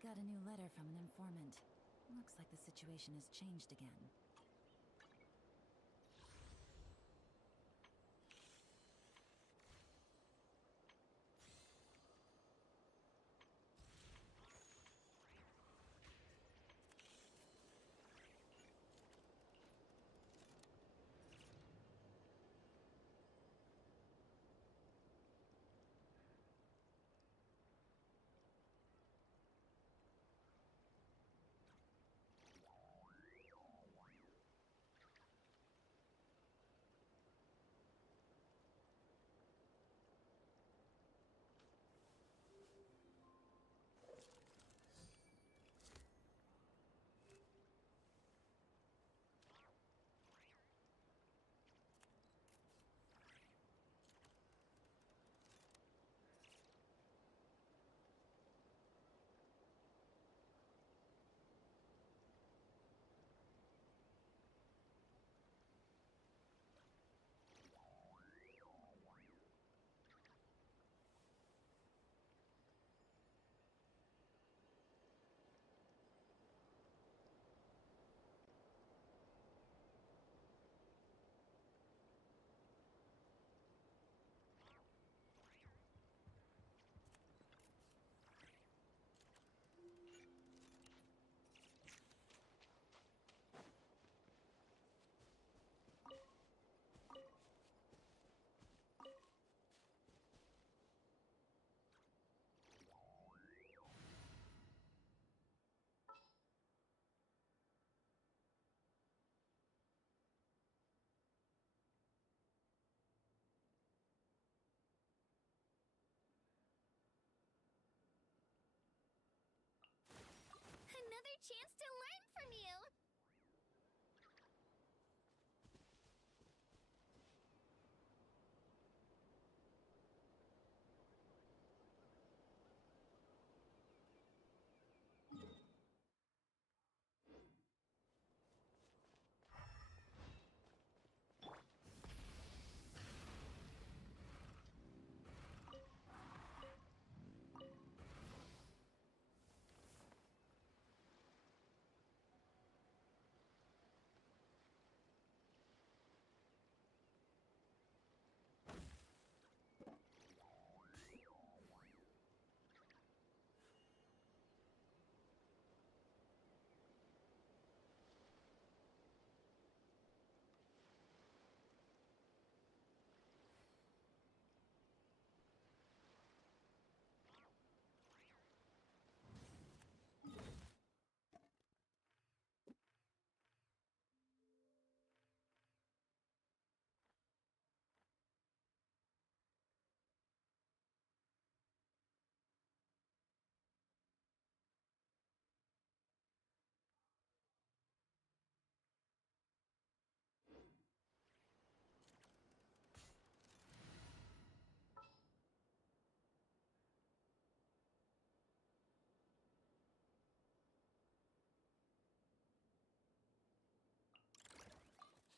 got a new letter from an informant. Looks like the situation has changed again. Another chance to learn from you!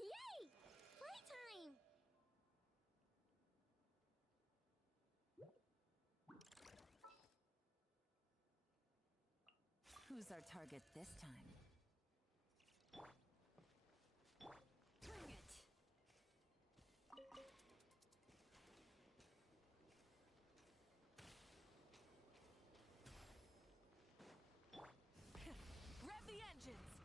Yay! Playtime! Who's our target this time? Bring it! Rev the engines!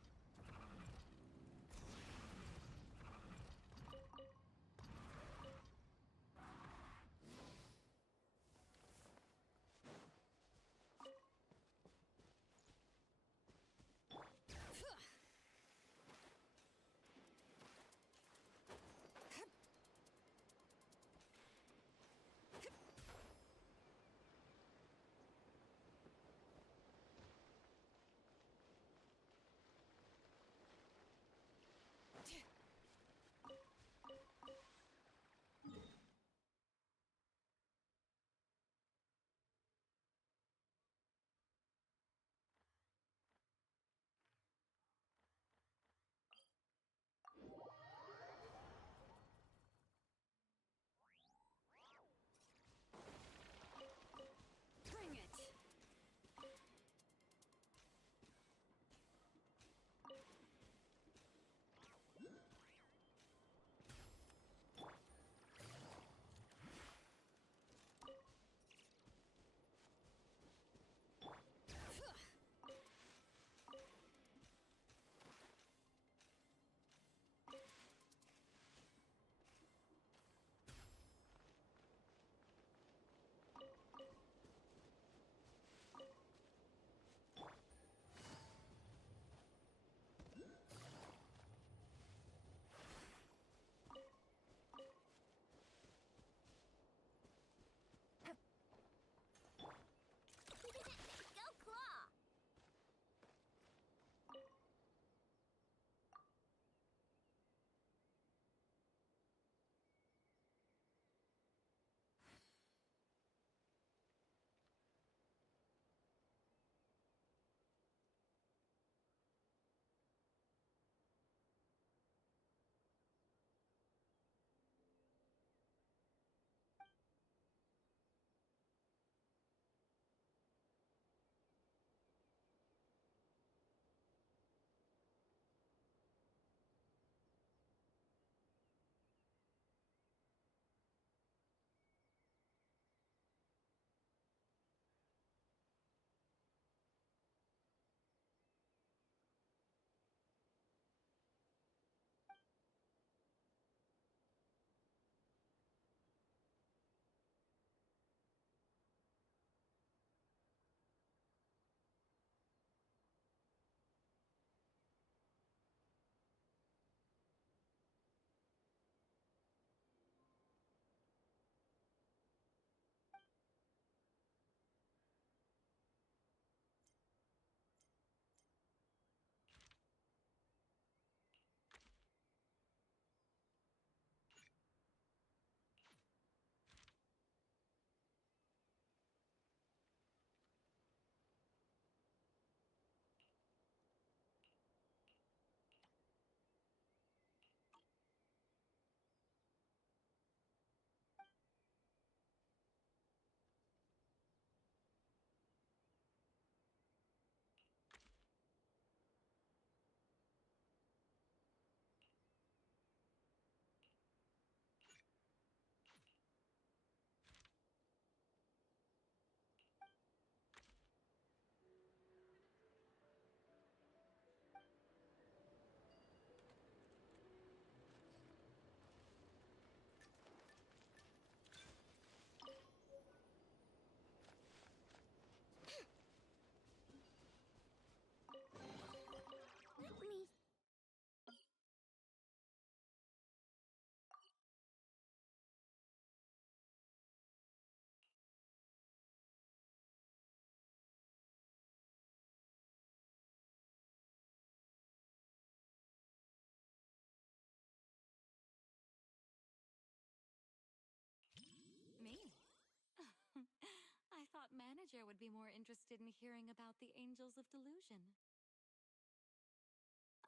manager would be more interested in hearing about the Angels of Delusion.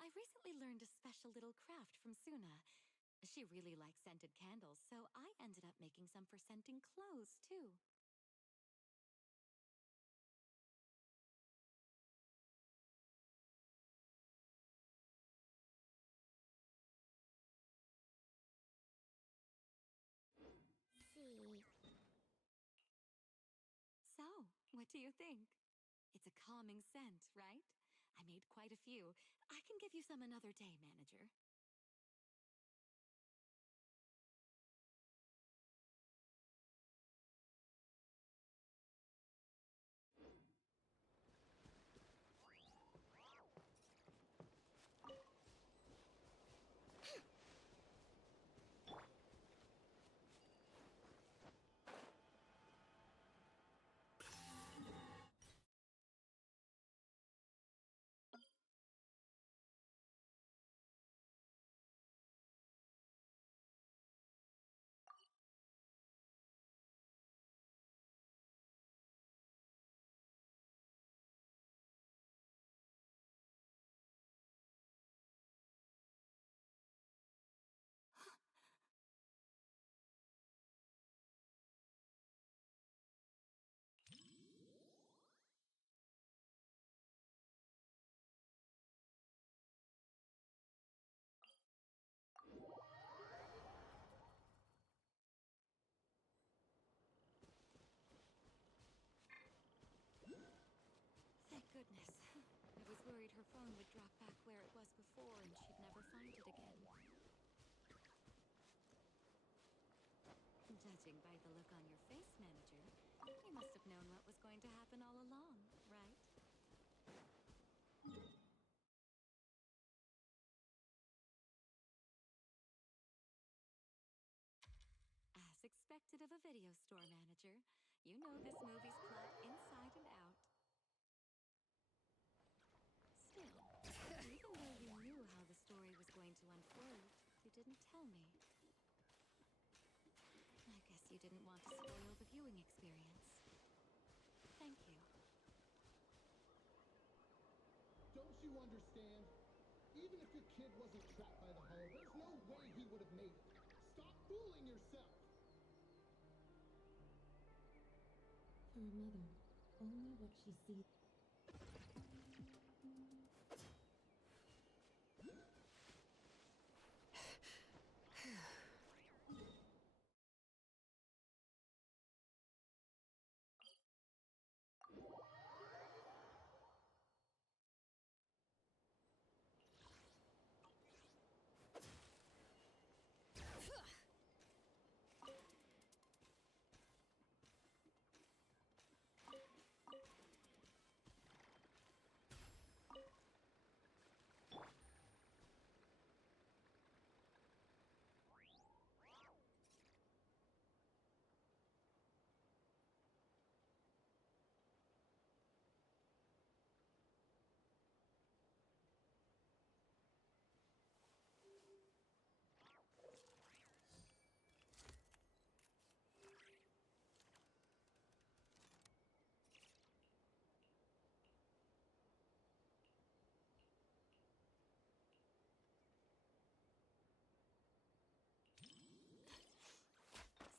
I recently learned a special little craft from Suna. She really likes scented candles, so I ended up making some for scenting clothes, too. See. So, what do you think? It's a calming scent, right? I made quite a few. I can give you some another day, manager. Thank goodness. I was worried her phone would drop back where it was before and she'd never find it again. Judging by the look on your face, manager, you must have known what was going to happen all along, right? As expected of a video store manager, you know this movie's plot inside and out. Still, even though you knew how the story was going to unfold, you didn't tell me. I guess you didn't want to spoil the viewing experience. Thank you. Don't you understand? Even if your kid wasn't trapped by the hull, there's no way he would have made it. Stop fooling yourself! For a mother, only what she sees.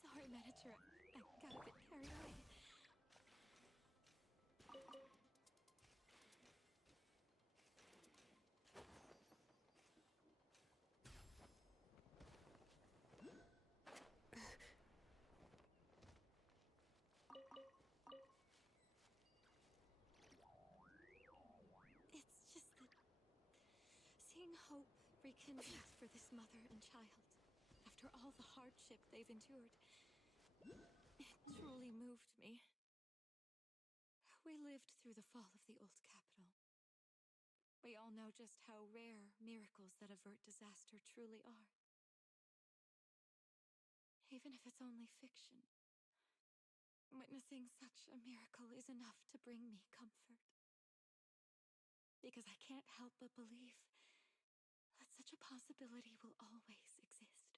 Sorry, manager. I got a bit carried away. It's just that seeing hope rekindled for this mother and child after all the hardship they've endured, it truly moved me. We lived through the fall of the old capital. We all know just how rare miracles that avert disaster truly are. Even if it's only fiction, witnessing such a miracle is enough to bring me comfort. Because I can't help but believe that such a possibility will always exist.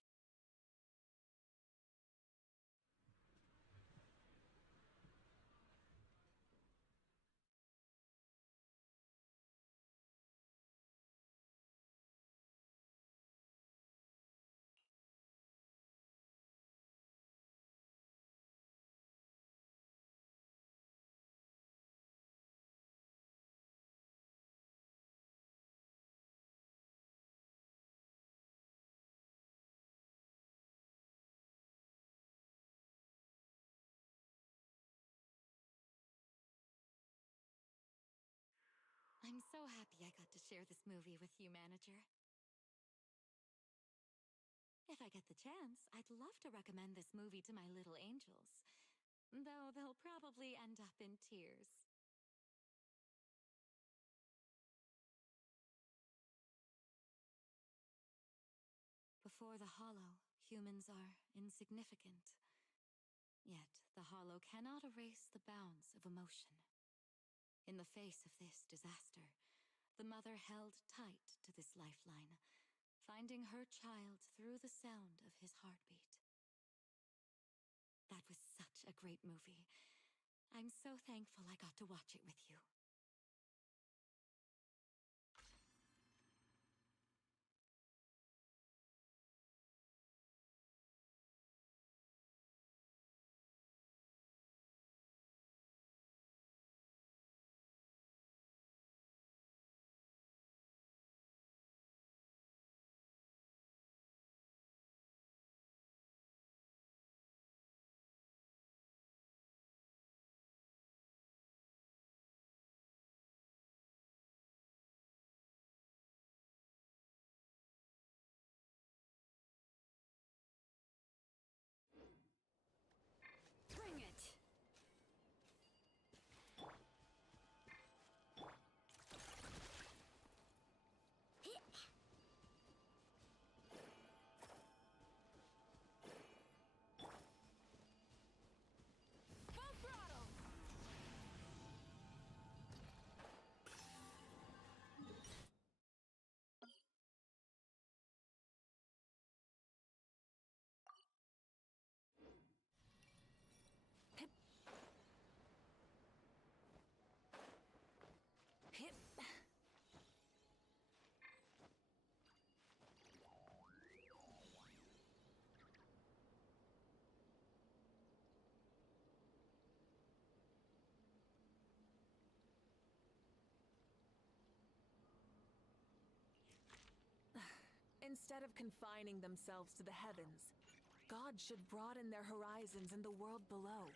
I'm so happy I got to share this movie with you, Manager. If I get the chance, I'd love to recommend this movie to my little angels. Though they'll probably end up in tears. Before the Hollow, humans are insignificant. Yet, the Hollow cannot erase the bounds of emotion. In the face of this disaster, the mother held tight to this lifeline, finding her child through the sound of his heartbeat. That was such a great movie. I'm so thankful I got to watch it with you. Bring it! Full throttle! Hip. Hip. Instead of confining themselves to the heavens, God should broaden their horizons in the world below.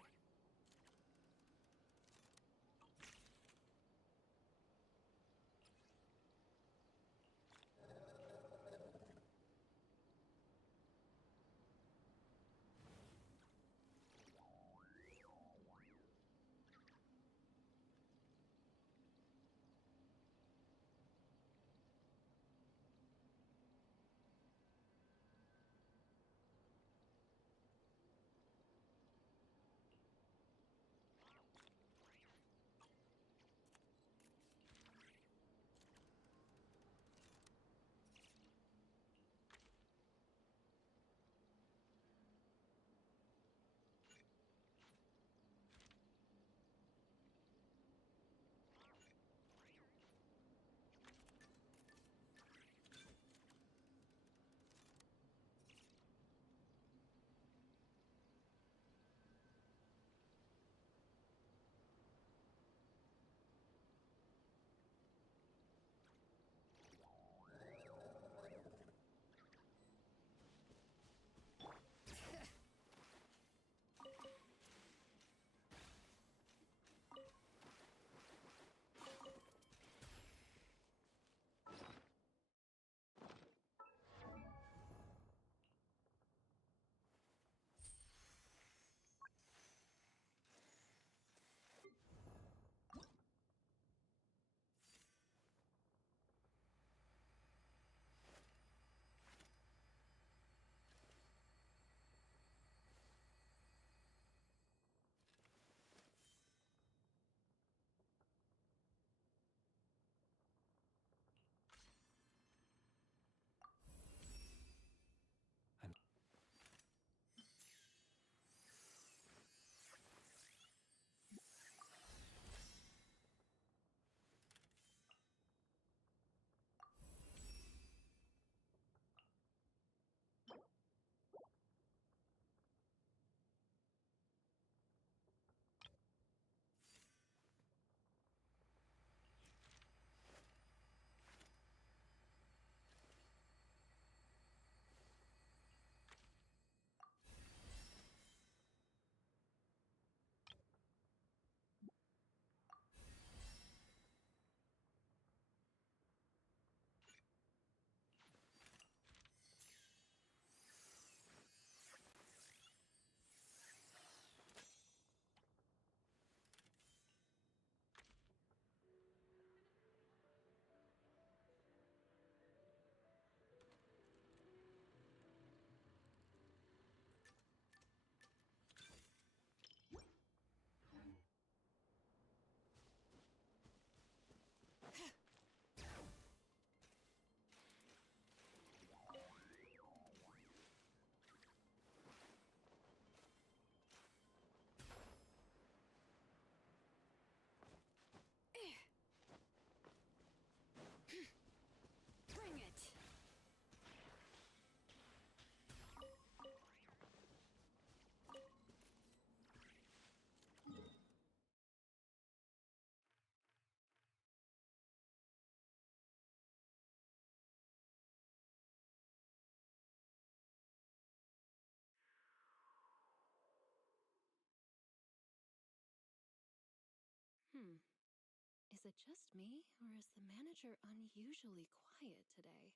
it just me, or is the manager unusually quiet today?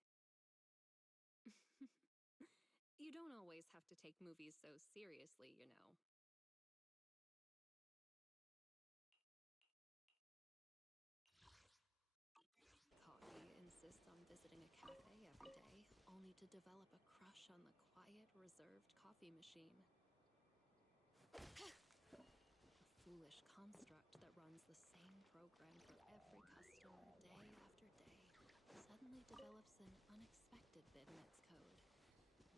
You don't always have to take movies so seriously, you know. Coffee insists on visiting a cafe every day, only to develop a crush on the quiet, reserved coffee machine. A foolish construct that runs the same program for every customer day after day suddenly develops an unexpected bidnets code,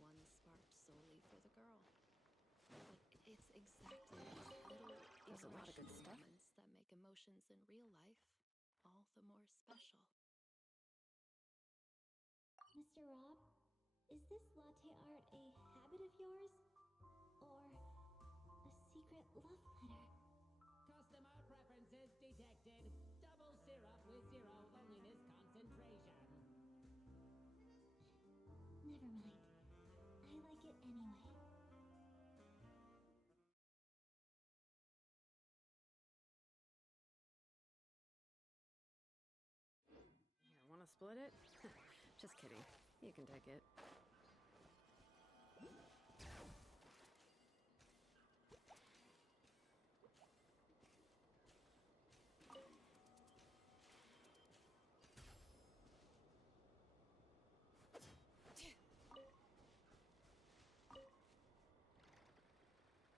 one sparked solely for the girl. But it's exactly these little There's a lot of good irrational stuff. moments that make emotions in real life all the more special. Mr. Rob, is this latte art a habit of yours? Or a secret love letter? Customer preferences detected. Double syrup with 0 loneliness concentration. Never mind. I like it anyway. Here, wanna split it? Just kidding. You can take it.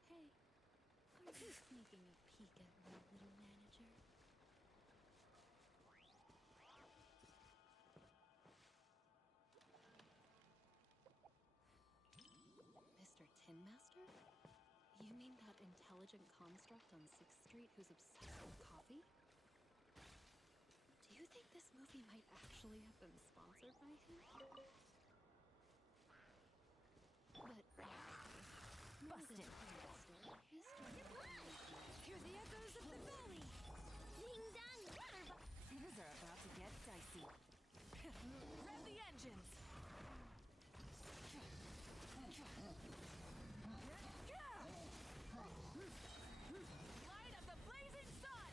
Hey, are you sneaking a peek at me, little manager? Mr. Tin Master? You mean that intelligent construct on 6th Street who's obsessed with coffee? Do you think this movie might actually have been sponsored by him? But Busted. Hear the echoes of the valley! Ding dong! Things are about to get dicey. Rev the engines! Light of the blazing sun!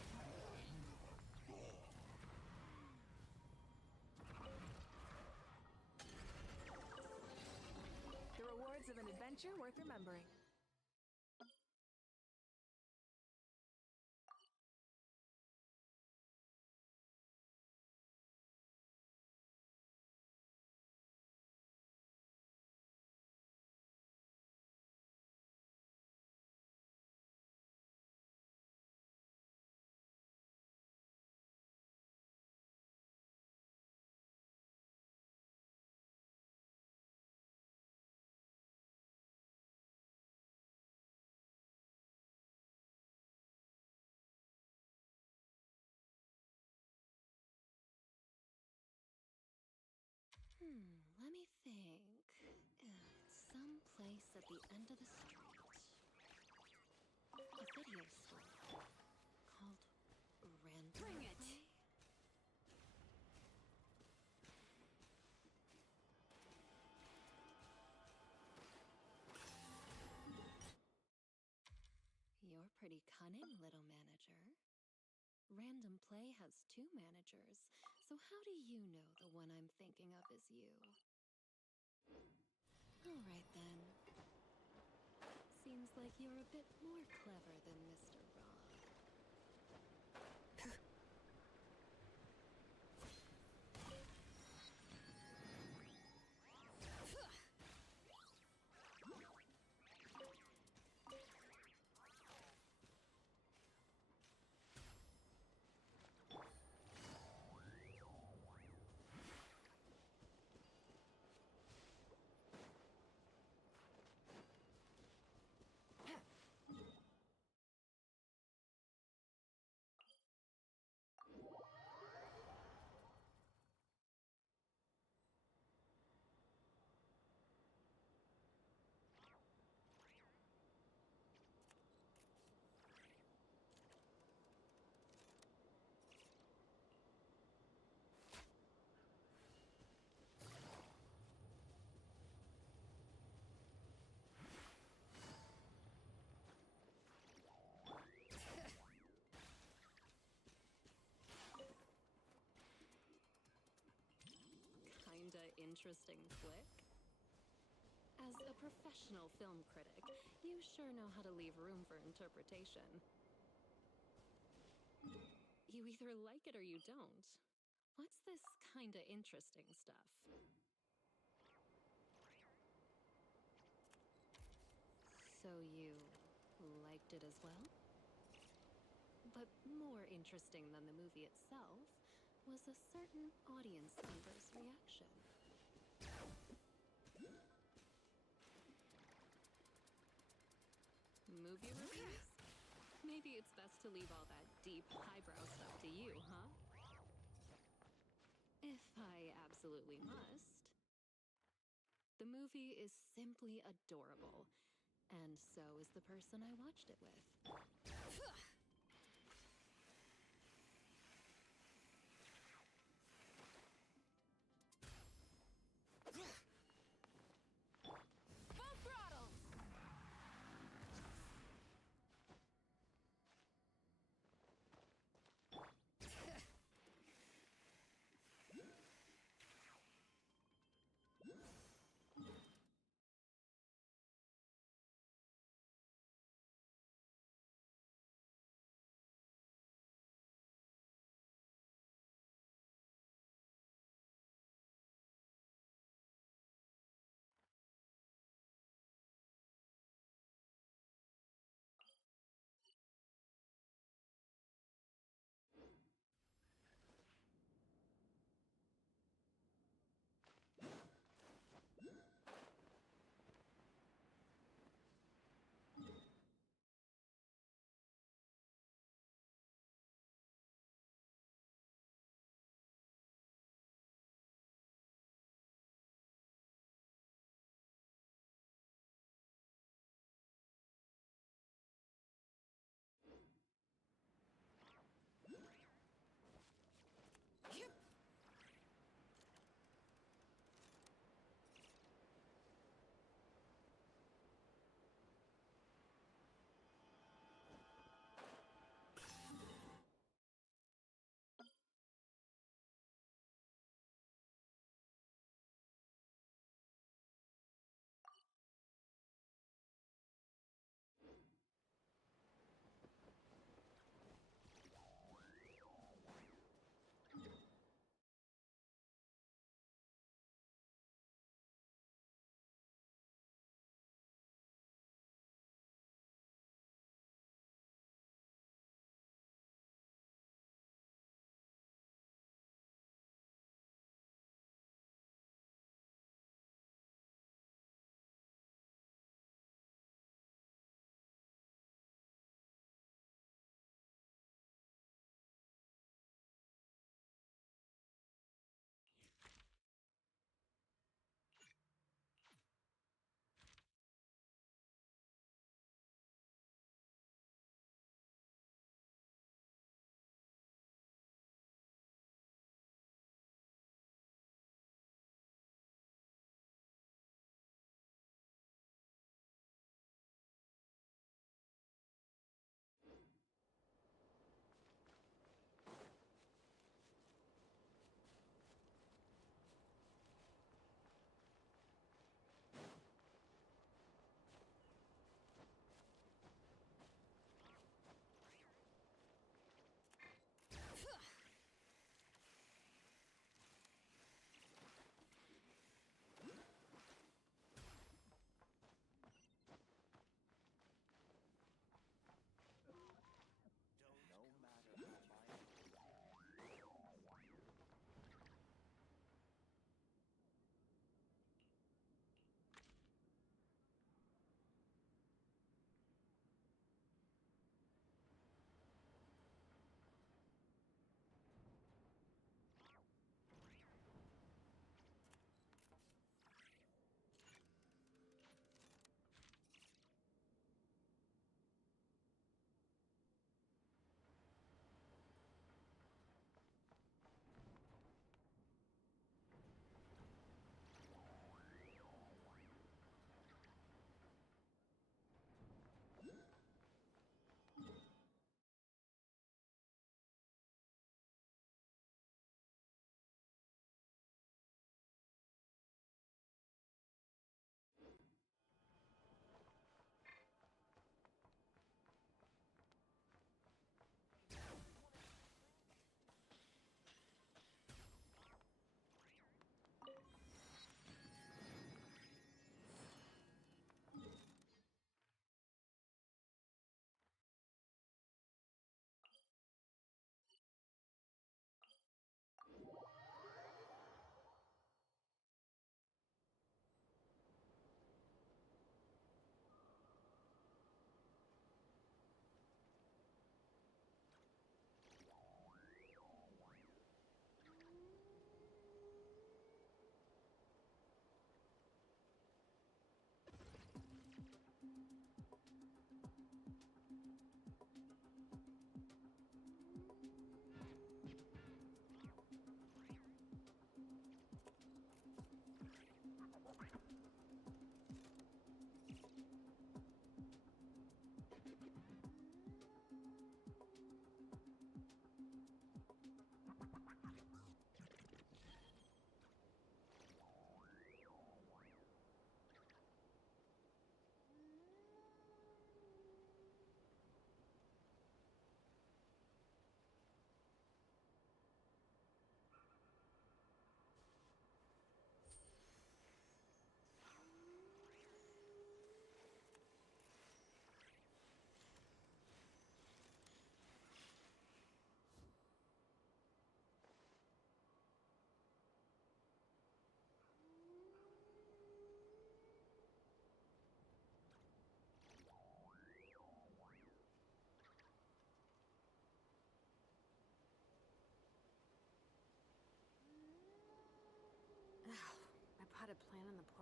The rewards of an adventure worth remembering. Let me think. It's some place at the end of the street. A video store called Random Bring it! Play? You're pretty cunning, little manager. Random Play has 2 managers, so how do you know the one I'm thinking of is you? Alright then. Seems like you're a bit more clever than Mr. Rob. interesting flick? As a professional film critic, you sure know how to leave room for interpretation. You either like it or you don't. What's this kinda interesting stuff? So you liked it as well? But more interesting than the movie itself was a certain audience member's reaction. Movie reviews? Maybe it's best to leave all that deep, highbrow stuff to you, huh? If I absolutely must. The movie is simply adorable, and so is the person I watched it with.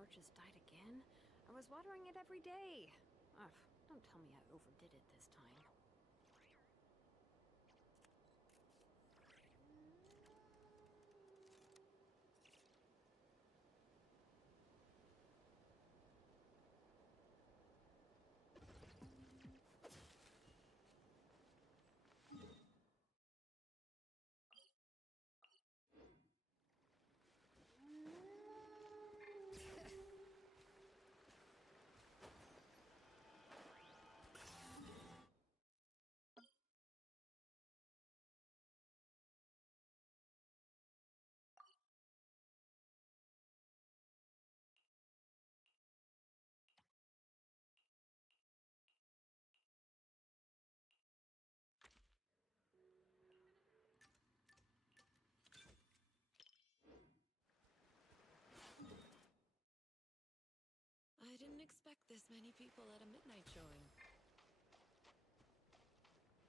torches died again? I was watering it every day. Ugh, don't tell me I overdid it this time. I didn't expect this many people at a midnight showing.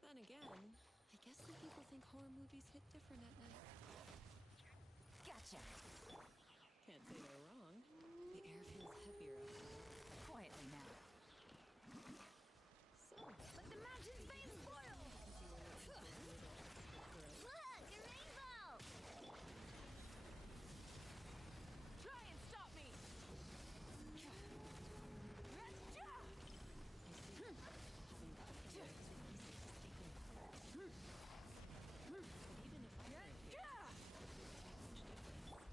Then again, I guess some people think horror movies hit different at night. Gotcha! Can't say they're wrong. The air feels heavier after dark. Quietly now. So, Let the mountains be spoiled! Look! A rainbow! try and stop me!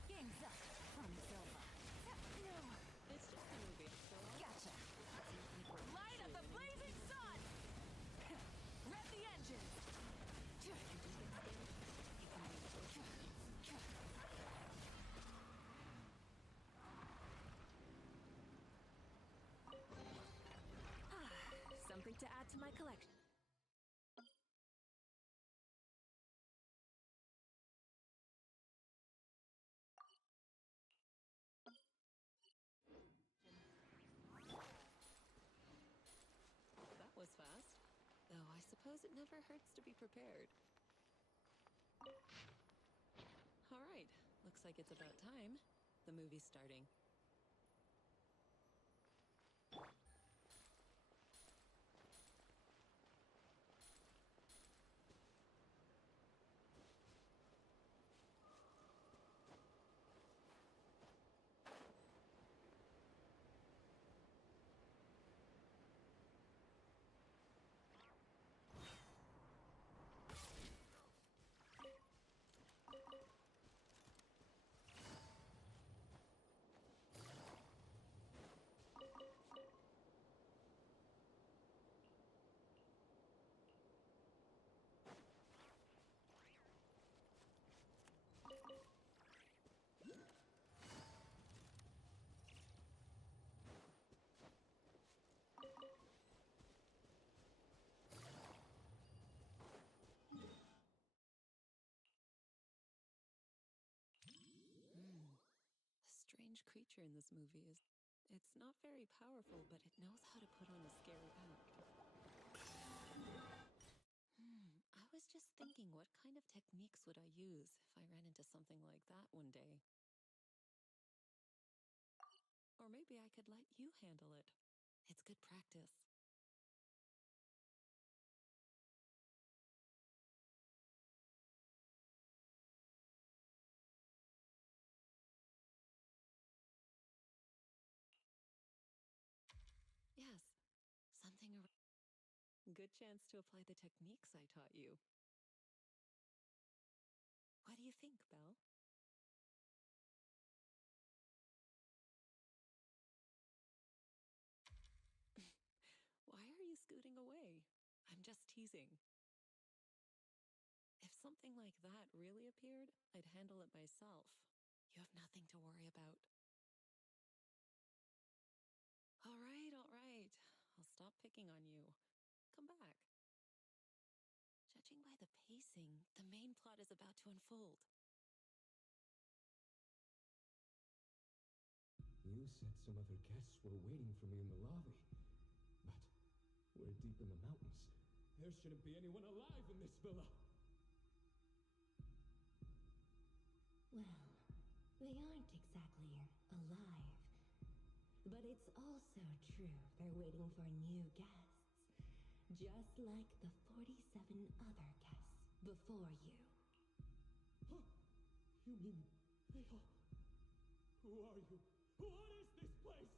Game's up from Silva. It's just a movie after all. Gotcha! Light up the blazing sun! Rev the engines! Something to add to my collection. That was fast. Though I suppose it never hurts to be prepared. All right, looks like it's about time. The movie's starting. The strange creature in this movie is... It's not very powerful, but it knows how to put on a scary act. I was just thinking, what kind of techniques would I use if I ran into something like that one day? Or maybe I could let you handle it. It's good practice. Yes, something around. Good chance to apply the techniques I taught you. What do you think, Belle? Why are you scooting away? I'm just teasing. If something like that really appeared, I'd handle it myself. You have nothing to worry about. All right, all right. I'll stop picking on you. Come back. Judging by the pacing, the main plot is about to unfold. You said some other guests were waiting for me in the lobby. But we're deep in the mountains. There shouldn't be anyone alive in this villa. Well, they aren't exactly alive. But it's also true they're waiting for new guests. Just like the 47 other guests before you. Huh? You mean they all... Who are you? What is this place?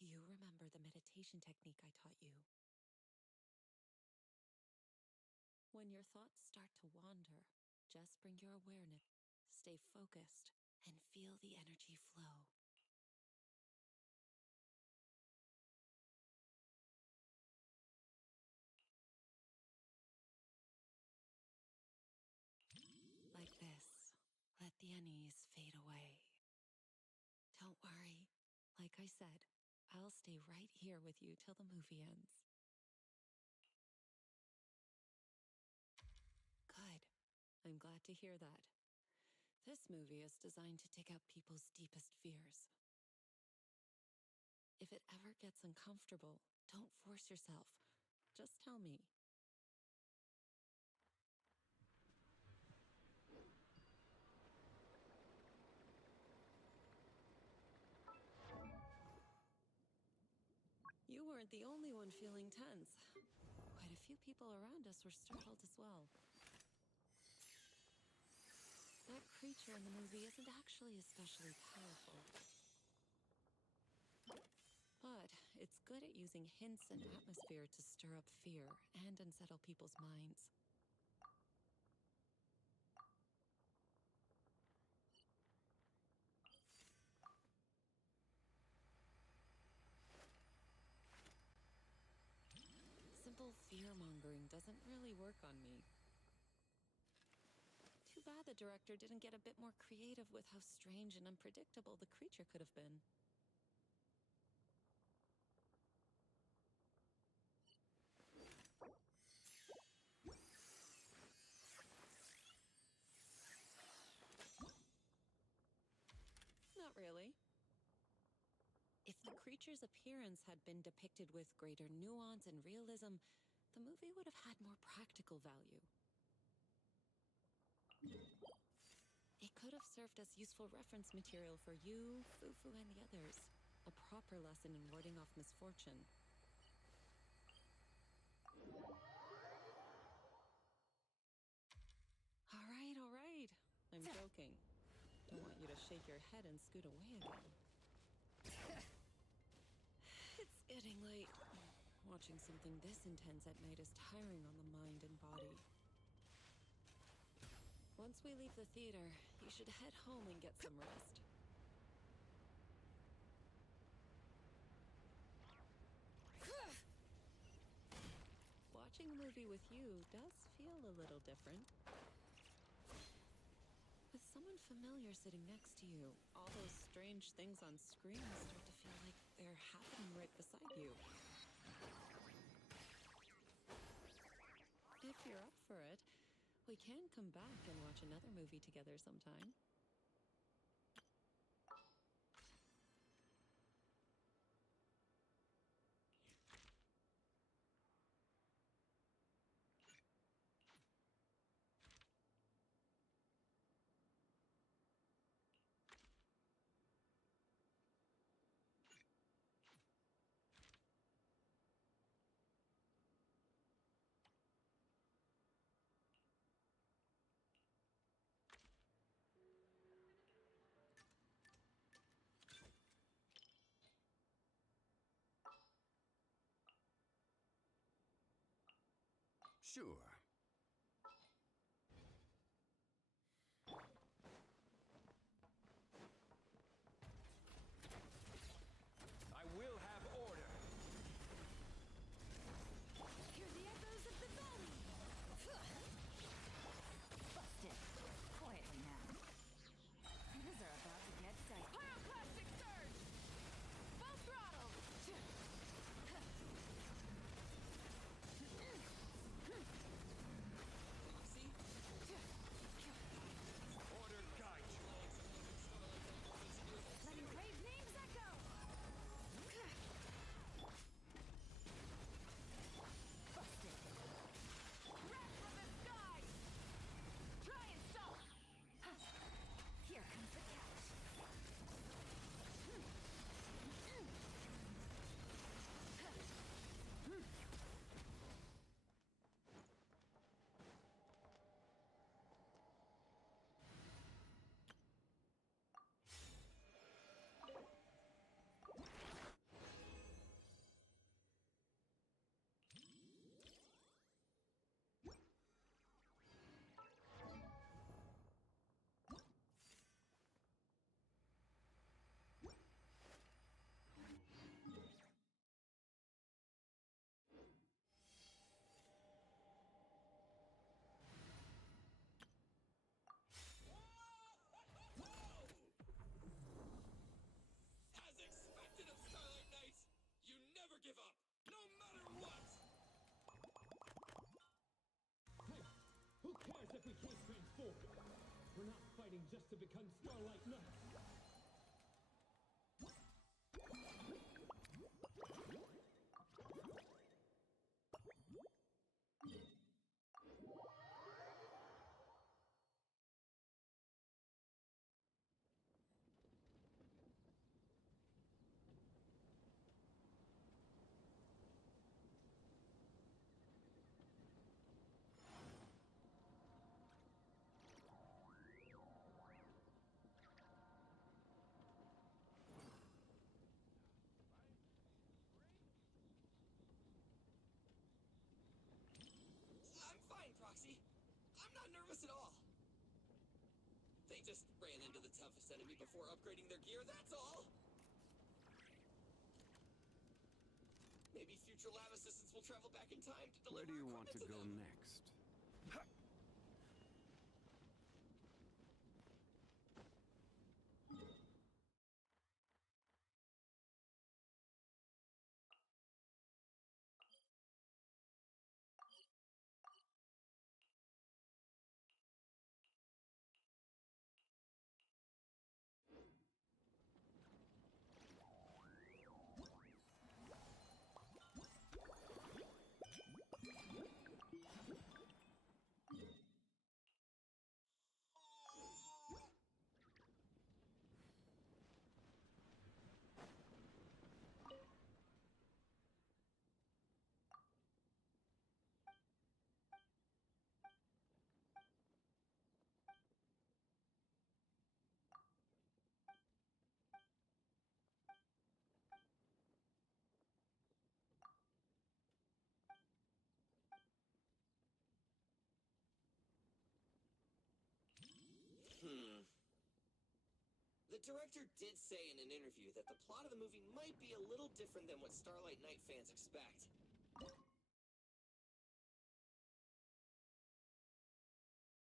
Do you remember the meditation technique I taught you? When your thoughts start to wander, just bring your awareness, stay focused, and feel the energy flow. Like this. Let the unease fade away. Don't worry. Like I said, I'll stay right here with you till the movie ends. Good. I'm glad to hear that. This movie is designed to take out people's deepest fears. If it ever gets uncomfortable, don't force yourself. Just tell me. You weren't the only one feeling tense. Quite a few people around us were startled as well. That creature in the movie isn't actually especially powerful. But it's good at using hints and atmosphere to stir up fear and unsettle people's minds. Simple fear-mongering doesn't really work on me. Too bad the director didn't get a bit more creative with how strange and unpredictable the creature could have been. Not really. If the creature's appearance had been depicted with greater nuance and realism, the movie would have had more practical value. It could have served as useful reference material for you, Fufu, and the others. A proper lesson in warding off misfortune. All right. I'm joking. Don't want you to shake your head and scoot away again. It's getting late. Watching something this intense at night is tiring on the mind and body. Once we leave the theater, you should head home and get some rest. Watching a movie with you does feel a little different. With someone familiar sitting next to you, all those strange things on screen start to feel like they're happening right beside you. If you're up for it, we can come back and watch another movie together sometime. Sure. I will have order. Hear the echoes of the valley! Busted! Quietly now. Things are about to get dicey. Pyroclastic surge! Full throttle! for? We're not fighting just to become Starlight Knights. I'm fine, Proxy. I'm not nervous at all. They just ran into the toughest enemy before upgrading their gear, that's all. Maybe future lab assistants will travel back in time to deliver Where do you want equipment to go them. next? The director did say in an interview that the plot of the movie might be a little different than what Starlight Knight fans expect.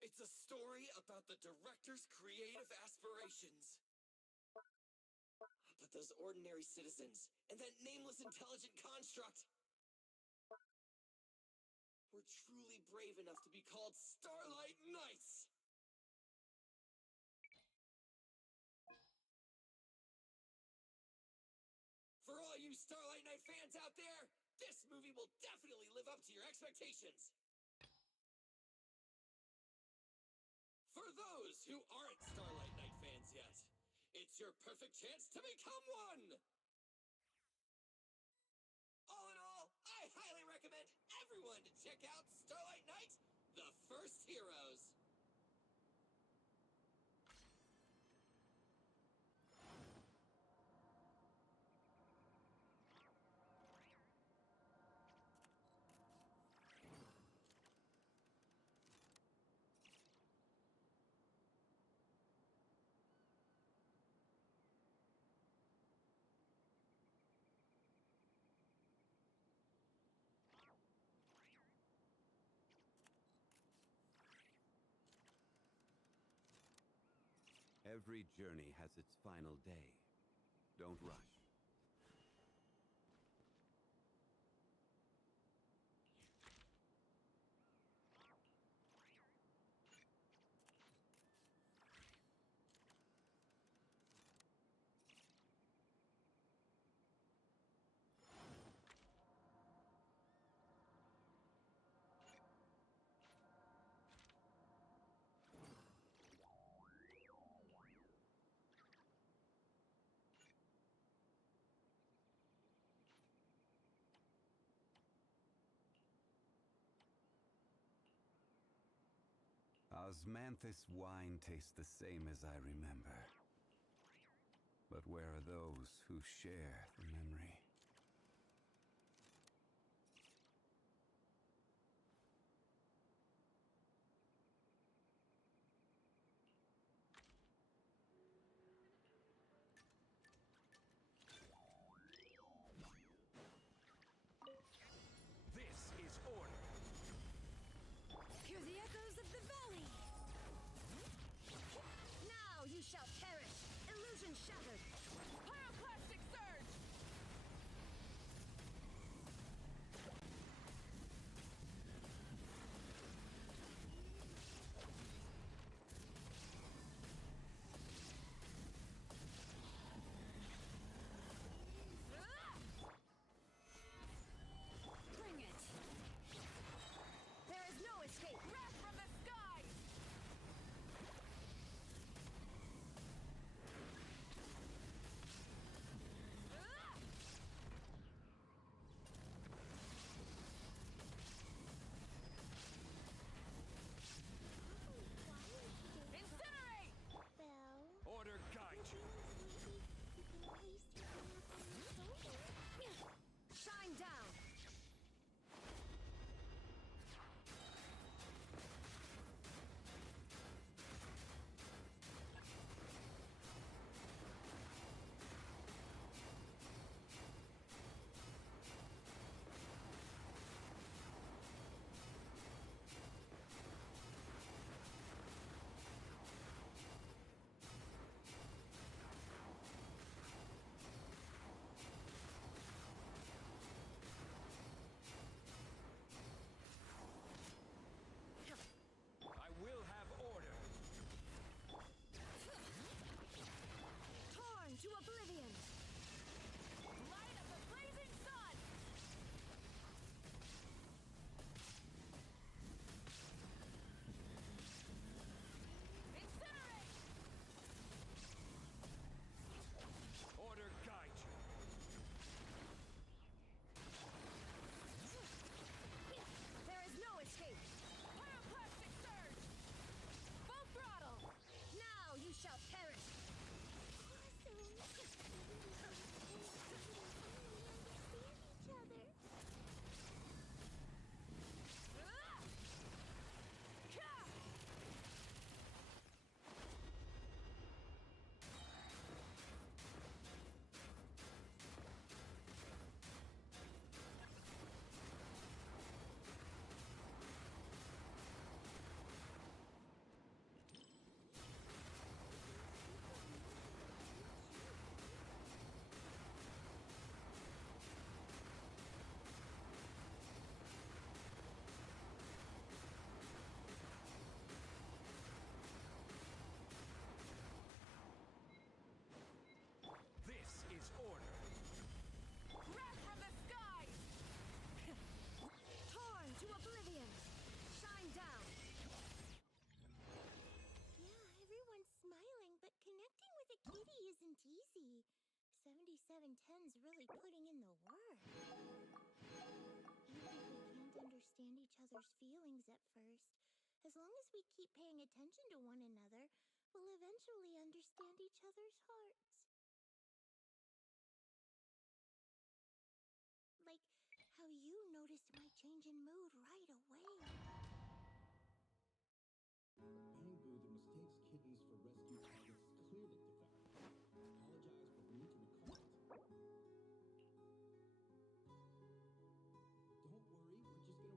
It's a story about the director's creative aspirations. But those ordinary citizens, and that nameless intelligent construct, were truly brave enough to be called Starlight Knights! For all you Starlight Knight fans out there, this movie will definitely live up to your expectations! For those who aren't Starlight Knight fans yet, it's your perfect chance to become one! All in all, I highly recommend everyone to check out Starlight Knight, The First Heroes! Every journey has its final day. Don't rush. Osmanthus wine tastes the same as I remember. But where are those who share the memory? This is order! Hear the echoes of the valley! Now you shall perish! Illusion shattered! Pyroclastic surge! intends really putting in the work. Even if we can't understand each other's feelings at first, as long as we keep paying attention to one another, we'll eventually understand each other's hearts. Like how you noticed my change in mood right away. Anbu, the mistakes kittens for rescue targets is clearly defective. Apologize, but we need to recall it. Don't worry, we're just gonna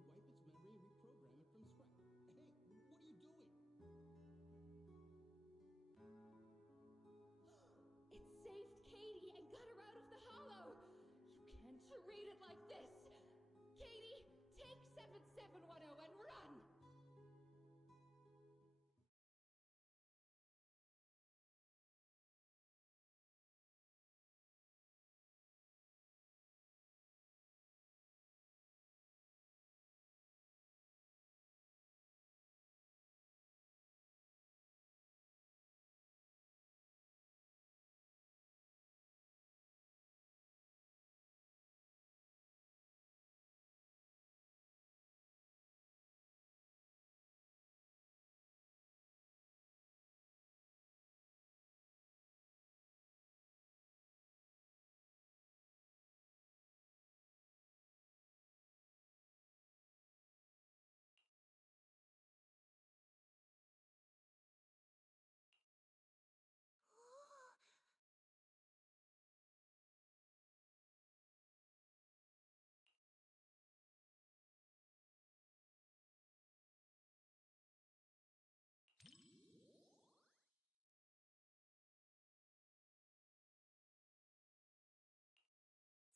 wipe its memory and reprogram it from scratch. Hey, what are you doing? It saved Katie and got her out of the hollow! You can't treat it like this! Katie, take 7710 and run!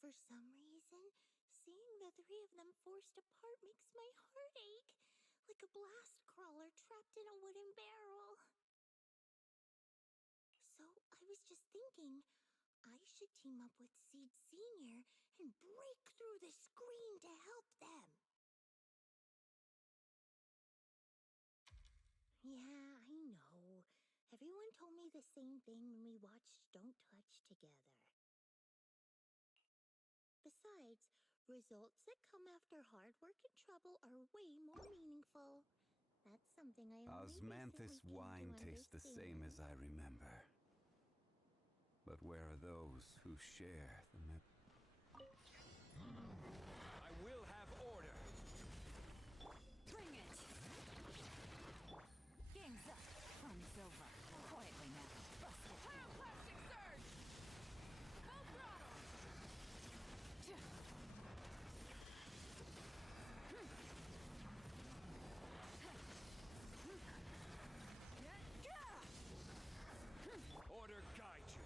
For some reason, seeing the three of them forced apart makes my heart ache, like a blast crawler trapped in a wooden barrel. So I was just thinking, I should team up with Seed Sr. and break through the screen to help them. Yeah, I know. Everyone told me the same thing when we watched Don't Touch together. Besides, results that come after hard work and trouble are way more meaningful. That's something I only Osmanthus recently wine came to tastes the same as I remember. But where are those who share the I will have order! Bring it! Game's up. Fun's over. Quietly now. Bust it. Pyroclastic surge! Full throttle! Order guide you!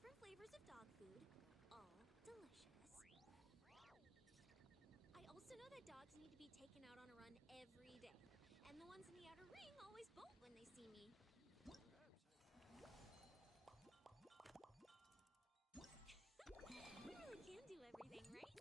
different flavors of dog food, all delicious. I also know that dogs need to be taken out on a run every day, and the ones in the outer ring always bolt when they see me. We really can do everything, right?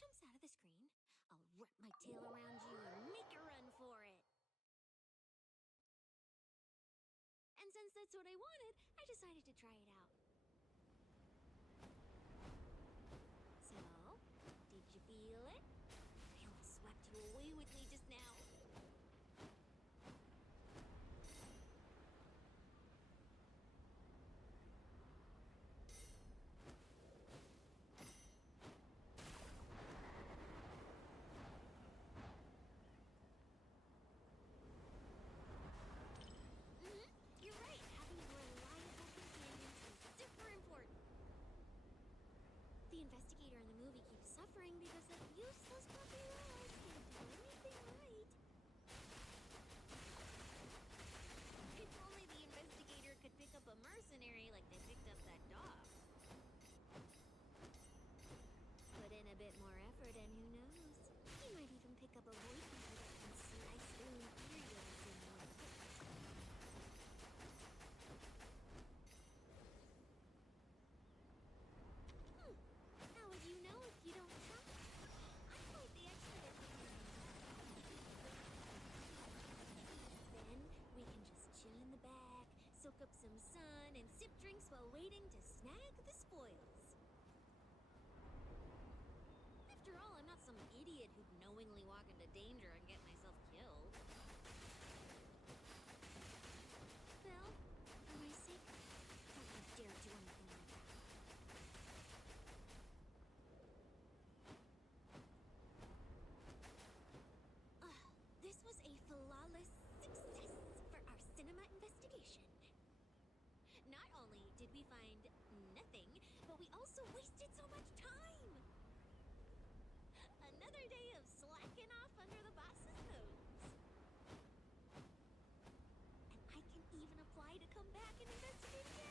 jumps out of the screen, I'll wrap my tail around you and make a run for it. And since that's what I wanted, I decided to try it out. So, did you feel it? I almost swept you away with me just now. You're right. Having a reliable companion is up some sun and sip drinks while waiting to snag the spoils. After all, I'm not some idiot who'd knowingly walk into danger and get myself killed. Bill, for my sake, don't you dare do anything like that. This was a flawless success for our cinema investigation. Not only did we find nothing, but we also wasted so much time. Another day of slacking off under the boss's nose. And I can even apply to come back and investigate again.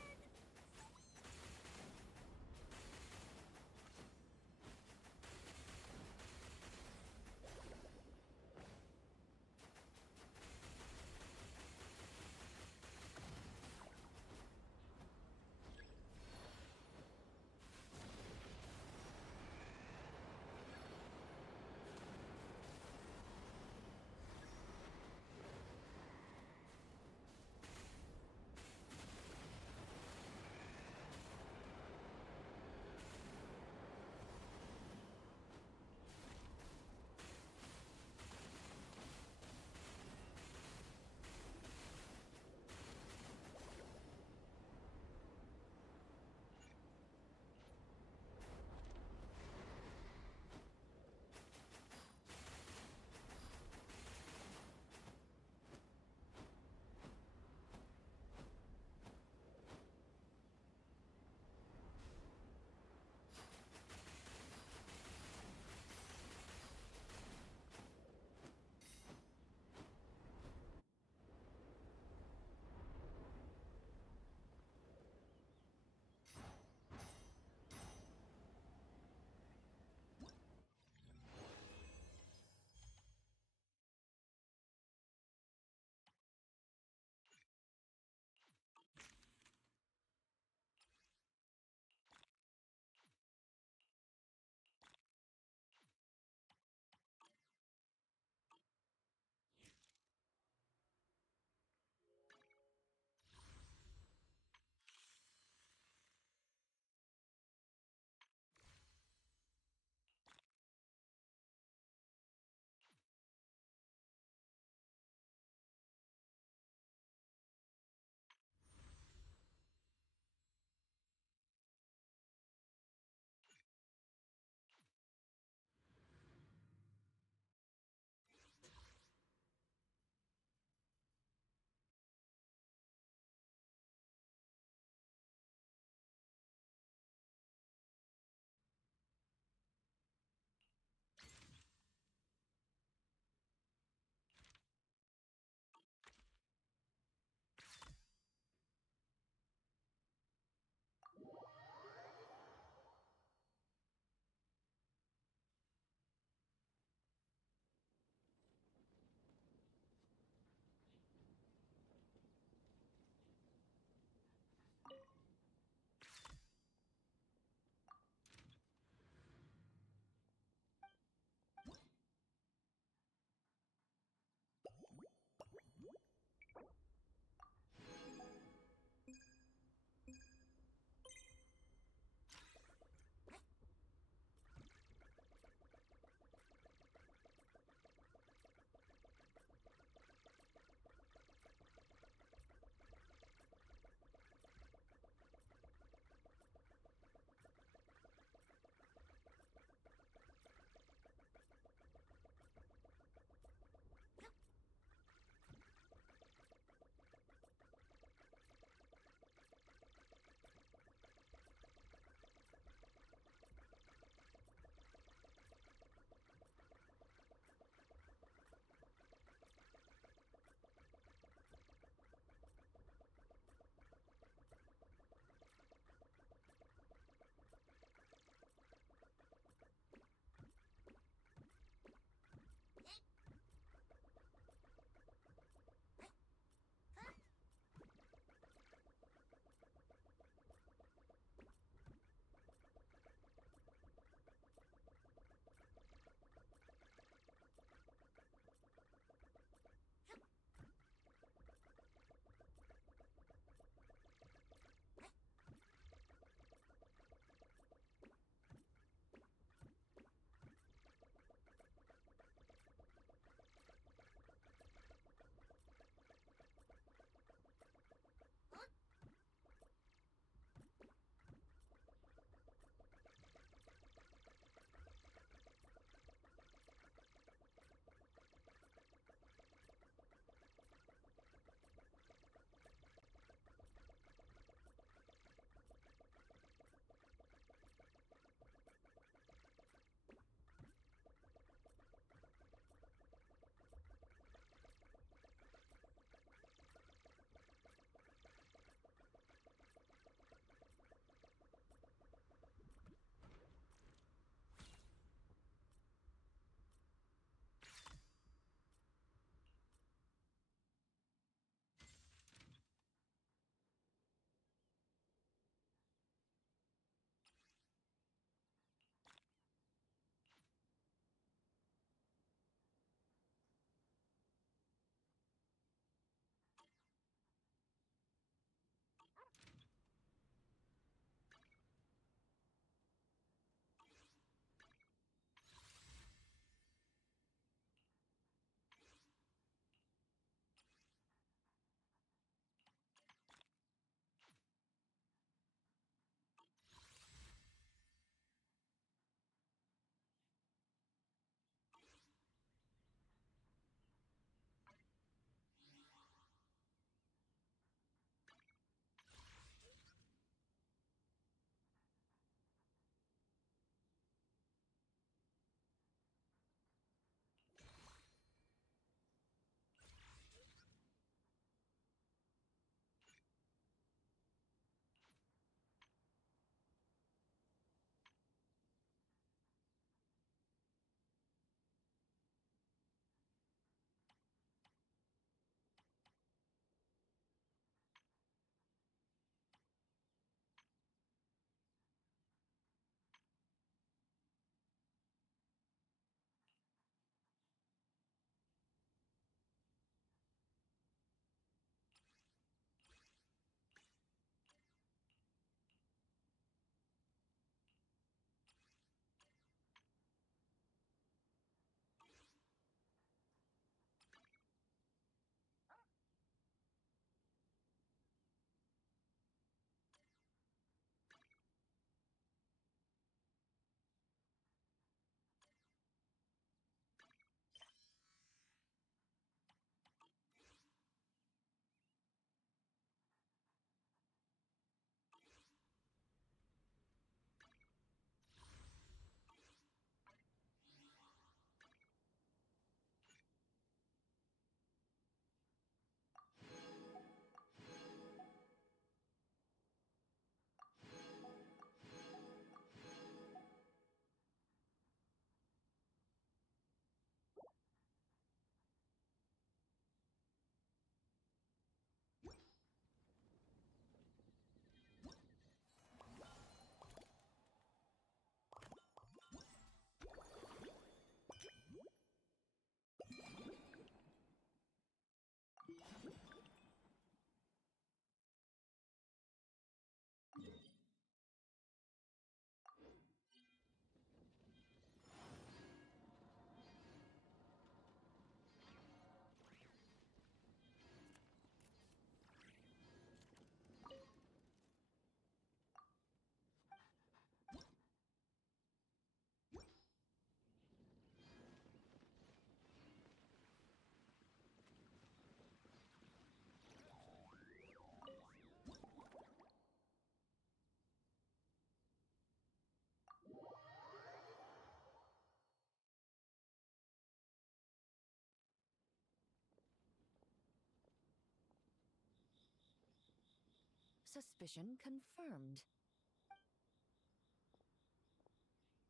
Suspicion confirmed.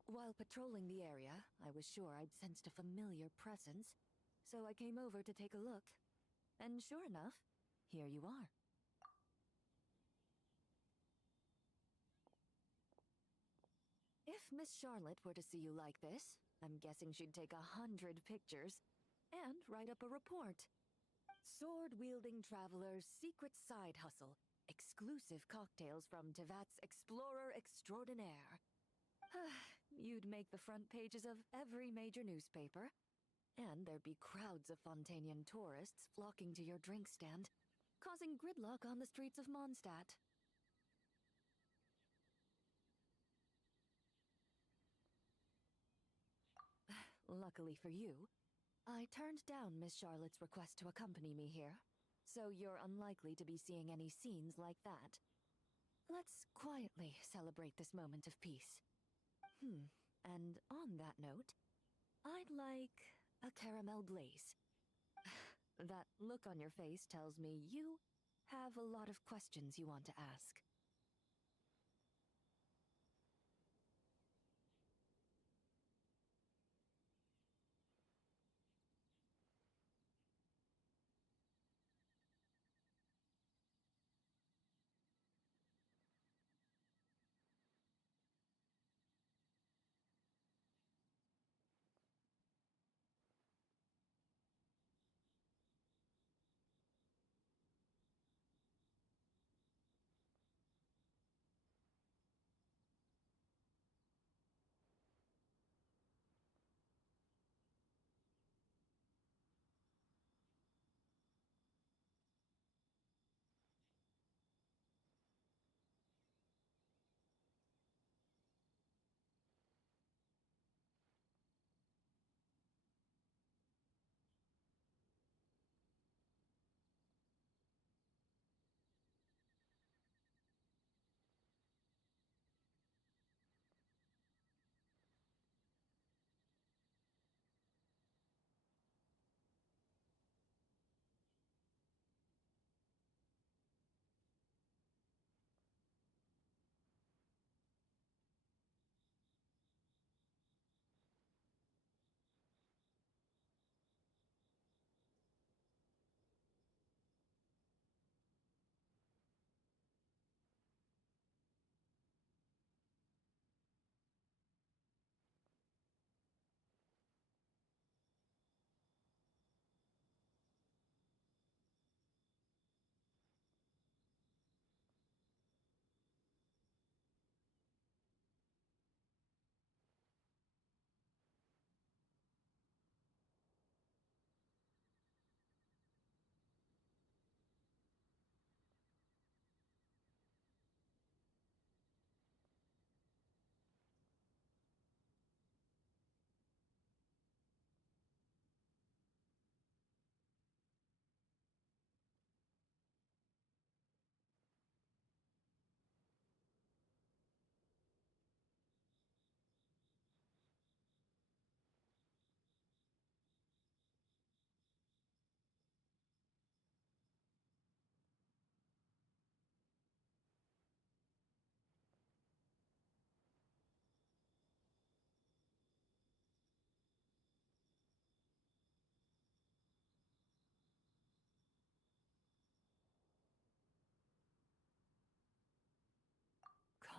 While patrolling the area, I was sure I'd sensed a familiar presence, so I came over to take a look. And sure enough, here you are. If Miss Charlotte were to see you like this, I'm guessing she'd take 100 pictures and write up a report. Sword-wielding traveler's secret side hustle. Exclusive cocktails from Tevat's Explorer Extraordinaire. You'd make the front pages of every major newspaper. And there'd be crowds of Fontanian tourists flocking to your drink stand, causing gridlock on the streets of Mondstadt. Luckily for you, I turned down Miss Charlotte's request to accompany me here, so you're unlikely to be seeing any scenes like that. Let's quietly celebrate this moment of peace. And on that note, I'd like a caramel glaze. That look on your face tells me you have a lot of questions you want to ask.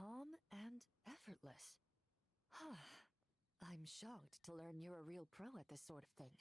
Calm and effortless. I'm shocked to learn you're a real pro at this sort of thing.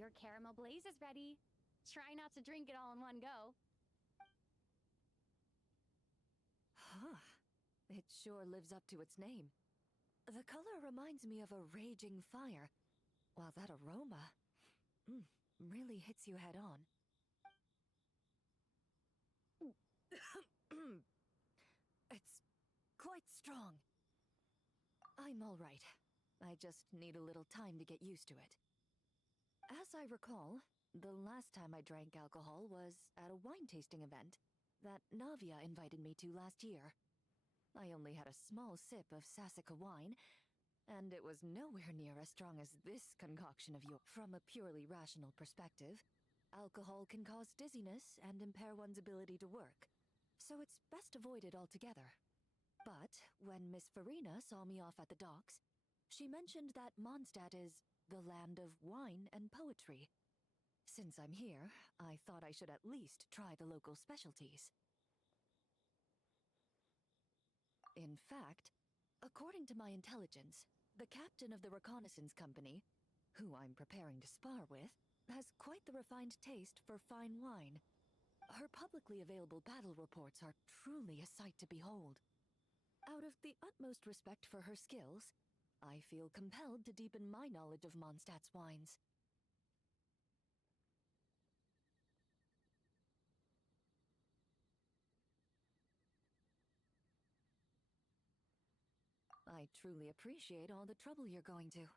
Your caramel blaze is ready. Try not to drink it all in one go. Huh. It sure lives up to its name. The color reminds me of a raging fire, while that aroma really hits you head on. It's quite strong. I'm all right. I just need a little time to get used to it. As I recall, the last time I drank alcohol was at a wine tasting event that Navia invited me to last year. I only had a small sip of Sassica wine, and it was nowhere near as strong as this concoction of yours. From a purely rational perspective, alcohol can cause dizziness and impair one's ability to work, so it's best avoided altogether. But when Miss Farina saw me off at the docks, she mentioned that Mondstadt is the land of wine and poetry. Since I'm here, I thought I should at least try the local specialties. In fact, according to my intelligence, the captain of the reconnaissance company, who I'm preparing to spar with, has quite the refined taste for fine wine. Her publicly available battle reports are truly a sight to behold. Out of the utmost respect for her skills, I feel compelled to deepen my knowledge of Mondstadt's wines. I truly appreciate all the trouble you're going to.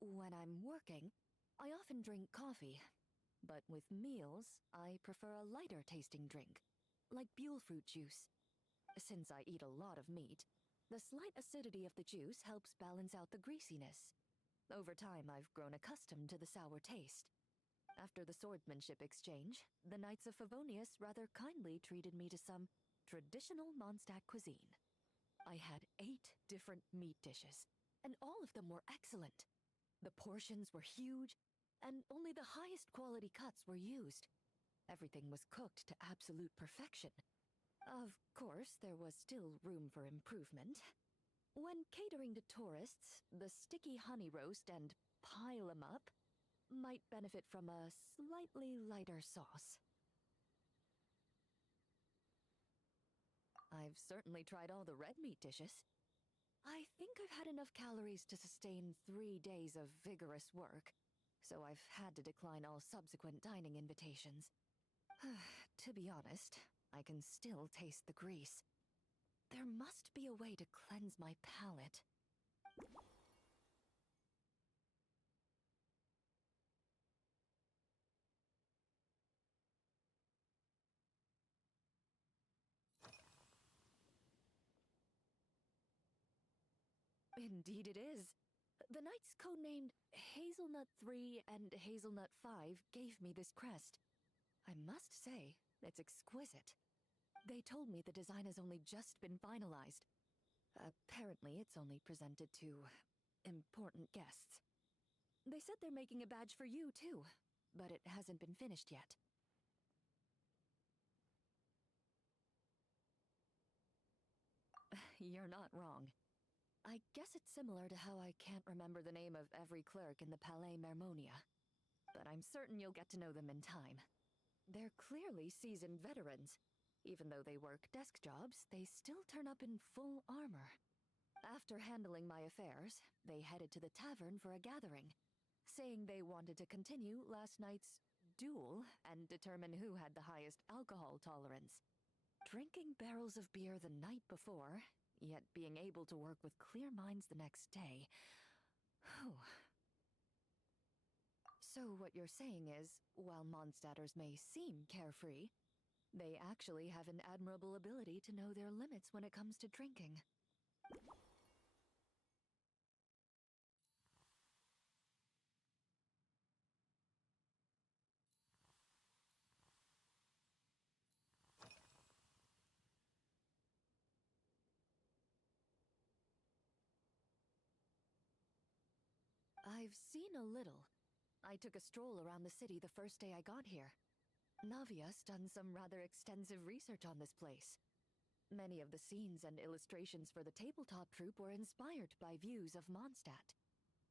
When I'm working, I often drink coffee. But with meals, I prefer a lighter tasting drink, like Buell fruit juice. Since I eat a lot of meat, the slight acidity of the juice helps balance out the greasiness. Over time, I've grown accustomed to the sour taste. After the swordsmanship exchange, the Knights of Favonius rather kindly treated me to some traditional Mondstadt cuisine. I had 8 different meat dishes, and all of them were excellent. The portions were huge, and only the highest quality cuts were used. Everything was cooked to absolute perfection. Of course, there was still room for improvement. When catering to tourists, the sticky honey roast and pile 'em up might benefit from a slightly lighter sauce. I've certainly tried all the red meat dishes. I think I've had enough calories to sustain 3 days of vigorous work, so I've had to decline all subsequent dining invitations. To be honest, I can still taste the grease. There must be a way to cleanse my palate. Indeed it is. The knights codenamed Hazelnut 3 and Hazelnut 5 gave me this crest. I must say, it's exquisite. They told me the design has only just been finalized. Apparently, it's only presented to important guests. They said they're making a badge for you, too, but it hasn't been finished yet. You're not wrong. I guess it's similar to how I can't remember the name of every clerk in the Palais Mermonia, but I'm certain you'll get to know them in time. They're clearly seasoned veterans. Even though they work desk jobs, they still turn up in full armor. After handling my affairs, they headed to the tavern for a gathering, saying they wanted to continue last night's duel and determine who had the highest alcohol tolerance. Drinking barrels of beer the night before, yet being able to work with clear minds the next day. So what you're saying is, while Mondstadters may seem carefree, they actually have an admirable ability to know their limits when it comes to drinking. I've seen a little, I took a stroll around the city the first day I got here. Navia's done some rather extensive research on this place. Many of the scenes and illustrations for the tabletop troupe were inspired by views of Mondstadt.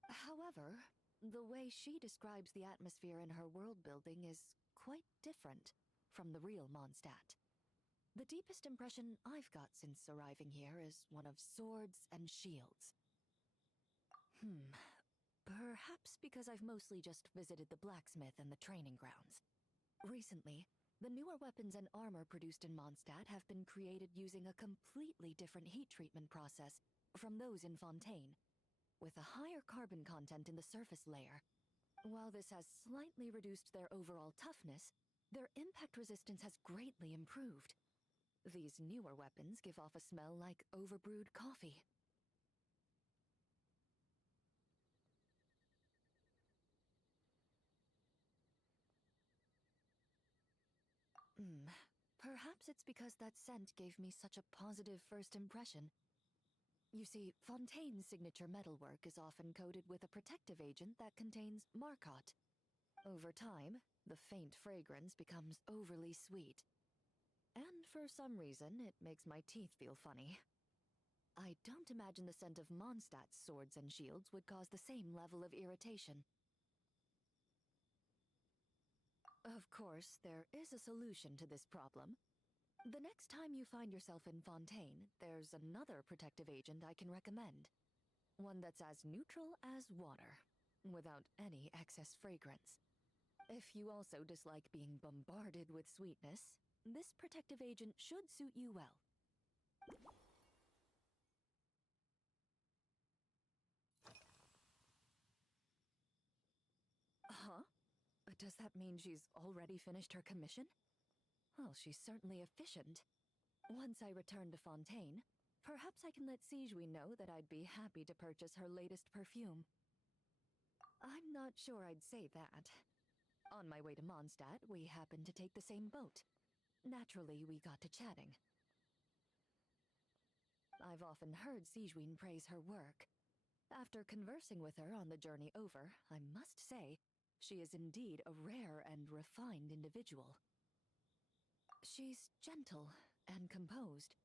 However, the way she describes the atmosphere in her world building is quite different from the real Mondstadt. The deepest impression I've got since arriving here is one of swords and shields. Perhaps because I've mostly just visited the blacksmith and the training grounds. Recently, the newer weapons and armor produced in Mondstadt have been created using a completely different heat treatment process from those in Fontaine, with a higher carbon content in the surface layer. While this has slightly reduced their overall toughness, their impact resistance has greatly improved. These newer weapons give off a smell like overbrewed coffee. Perhaps it's because that scent gave me such a positive first impression. You see, Fontaine's signature metalwork is often coated with a protective agent that contains Marcotte. Over time, the faint fragrance becomes overly sweet. And for some reason, it makes my teeth feel funny. I don't imagine the scent of Mondstadt's swords and shields would cause the same level of irritation. Of course, there is a solution to this problem. The next time you find yourself in Fontaine, there's another protective agent I can recommend. One that's as neutral as water, without any excess fragrance. If you also dislike being bombarded with sweetness, this protective agent should suit you well. Huh? Does that mean she's already finished her commission? Well, she's certainly efficient. Once I return to Fontaine, perhaps I can let Sigewinne know that I'd be happy to purchase her latest perfume. I'm not sure I'd say that. On my way to Mondstadt, we happened to take the same boat. Naturally, we got to chatting. I've often heard Sigewinne praise her work. After conversing with her on the journey over, I must say, she is indeed a rare and refined individual. She's gentle and composed,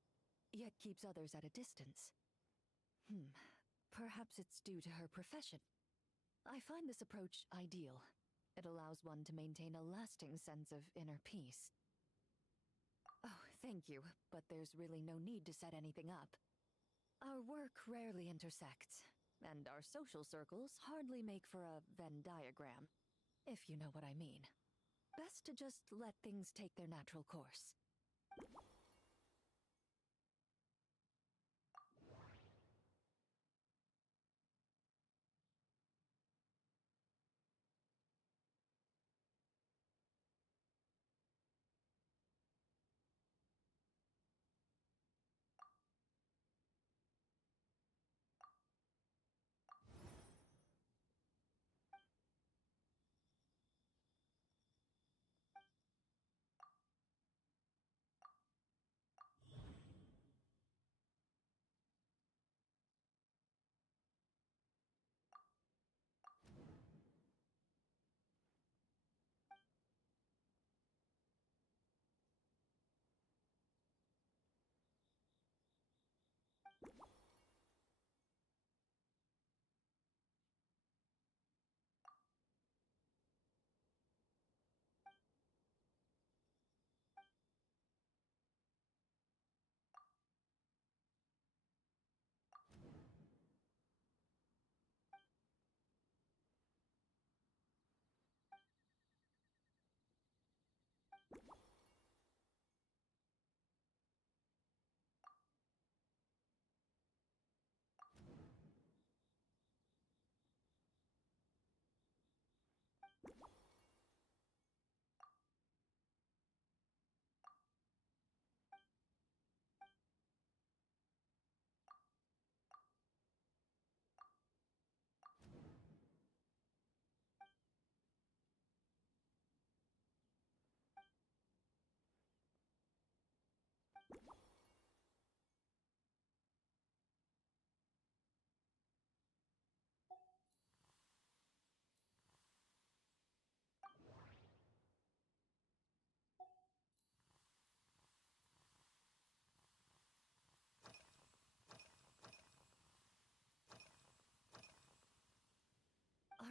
yet keeps others at a distance. Perhaps it's due to her profession. I find this approach ideal. It allows one to maintain a lasting sense of inner peace. Oh, thank you, but there's really no need to set anything up. Our work rarely intersects, and our social circles hardly make for a Venn diagram, if you know what I mean. Best to just let things take their natural course.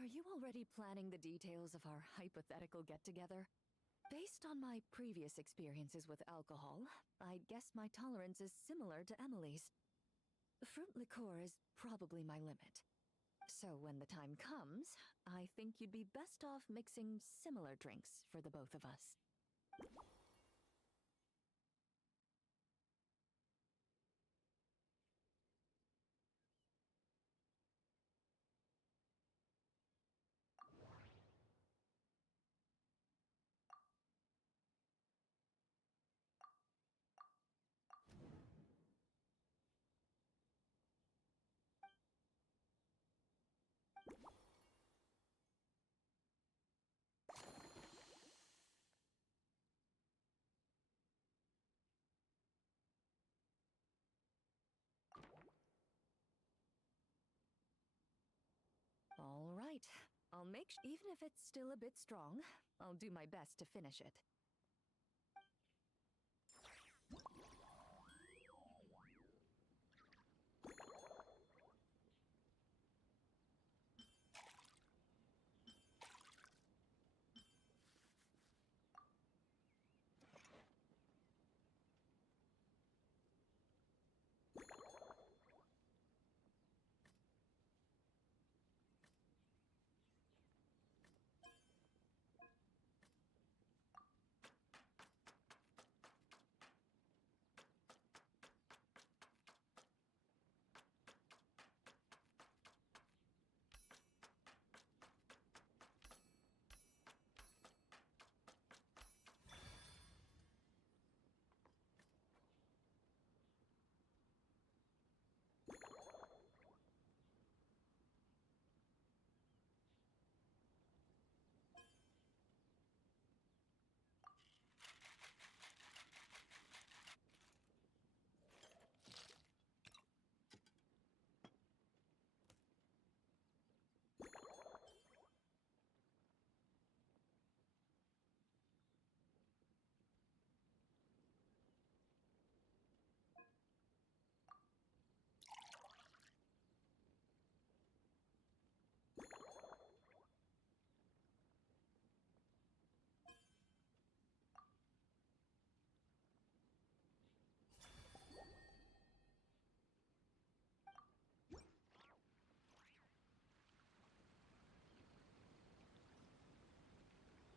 Are you already planning the details of our hypothetical get-together? Based on my previous experiences with alcohol, I'd guess my tolerance is similar to Emily's. Fruit liqueur is probably my limit. So when the time comes, I think you'd be best off mixing similar drinks for the both of us. All right. I'll make even if it's still a bit strong, I'll do my best to finish it.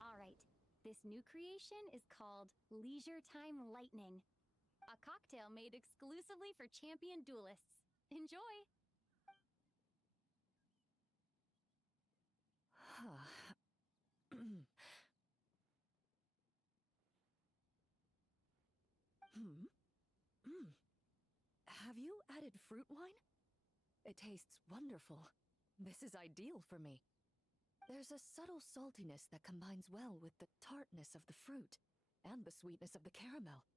All right, this new creation is called Leisure Time Lightning, a cocktail made exclusively for champion duelists. Enjoy! Have you added fruit wine? It tastes wonderful. This is ideal for me. There's a subtle saltiness that combines well with the tartness of the fruit and the sweetness of the caramel.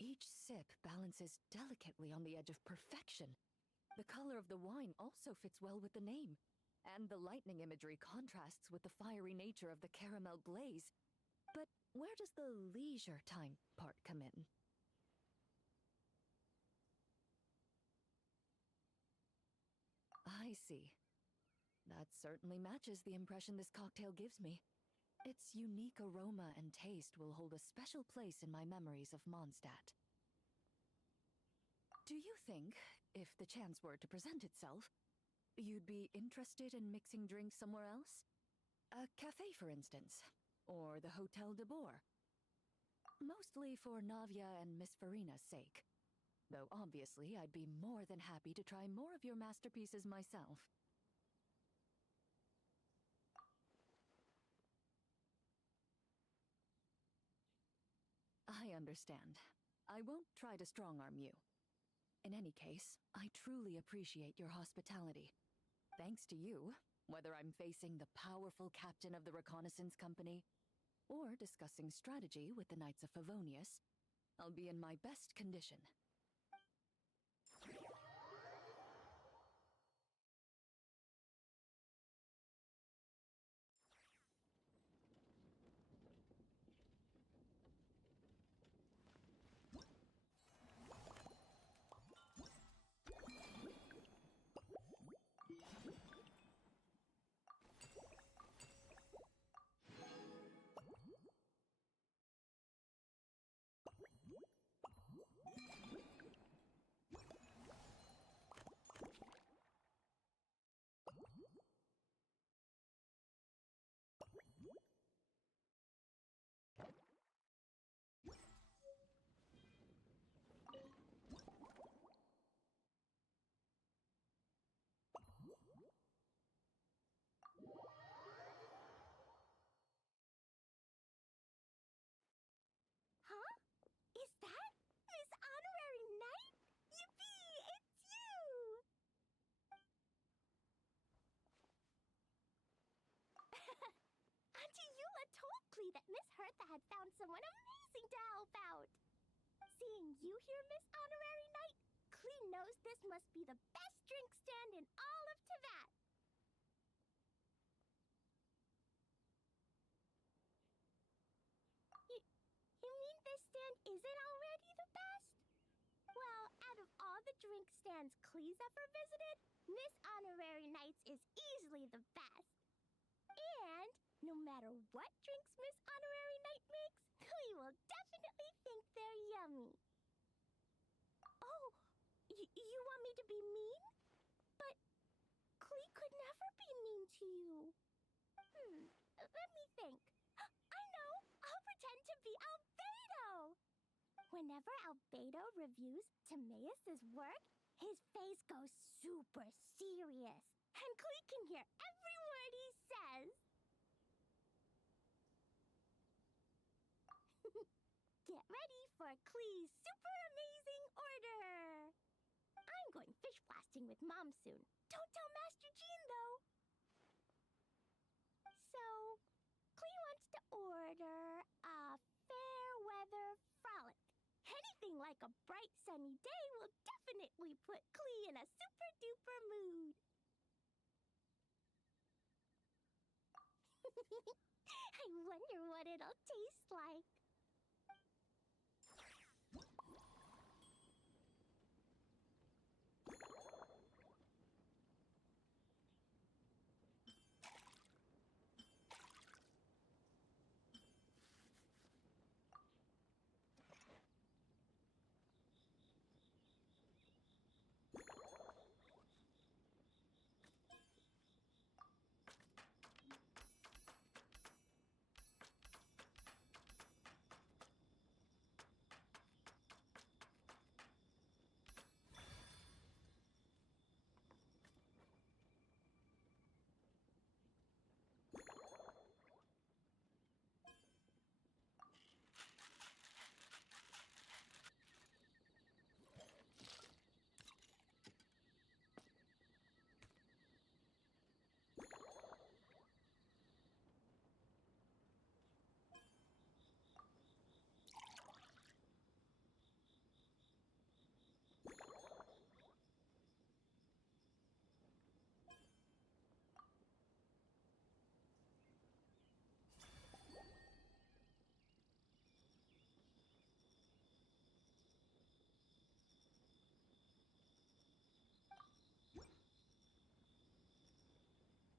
Each sip balances delicately on the edge of perfection. The color of the wine also fits well with the name, and the lightning imagery contrasts with the fiery nature of the caramel glaze. But where does the leisure time part come in? I see. That certainly matches the impression this cocktail gives me. Its unique aroma and taste will hold a special place in my memories of Mondstadt. Do you think, if the chance were to present itself, you'd be interested in mixing drinks somewhere else? A cafe, for instance, or the Hotel de Boer. Mostly for Navia and Miss Farina's sake. Though obviously I'd be more than happy to try more of your masterpieces myself. I understand. I won't try to strong-arm you. In any case, I truly appreciate your hospitality. Thanks to you, whether I'm facing the powerful captain of the reconnaissance company or discussing strategy with the Knights of Favonius, I'll be in my best condition. that Miss Hertha had found someone amazing to help out. Seeing you here, Miss Honorary Knight, Klee knows this must be the best drink stand in all of Teyvat. You mean this stand isn't already the best? Well, out of all the drink stands Klee's ever visited, Miss Honorary Knight's is easily the best. And no matter what drinks Miss Honorary Knight makes, Klee will definitely think they're yummy. Oh, you want me to be mean? But Klee could never be mean to you. Let me think. I know! I'll pretend to be Albedo! Whenever Albedo reviews Timaeus' work, his face goes super serious, and Klee can hear every word he says. Get ready for Klee's super amazing order! I'm going fish blasting with Mom soon. Don't tell Master Jean, though! So, Klee wants to order a fair weather frolic. Anything like a bright sunny day will definitely put Klee in a super duper mood. I wonder what it'll taste like.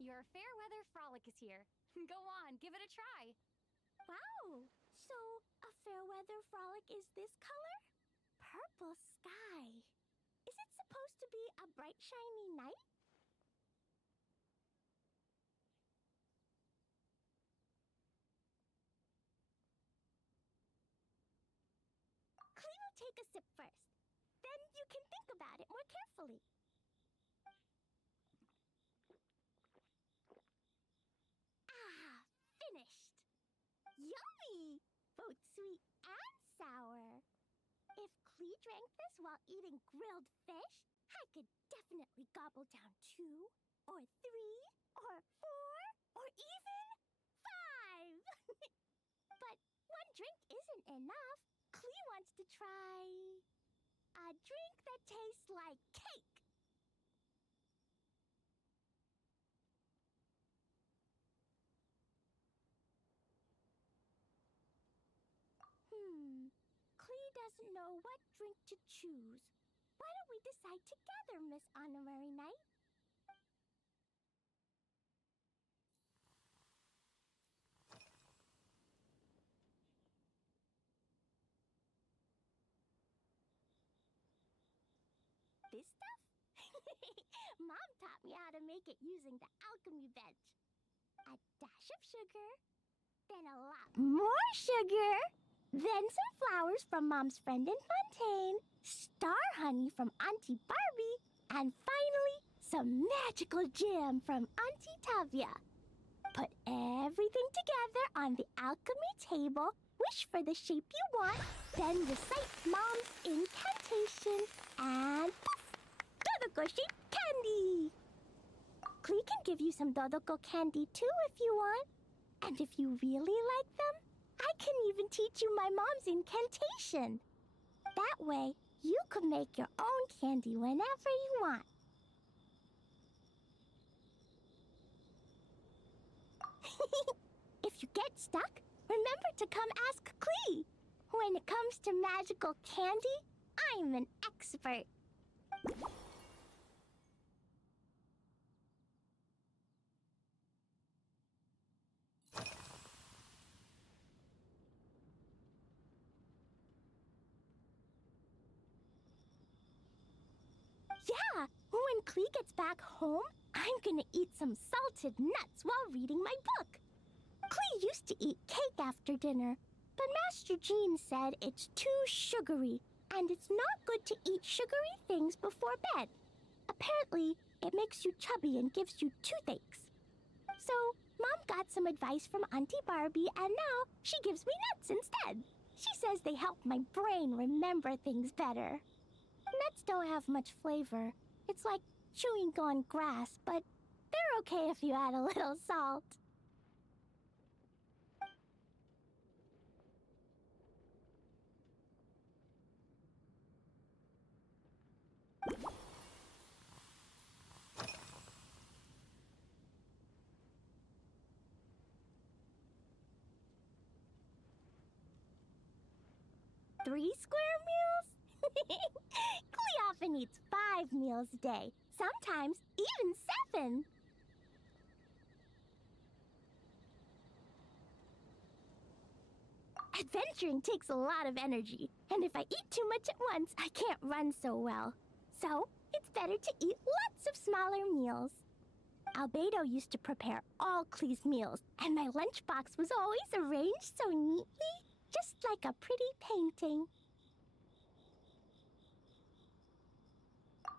Your Fairweather Frolic is here. Go on, give it a try. Wow! So, a Fairweather Frolic is this color? Purple sky. Is it supposed to be a bright, shiny night? Klee will take a sip first. Then you can think about it more carefully. Ah, finished. Yummy! Both sweet and sour. If Klee drank this while eating grilled fish, I could definitely gobble down 2, or 3, or 4, or even 5! But one drink isn't enough. Klee wants to try a drink that tastes like cake. Klee doesn't know what drink to choose. Why don't we decide together, Miss Honorary Knight? This stuff? Mom taught me how to make it using the alchemy bench. A dash of sugar, then a lot more sugar, then some flowers from Mom's friend in Fontaine, star honey from Auntie Barbie, and finally, some magical jam from Auntie Tavia. Put everything together on the alchemy table, wish for the shape you want, then recite Mom's incantation, and poof! Dodoko-shaped candy! Klee can give you some Dodoko candy too if you want. And if you really like them, I can even teach you my mom's incantation. That way, you could make your own candy whenever you want. If you get stuck, remember to come ask Klee. When it comes to magical candy, I'm an expert. Yeah, when Klee gets back home, I'm gonna eat some salted nuts while reading my book. Klee used to eat cake after dinner, but Master Jean said it's too sugary, and it's not good to eat sugary things before bed. Apparently, it makes you chubby and gives you toothaches. So, Mom got some advice from Auntie Barbie, and now she gives me nuts instead. She says they help my brain remember things better. Nuts don't have much flavor. It's like chewing on grass, but they're okay if you add a little salt. Three square meals? Klee often eats 5 meals a day, sometimes even 7. Adventuring takes a lot of energy, and if I eat too much at once, I can't run so well. So, it's better to eat lots of smaller meals. Albedo used to prepare all Klee's meals, and my lunchbox was always arranged so neatly, just like a pretty painting.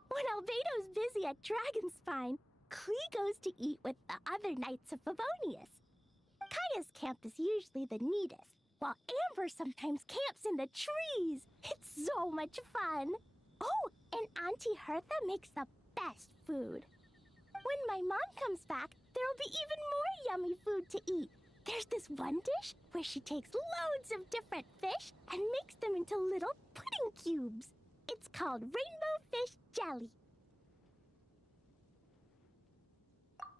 When Albedo's busy at Dragonspine, Klee goes to eat with the other Knights of Favonius. Kaya's camp is usually the neatest, while Amber sometimes camps in the trees. It's so much fun. Oh, and Auntie Hertha makes the best food. When my mom comes back, there'll be even more yummy food to eat. There's this one dish where she takes loads of different fish and makes them into little pudding cubes. It's called rainbow fish jelly.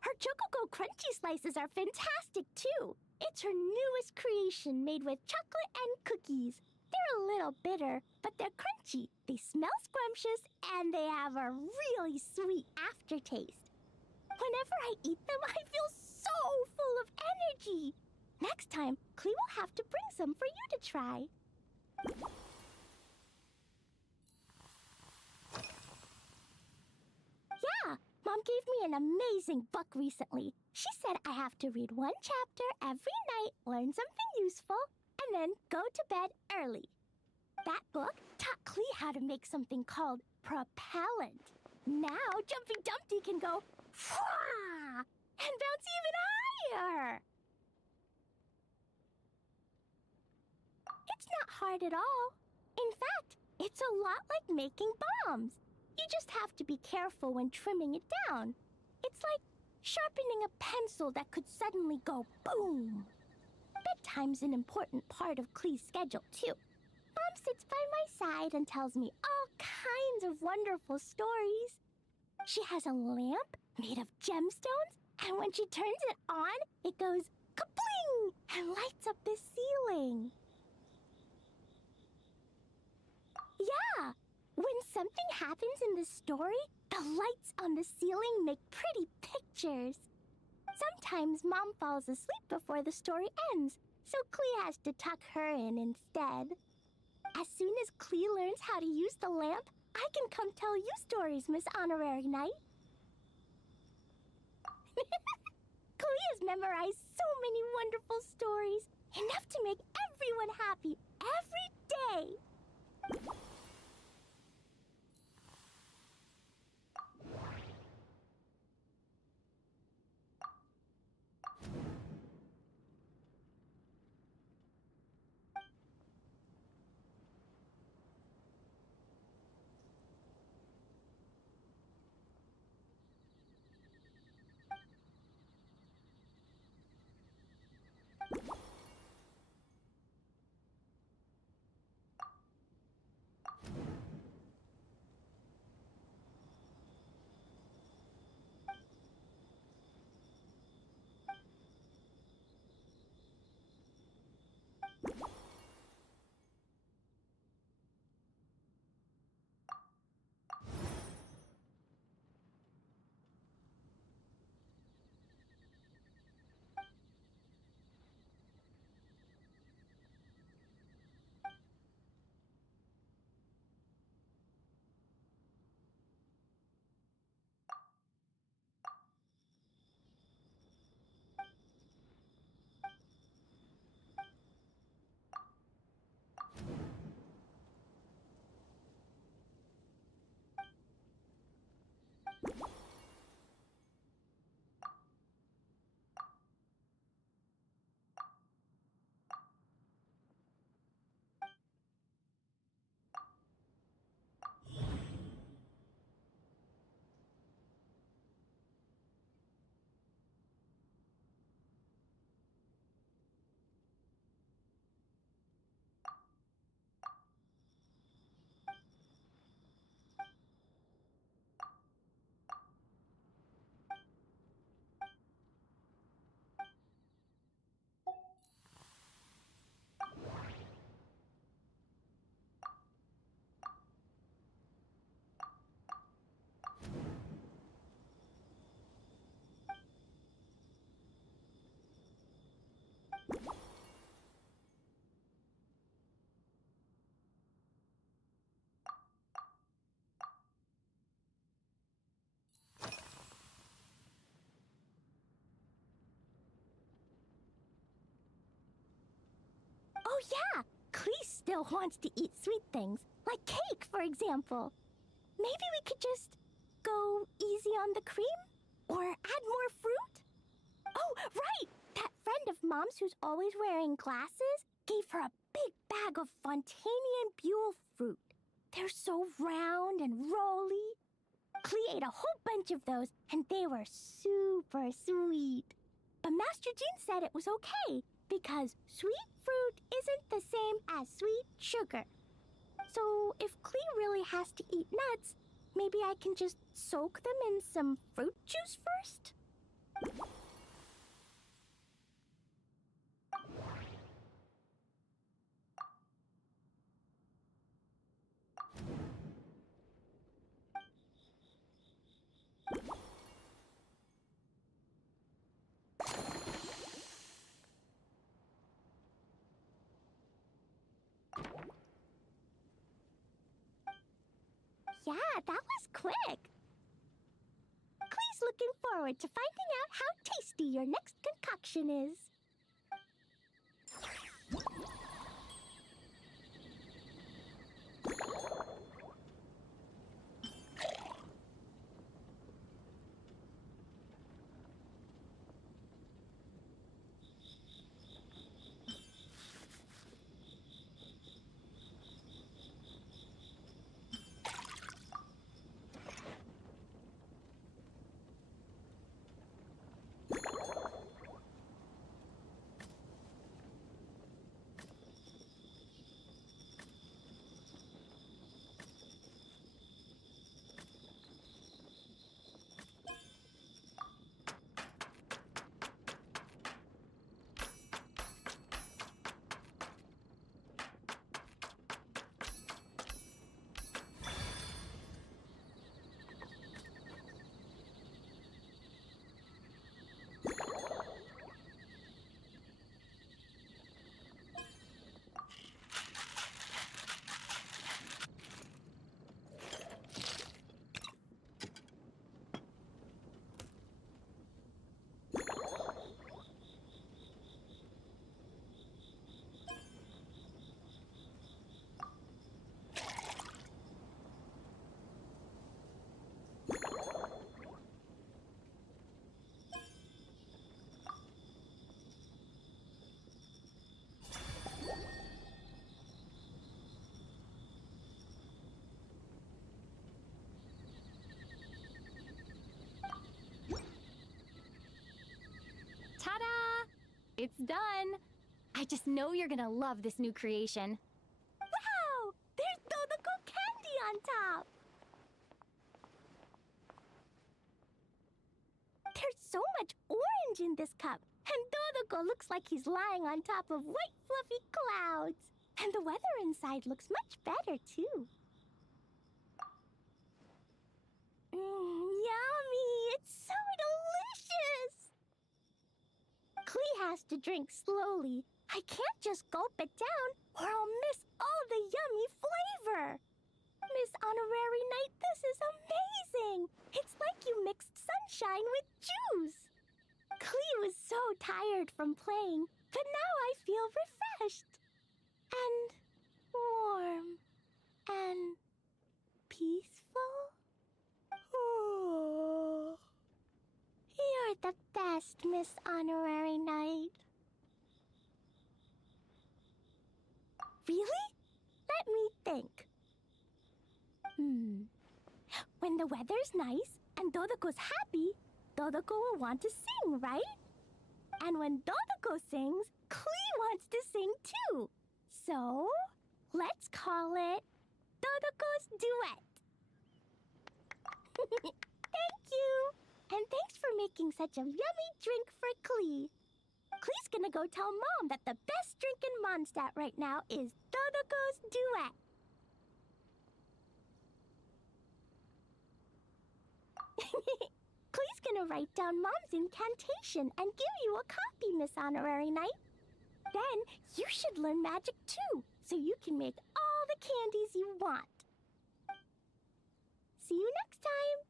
Her Chococo Crunchy Slices are fantastic too. It's her newest creation made with chocolate and cookies. They're a little bitter, but they're crunchy. They smell scrumptious, and they have a really sweet aftertaste. Whenever I eat them, I feel so full of energy. Next time, Klee will have to bring some for you to try. Yeah, Mom gave me an amazing book recently. She said I have to read one chapter every night, learn something useful, and then go to bed early. That book taught Klee how to make something called propellant. Now Jumpy Dumpty can go Fwah! And bounce even higher. It's not hard at all. In fact, it's a lot like making bombs. You just have to be careful when trimming it down. It's like sharpening a pencil that could suddenly go boom. Bedtime's an important part of Klee's schedule, too. Mom sits by my side and tells me all kinds of wonderful stories. She has a lamp made of gemstones, and when she turns it on, it goes kabling and lights up the ceiling. Yeah, when something happens in the story, the lights on the ceiling make pretty pictures. Sometimes Mom falls asleep before the story ends, so Klee has to tuck her in instead. As soon as Klee learns how to use the lamp, I can come tell you stories, Miss Honorary Knight. Klee has memorized so many wonderful stories, enough to make everyone happy every day. Oh yeah, Clee still wants to eat sweet things, like cake, for example. Maybe we could just go easy on the cream? Or add more fruit? Oh, right! That friend of Mom's who's always wearing glasses gave her a big bag of Fontanian Buell fruit. They're so round and rolly. Clee ate a whole bunch of those, and they were super sweet. But Master Jean said it was okay, because sweet fruit isn't the same as sweet sugar. So if Clee really has to eat nuts, maybe I can just soak them in some fruit juice first? Yeah, that was quick. Clee's looking forward to finding out how tasty your next concoction is. Ta-da! It's done! I just know you're gonna love this new creation. Wow! There's Dodoco candy on top! There's so much orange in this cup, and Dodoko looks like he's lying on top of white fluffy clouds. And the weather inside looks much better, too. Yummy! It's so delicious! Klee has to drink slowly. I can't just gulp it down, or I'll miss all the yummy flavor. Miss Honorary Knight, this is amazing! It's like you mixed sunshine with juice. Klee was so tired from playing, but now I feel refreshed. And warm. And peaceful. Oh. You're the best, Miss Honorary Knight. Really? Let me think. When the weather's nice and Dodoko's happy, Dodoko will want to sing, right? And when Dodoko sings, Klee wants to sing too. So, let's call it Dodoko's Duet. Thank you! And thanks for making such a yummy drink for Klee. Klee's gonna go tell Mom that the best drink in Mondstadt right now is Dodoko's Duet. Klee's gonna write down Mom's incantation and give you a copy, Miss Honorary Knight. Then you should learn magic too, so you can make all the candies you want. See you next time!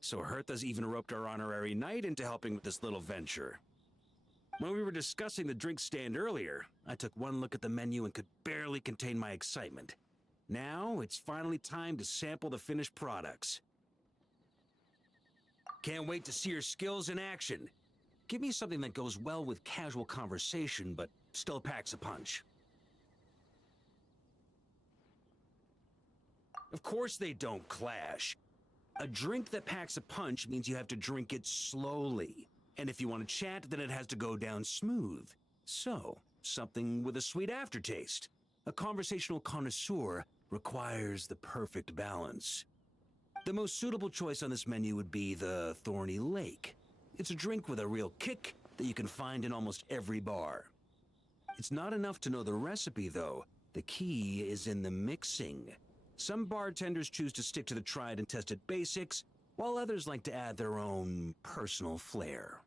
So Hertha's even roped our honorary knight into helping with this little venture. When we were discussing the drink stand earlier, I took one look at the menu and could barely contain my excitement. Now, it's finally time to sample the finished products. Can't wait to see your skills in action. Give me something that goes well with casual conversation, but still packs a punch. Of course they don't clash. A drink that packs a punch means you have to drink it slowly. And if you want to chat, then it has to go down smooth. So, something with a sweet aftertaste. A conversational connoisseur requires the perfect balance. The most suitable choice on this menu would be the Thorny Lake. It's a drink with a real kick that you can find in almost every bar. It's not enough to know the recipe, though. The key is in the mixing. Some bartenders choose to stick to the tried and tested basics, while others like to add their own personal flair.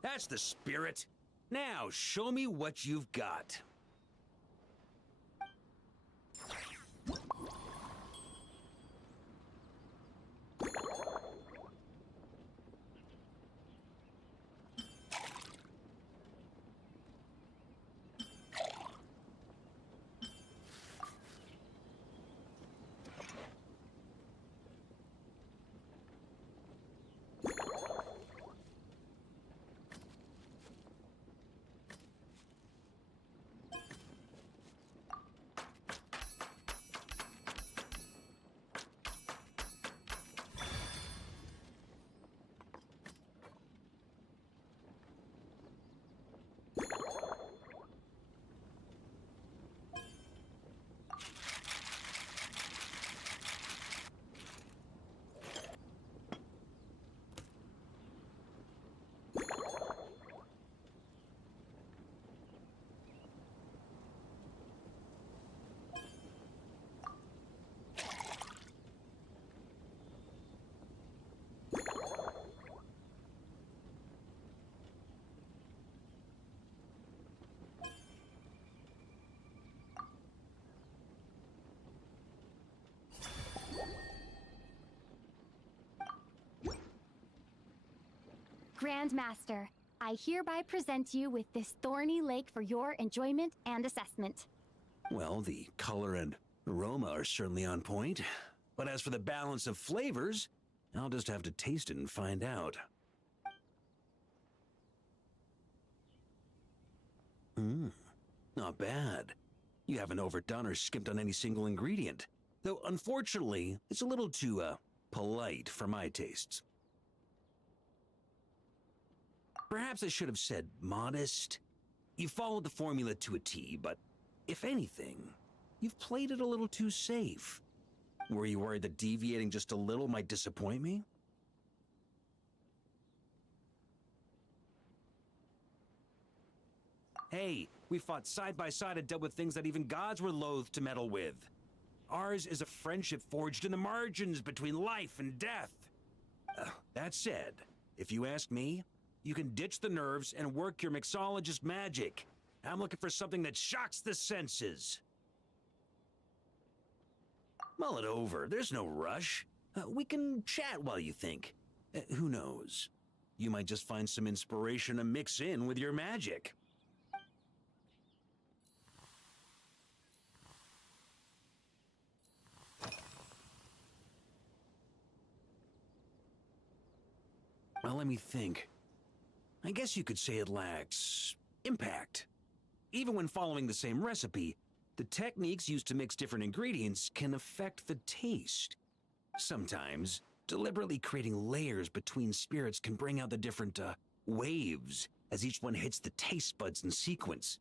That's the spirit. Now, show me what you've got. Grandmaster, I hereby present you with this thorny lake for your enjoyment and assessment. Well, the color and aroma are certainly on point. But as for the balance of flavors, I'll just have to taste it and find out. Not bad. You haven't overdone or skimped on any single ingredient. Though, unfortunately, it's a little too, polite for my tastes. Perhaps I should have said modest. You followed the formula to a T, but if anything, you've played it a little too safe. Were you worried that deviating just a little might disappoint me? Hey, we fought side by side and dealt with things that even gods were loath to meddle with. Ours is a friendship forged in the margins between life and death. That said, if you ask me, you can ditch the nerves and work your mixologist magic. I'm looking for something that shocks the senses. Mull it over. There's no rush. We can chat while you think. Who knows? You might just find some inspiration to mix in with your magic. Well, let me think. I guess you could say it lacks impact. Even when following the same recipe, the techniques used to mix different ingredients can affect the taste. Sometimes, deliberately creating layers between spirits can bring out the different, waves as each one hits the taste buds in sequence.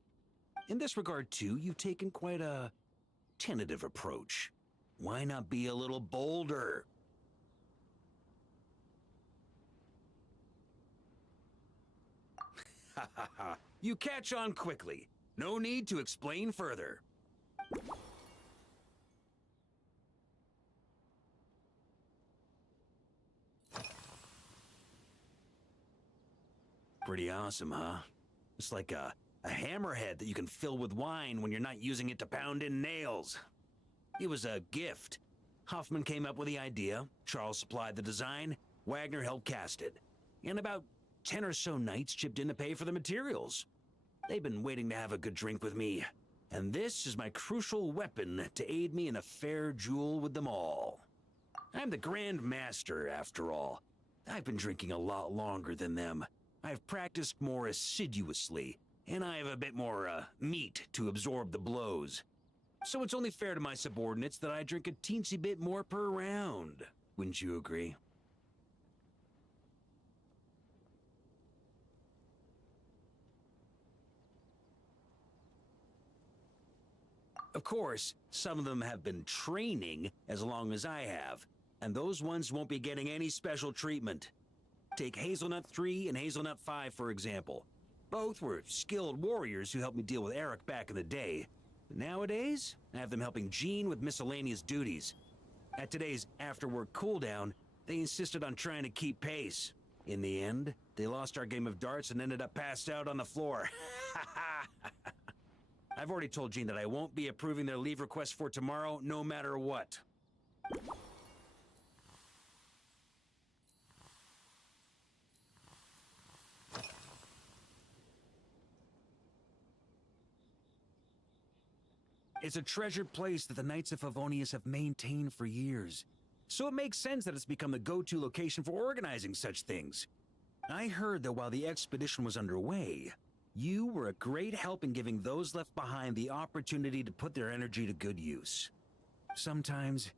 In this regard, too, you've taken quite a tentative approach. Why not be a little bolder? Ha ha ha. You catch on quickly. No need to explain further. Pretty awesome, huh? It's like a hammerhead that you can fill with wine when you're not using it to pound in nails. It was a gift. Hoffman came up with the idea, Charles supplied the design, Wagner helped cast it. And about 10 or so knights chipped in to pay for the materials. They've been waiting to have a good drink with me, and this is my crucial weapon to aid me in a fair duel with them all. I'm the Grand Master, after all. I've been drinking a lot longer than them. I've practiced more assiduously, and I have a bit more, meat to absorb the blows. So it's only fair to my subordinates that I drink a teensy bit more per round. Wouldn't you agree? Of course, some of them have been training as long as I have, and those ones won't be getting any special treatment. Take Hazelnut 3 and Hazelnut 5, for example. Both were skilled warriors who helped me deal with Eric back in the day. But nowadays, I have them helping Jean with miscellaneous duties. At today's after-work cooldown, they insisted on trying to keep pace. In the end, they lost our game of darts and ended up passed out on the floor. I've already told Jean that I won't be approving their leave request for tomorrow, no matter what. It's a treasured place that the Knights of Favonius have maintained for years. So it makes sense that it's become the go-to location for organizing such things. I heard that while the expedition was underway, you were a great help in giving those left behind the opportunity to put their energy to good use. Sometimes,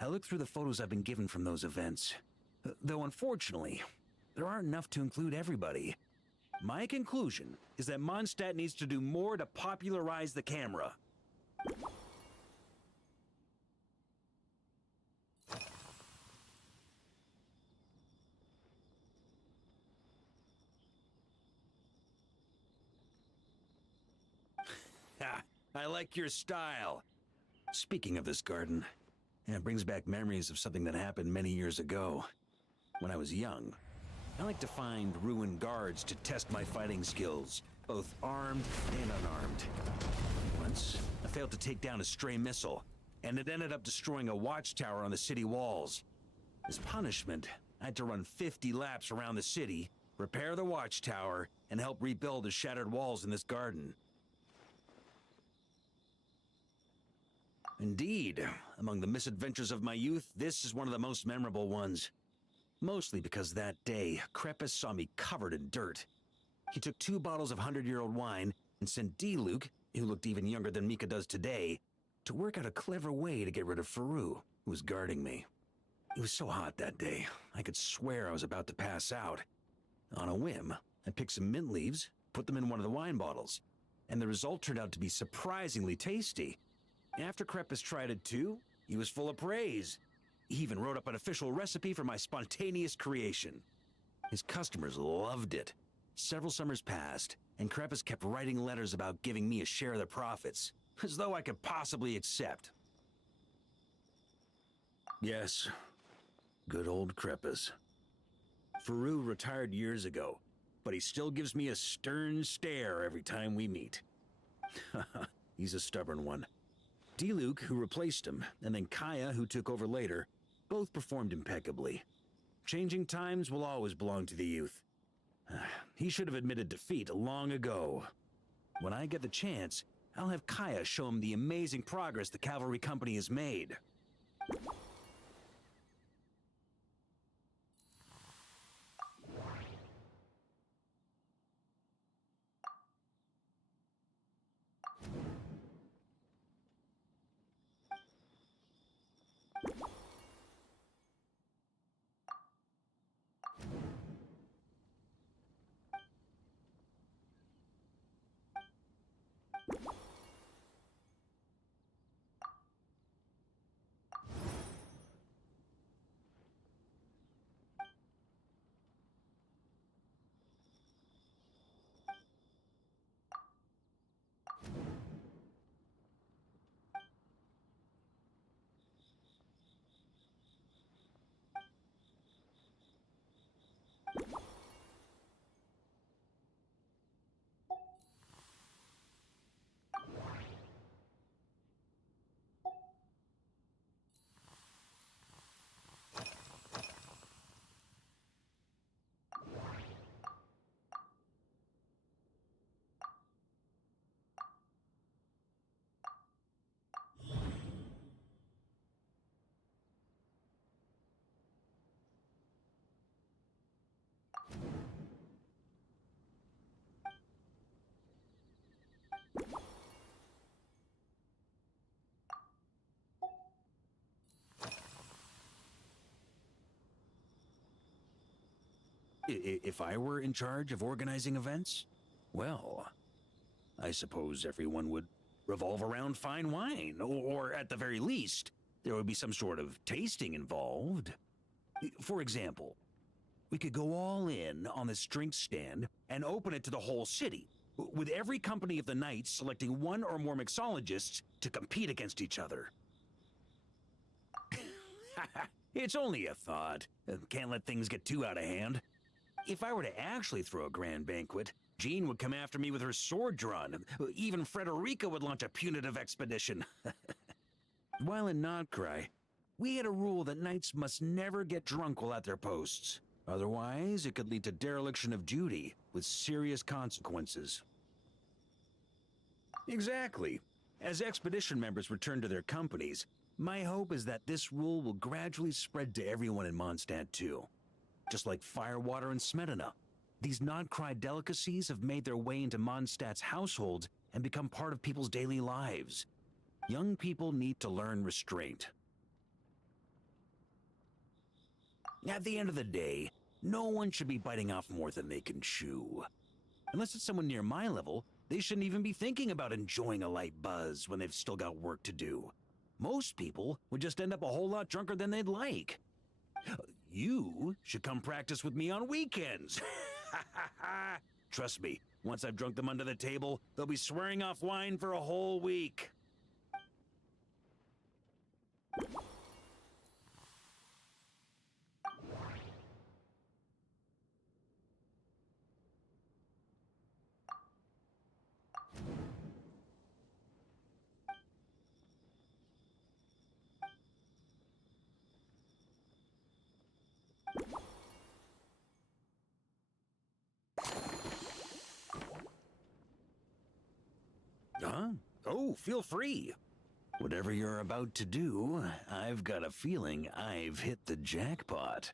I look through the photos I've been given from those events. Though unfortunately, there aren't enough to include everybody. My conclusion is that Mondstadt needs to do more to popularize the camera. Ha! I like your style. Speaking of this garden, it brings back memories of something that happened many years ago. When I was young, I liked to find ruined guards to test my fighting skills, both armed and unarmed. Once, I failed to take down a stray missile, and it ended up destroying a watchtower on the city walls. As punishment, I had to run 50 laps around the city, repair the watchtower, and help rebuild the shattered walls in this garden. Indeed, among the misadventures of my youth, this is one of the most memorable ones. Mostly because that day, Krepus saw me covered in dirt. He took 2 bottles of 100-year-old wine and sent Diluc, who looked even younger than Mika does today, to work out a clever way to get rid of Faru, who was guarding me. It was so hot that day, I could swear I was about to pass out. On a whim, I picked some mint leaves, put them in one of the wine bottles, and the result turned out to be surprisingly tasty. After Krepus tried it too, he was full of praise. He even wrote up an official recipe for my spontaneous creation. His customers loved it. Several summers passed, and Krepus kept writing letters about giving me a share of the profits, as though I could possibly accept. Yes, good old Krepus. Faru retired years ago, but he still gives me a stern stare every time we meet. He's a stubborn one. Diluc, who replaced him, and then Kaya, who took over later, both performed impeccably. Changing times will always belong to the youth. He should have admitted defeat long ago. When I get the chance, I'll have Kaya show him the amazing progress the Cavalry Company has made. If I were in charge of organizing events, well, I suppose everyone would revolve around fine wine, or at the very least, there would be some sort of tasting involved. For example, we could go all in on this drink stand and open it to the whole city, with every company of the Knights selecting one or more mixologists to compete against each other. It's only a thought. Can't let things get too out of hand. If I were to actually throw a grand banquet, Jean would come after me with her sword drawn. Even Frederica would launch a punitive expedition. While in Nodcry, we had a rule that knights must never get drunk while at their posts. Otherwise, it could lead to dereliction of duty, with serious consequences. Exactly. As expedition members return to their companies, my hope is that this rule will gradually spread to everyone in Mondstadt too. Just like Firewater and Smedina, these Nodcry delicacies have made their way into Mondstadt's households and become part of people's daily lives. Young people need to learn restraint. At the end of the day, no one should be biting off more than they can chew. Unless it's someone near my level, they shouldn't even be thinking about enjoying a light buzz when they've still got work to do. Most people would just end up a whole lot drunker than they'd like. You should come practice with me on weekends. Trust me, once I've drunk them under the table, they'll be swearing off wine for a whole week. Huh? Oh, feel free. Whatever you're about to do, I've got a feeling I've hit the jackpot.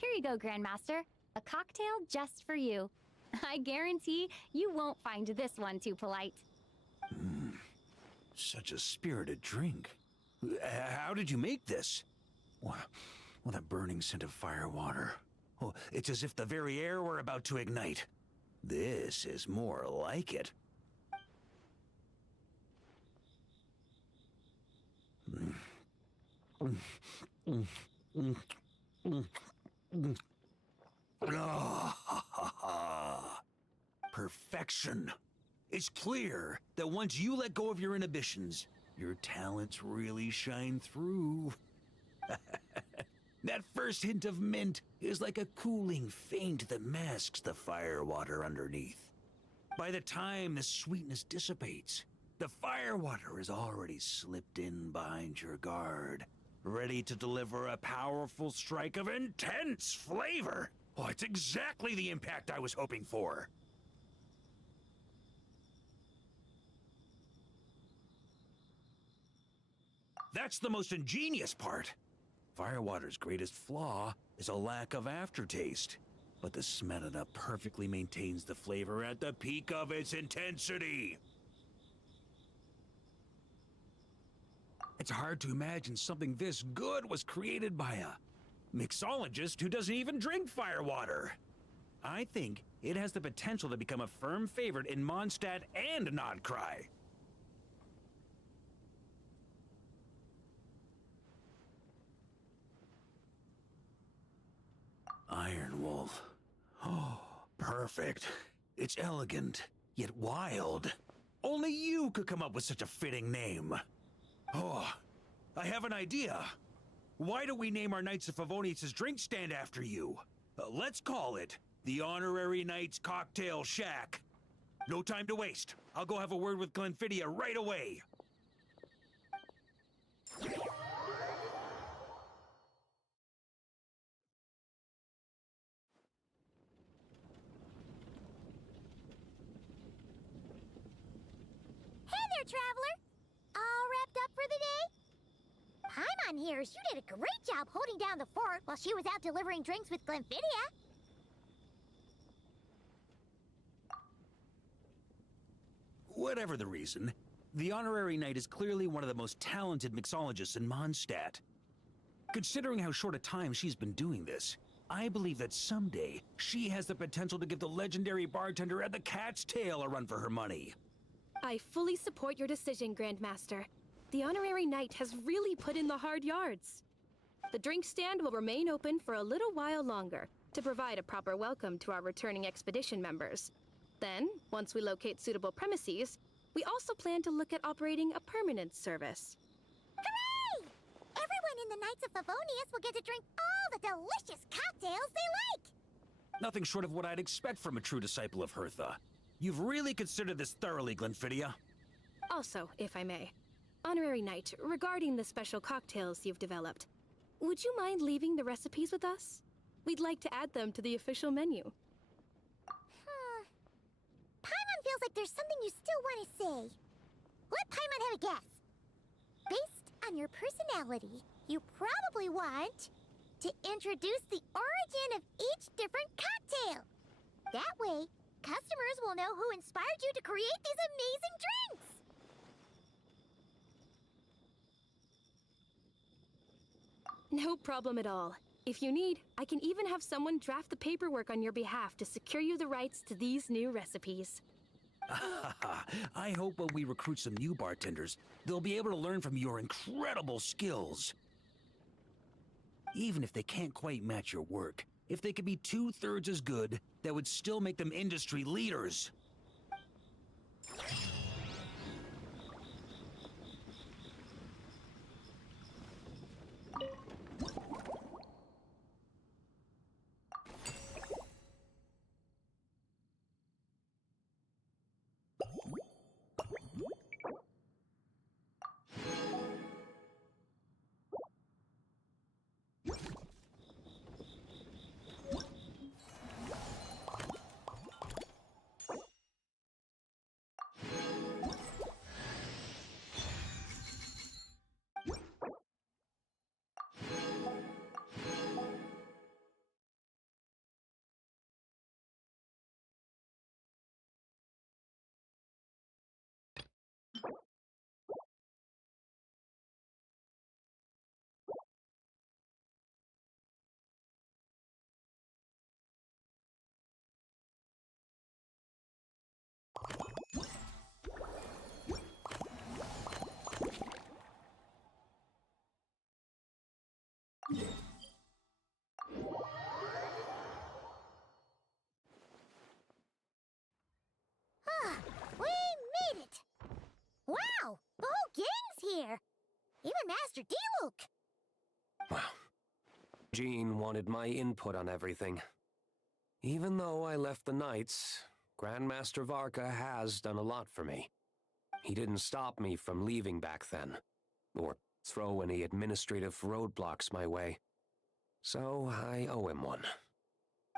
Here you go, Grandmaster. A cocktail just for you. I guarantee you won't find this one too polite. Such a spirited drink. How did you make this? Well, that burning scent of firewater. Oh, it's as if the very air were about to ignite. This is more like it. Perfection. It's clear that once you let go of your inhibitions, your talents really shine through. That first hint of mint is like a cooling feint that masks the firewater underneath. By the time the sweetness dissipates, the firewater has already slipped in behind your guard, ready to deliver a powerful strike of intense flavor. Oh, it's exactly the impact I was hoping for. That's the most ingenious part. Firewater's greatest flaw is a lack of aftertaste, but the Smedina perfectly maintains the flavor at the peak of its intensity. It's hard to imagine something this good was created by a mixologist who doesn't even drink firewater. I think it has the potential to become a firm favorite in Mondstadt and Nodcry. Iron Wolf. Oh, perfect. It's elegant, yet wild. Only you could come up with such a fitting name. Oh, I have an idea. Why don't we name our Knights of Favonius' drink stand after you? Let's call it the Honorary Knights Cocktail Shack. No time to waste. I'll go have a word with Glenfidia right away. Hey there, traveler! All wrapped up for the day? Paimon hears you did a great job holding down the fort while she was out delivering drinks with Glenfidia. Whatever the reason, the Honorary Knight is clearly one of the most talented mixologists in Mondstadt. Considering how short a time she's been doing this, I believe that someday she has the potential to give the legendary bartender at the Cat's Tail a run for her money. I fully support your decision, Grandmaster. The Honorary Knight has really put in the hard yards. The drink stand will remain open for a little while longer to provide a proper welcome to our returning expedition members. Then, once we locate suitable premises, we also plan to look at operating a permanent service. Hooray! Everyone in the Knights of Favonius will get to drink all the delicious cocktails they like! Nothing short of what I'd expect from a true disciple of Hertha. You've really considered this thoroughly, Glenfidia. Also, if I may, Honorary Knight, regarding the special cocktails you've developed, would you mind leaving the recipes with us? We'd like to add them to the official menu. Paimon feels like there's something you still want to say. Let Paimon have a guess. Based on your personality, you probably want to introduce the origin of each different cocktail. That way, customers will know who inspired you to create these amazing drinks. No problem at all. If you need, I can even have someone draft the paperwork on your behalf to secure you the rights to these new recipes. I hope when we recruit some new bartenders, they'll be able to learn from your incredible skills. Even if they can't quite match your work, if they could be 2/3 as good, that would still make them industry leaders. We made it! Wow! The whole gang's here! Even Master Diluc! Jean wanted my input on everything. Even though I left the Knights, Grandmaster Varka has done a lot for me. He didn't stop me from leaving back then, or throw any administrative roadblocks my way. So I owe him one.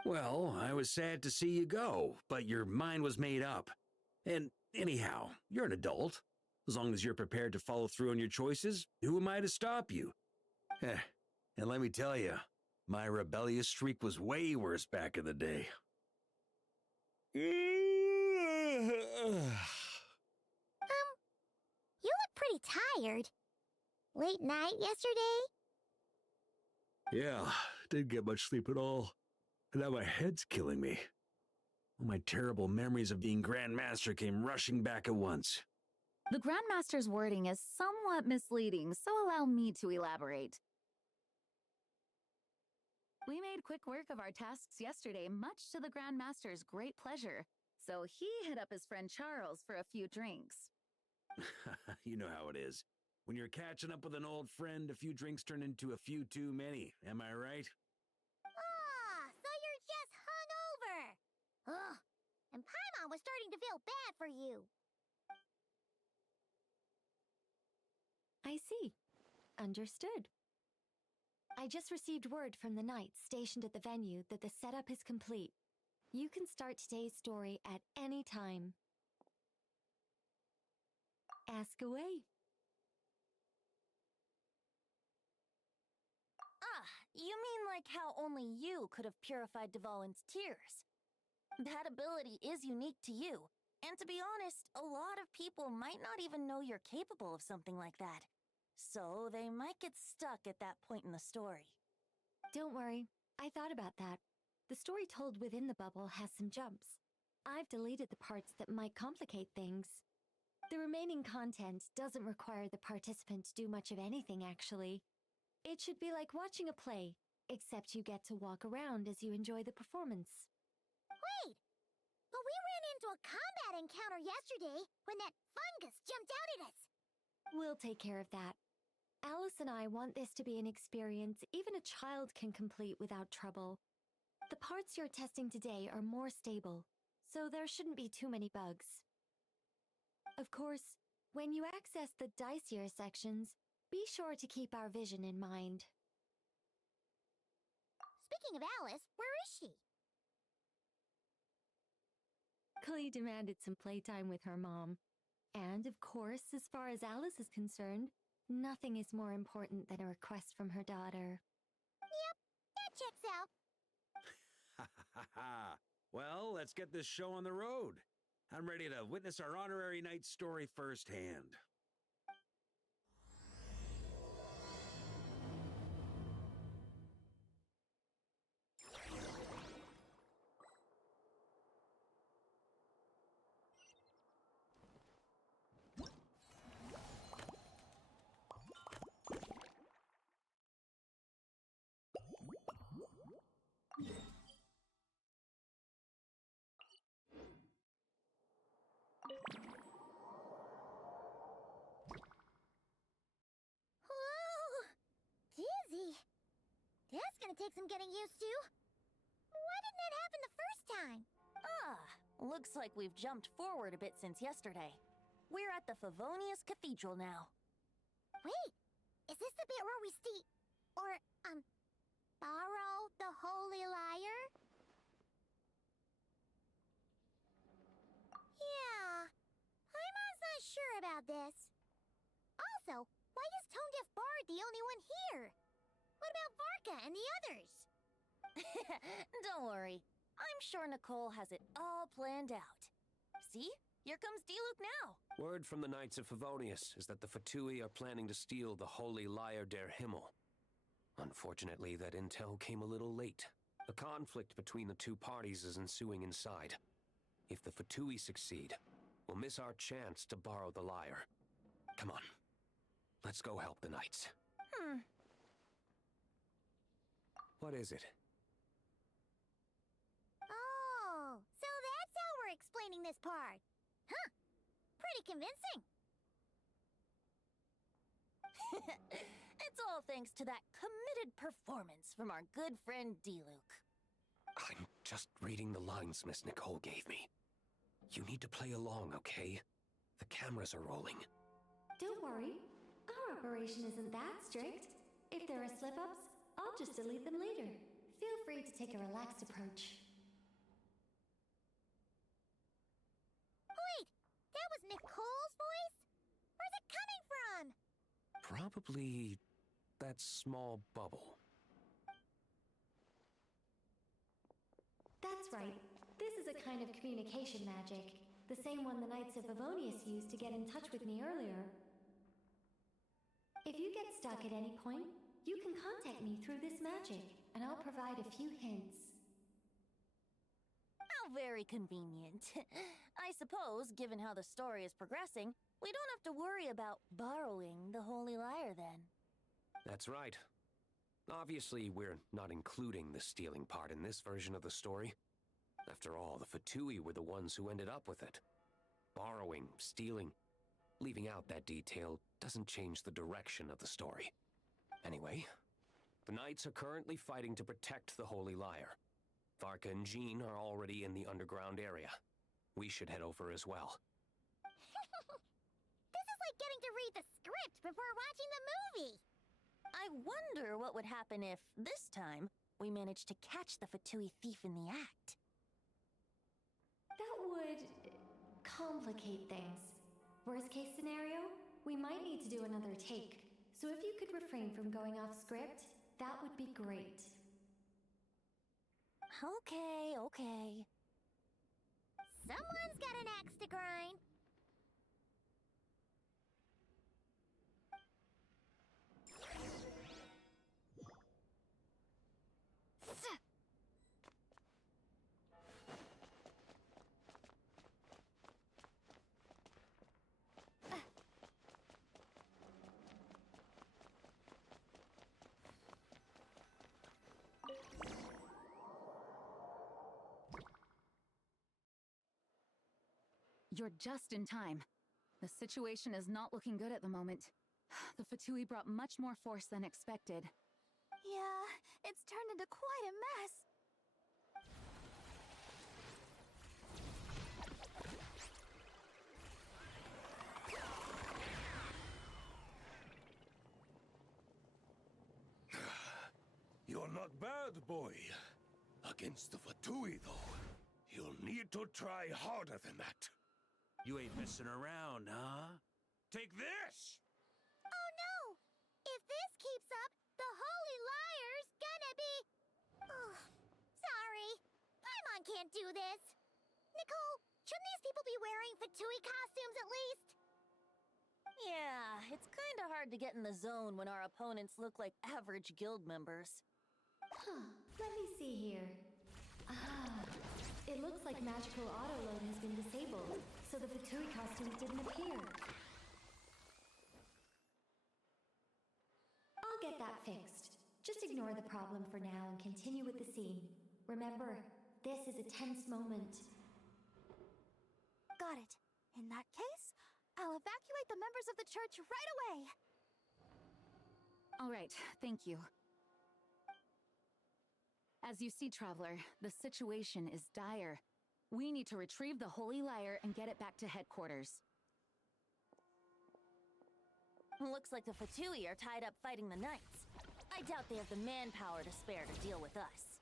Well, I was sad to see you go, but your mind was made up. And anyhow, you're an adult. As long as you're prepared to follow through on your choices, who am I to stop you? And let me tell you, my rebellious streak was way worse back in the day. You look pretty tired. Late night yesterday? Yeah, didn't get much sleep at all. And now my head's killing me. All my terrible memories of being Grandmaster came rushing back at once. The Grandmaster's wording is somewhat misleading, so allow me to elaborate. We made quick work of our tasks yesterday, much to the Grandmaster's great pleasure. So he hit up his friend Charles for a few drinks. You know how it is. When you're catching up with an old friend, a few drinks turn into a few too many. Am I right? Ah, so you're just hungover. Ugh, and Paimon was starting to feel bad for you. I see. Understood. I just received word from the knights stationed at the venue that the setup is complete. You can start today's story at any time. Ask away. Ah, you mean like how only you could have purified Dvalin's tears? That ability is unique to you, and to be honest, a lot of people might not even know you're capable of something like that. So they might get stuck at that point in the story. Don't worry, I thought about that. The story told within the bubble has some jumps. I've deleted the parts that might complicate things. The remaining content doesn't require the participant to do much of anything, actually. It should be like watching a play, except you get to walk around as you enjoy the performance. Wait! But we ran into a combat encounter yesterday when that fungus jumped out at us. We'll take care of that. Alice and I want this to be an experience even a child can complete without trouble. The parts you're testing today are more stable, so there shouldn't be too many bugs. Of course, when you access the dicier sections, be sure to keep our vision in mind. Speaking of Alice, where is she? Klee demanded some playtime with her mom. And, of course, as far as Alice is concerned, nothing is more important than a request from her daughter. Yep, that checks out. Ha ha ha! Well, let's get this show on the road. I'm ready to witness our honorary knight story firsthand. Whoa! Dizzy. That's gonna take some getting used to. Why didn't that happen the first time? Ah, looks like we've jumped forward a bit since yesterday. We're at the Favonius Cathedral now. Wait, is this the bit where we borrow the Holy Lyre? Yeah, Paimon's not sure about this. Also, why is Tone Deaf Bard the only one here? What about Varka and the others? Don't worry. I'm sure Nicole has it all planned out. See? Here comes Diluc now. Word from the Knights of Favonius is that the Fatui are planning to steal the Holy Lyre der Himmel. Unfortunately, that intel came a little late. A conflict between the two parties is ensuing inside. If the Fatui succeed, we'll miss our chance to borrow the lyre. Come on. Let's go help the Knights. What is it? Oh, so that's how we're explaining this part. Huh. Pretty convincing. It's all thanks to that committed performance from our good friend Diluc. I'm just reading the lines Miss Nicole gave me. You need to play along, okay? The cameras are rolling. Don't worry. Our operation isn't that strict. If there are slip-ups, I'll just delete them later. Feel free to take a relaxed approach. Wait, that was Nicole's voice? Where's it coming from? Probably that small bubble. That's right. This is a kind of communication magic. The same one the Knights of Favonius used to get in touch with me earlier. If you get stuck at any point, you can contact me through this magic, and I'll provide a few hints. How very convenient. I suppose, given how the story is progressing, we don't have to worry about borrowing the Holy Lyre then. That's right. Obviously, we're not including the stealing part in this version of the story. After all, the Fatui were the ones who ended up with it. Borrowing, stealing, leaving out that detail doesn't change the direction of the story. Anyway, the Knights are currently fighting to protect the Holy Lyre. Varka and Jean are already in the underground area. We should head over as well. This is like getting to read the script before watching the movie. I wonder what would happen if, this time, we managed to catch the Fatui thief in the act. That would complicate things. Worst case scenario, we might need to do another take. So if you could refrain from going off script, that would be great. Okay. Someone's got an axe to grind. You're just in time. The situation is not looking good at the moment. The Fatui brought much more force than expected. Yeah, it's turned into quite a mess. You're not bad, boy. Against the Fatui, though, you'll need to try harder than that. You ain't messing around, huh? Take this! Oh no! If this keeps up, the Holy Lyre's gonna be... Oh, sorry. Paimon can't do this. Nicole, shouldn't these people be wearing Fatui costumes at least? Yeah, it's kinda hard to get in the zone when our opponents look like average guild members. Huh, let me see here. It looks like magical autoload has been disabled, so the Fatui costumes didn't appear. I'll get that fixed. Just ignore the problem for now and continue with the scene. Remember, this is a tense moment. Got it. In that case, I'll evacuate the members of the church right away. All right, thank you. As you see, Traveler, the situation is dire. We need to retrieve the Holy Lyre and get it back to headquarters. Looks like the Fatui are tied up fighting the Knights. I doubt they have the manpower to spare to deal with us.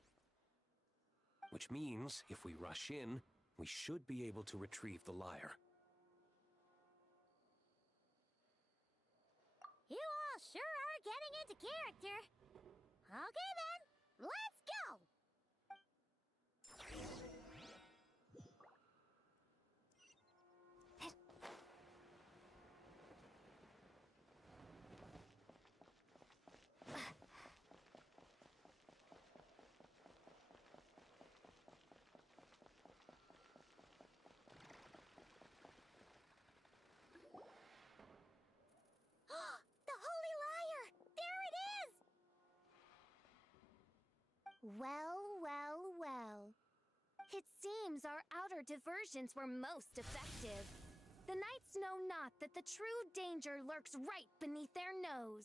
Which means, if we rush in, we should be able to retrieve the lyre. You all sure are getting into character. Okay then, let's go! The Holy Lyre! There it is! Well. It seems our outer diversions were most effective. The Knights know not that the true danger lurks right beneath their nose.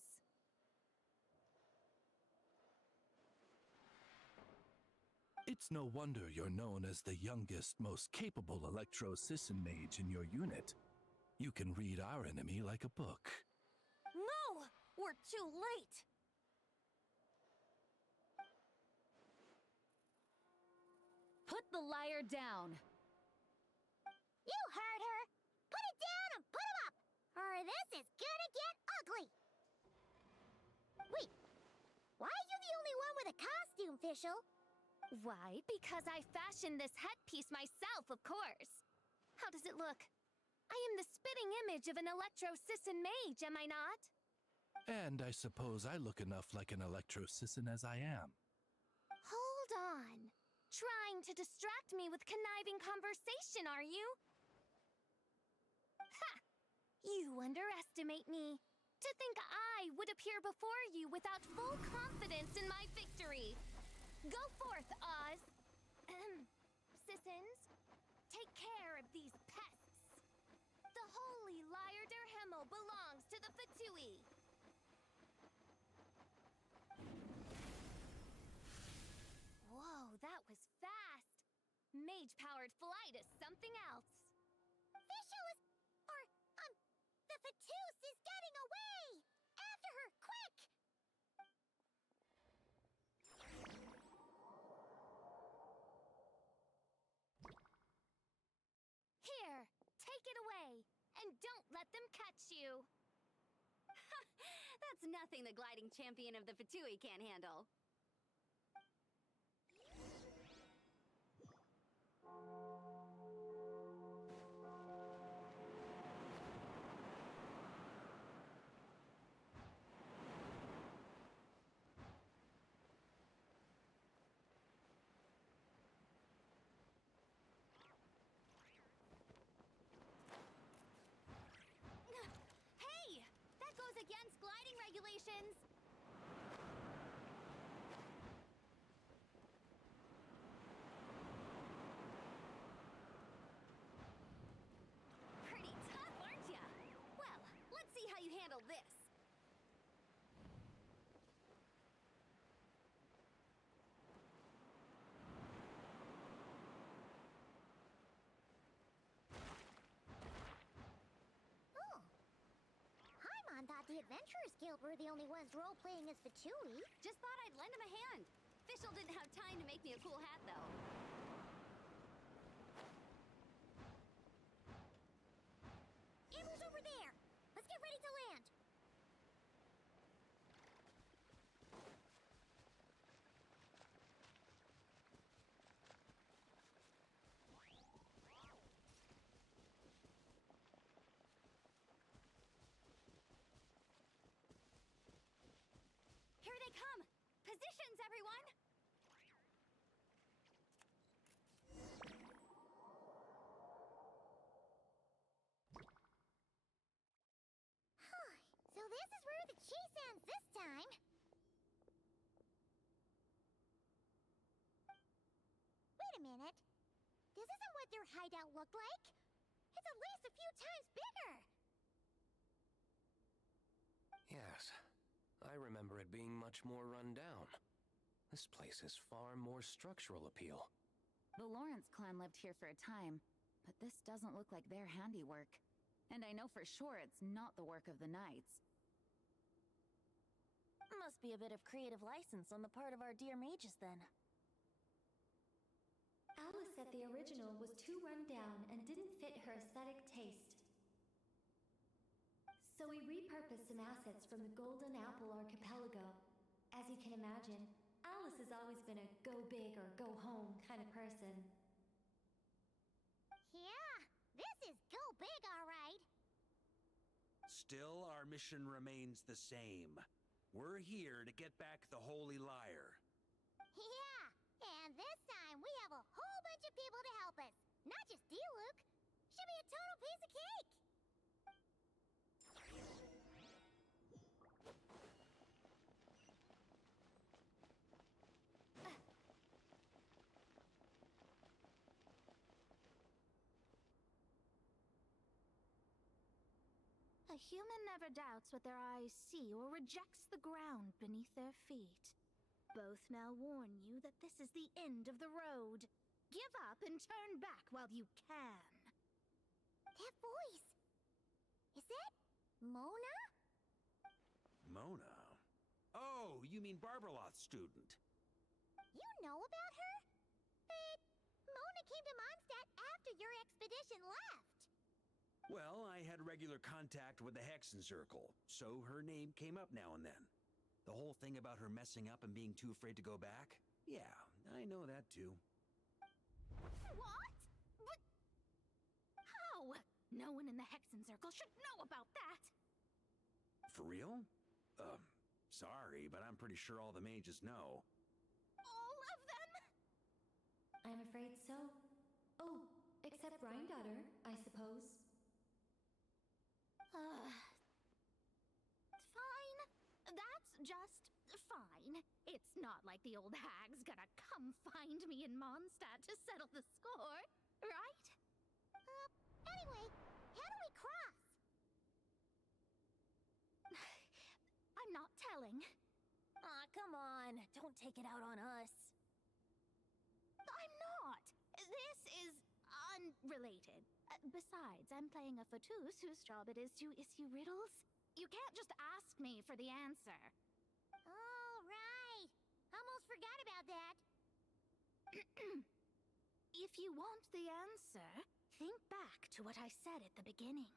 It's no wonder you're known as the youngest, most capable Electro-Sisson mage in your unit. You can read our enemy like a book. No! We're too late! Put the lyre down! You heard her! Put it down and put him up! Or this is gonna get ugly! Wait, why are you the only one with a costume, Fischl? Why? Because I fashioned this headpiece myself, of course. How does it look? I am the spitting image of an Electro-Sisson mage, am I not? And I suppose I look enough like an Electro-Sisson as I am. Hold on. Trying to distract me with conniving conversation, are you? Ha! You underestimate me. To think I would appear before you without full confidence in my victory. Go forth, Oz. now belongs to the Fatui. Whoa, that was fast. Mage-powered flight is something else. Fischl is... the Fatus is getting away! After her, quick! Here, take it away, and don't let them catch you. That's nothing the gliding champion of the Fatui can't handle. Hey! That goes against gliding regulations! Pretty tough, aren't ya? Well, let's see how you handle this. Oh. Paimon thought the Adventurers Guild were the only ones role-playing as Fatui. Just thought I'd lend him a hand. Fischl didn't have time to make me a cool hat, though. Amber's over there! Let's get ready to land! Here they come! Positions, everyone! So this is where the chase ends this time. Wait a minute. This isn't what their hideout looked like. It's at least a few times bigger. Yes, I remember it being much more run down. This place has far more structural appeal. The Lawrence clan lived here for a time, but this doesn't look like their handiwork. And I know for sure it's not the work of the Knights. Must be a bit of creative license on the part of our dear mages, then. Alice said the original was too run down and didn't fit her aesthetic taste. So we repurposed some assets from the Golden Apple Archipelago. As you can imagine, Alice has always been a go big or go home kind of person. Yeah, this is go big, all right. Still, our mission remains the same. We're here to get back the Holy Lyre. Yeah, and this time we have a whole bunch of people to help us. Not just Diluc. Should be a total piece of cake. A human never doubts what their eyes see or rejects the ground beneath their feet. Both now warn you that this is the end of the road. Give up and turn back while you can. That voice. Is that Mona? Mona? Oh, you mean Barbarloth's student. You know about her? But Mona came to Mondstadt after your expedition left. Well, I had regular contact with the Hexen Circle, so her name came up now and then. The whole thing about her messing up and being too afraid to go back? Yeah, I know that too. What? But... how? No one in the Hexen Circle should know about that! For real? Sorry, but I'm pretty sure all the mages know. All of them? I'm afraid so. Oh, except Grinddaughter, I suppose. Fine. That's just fine. It's not like the old hag's gonna come find me in Mondstadt to settle the score, right? Anyway, how do we cross? calling. Aw, come on. Don't take it out on us. I'm not. This is unrelated. Besides, I'm playing a Fatous whose job it is to issue riddles. You can't just ask me for the answer. Oh, right. Almost forgot about that. If you want the answer, think back to what I said at the beginning.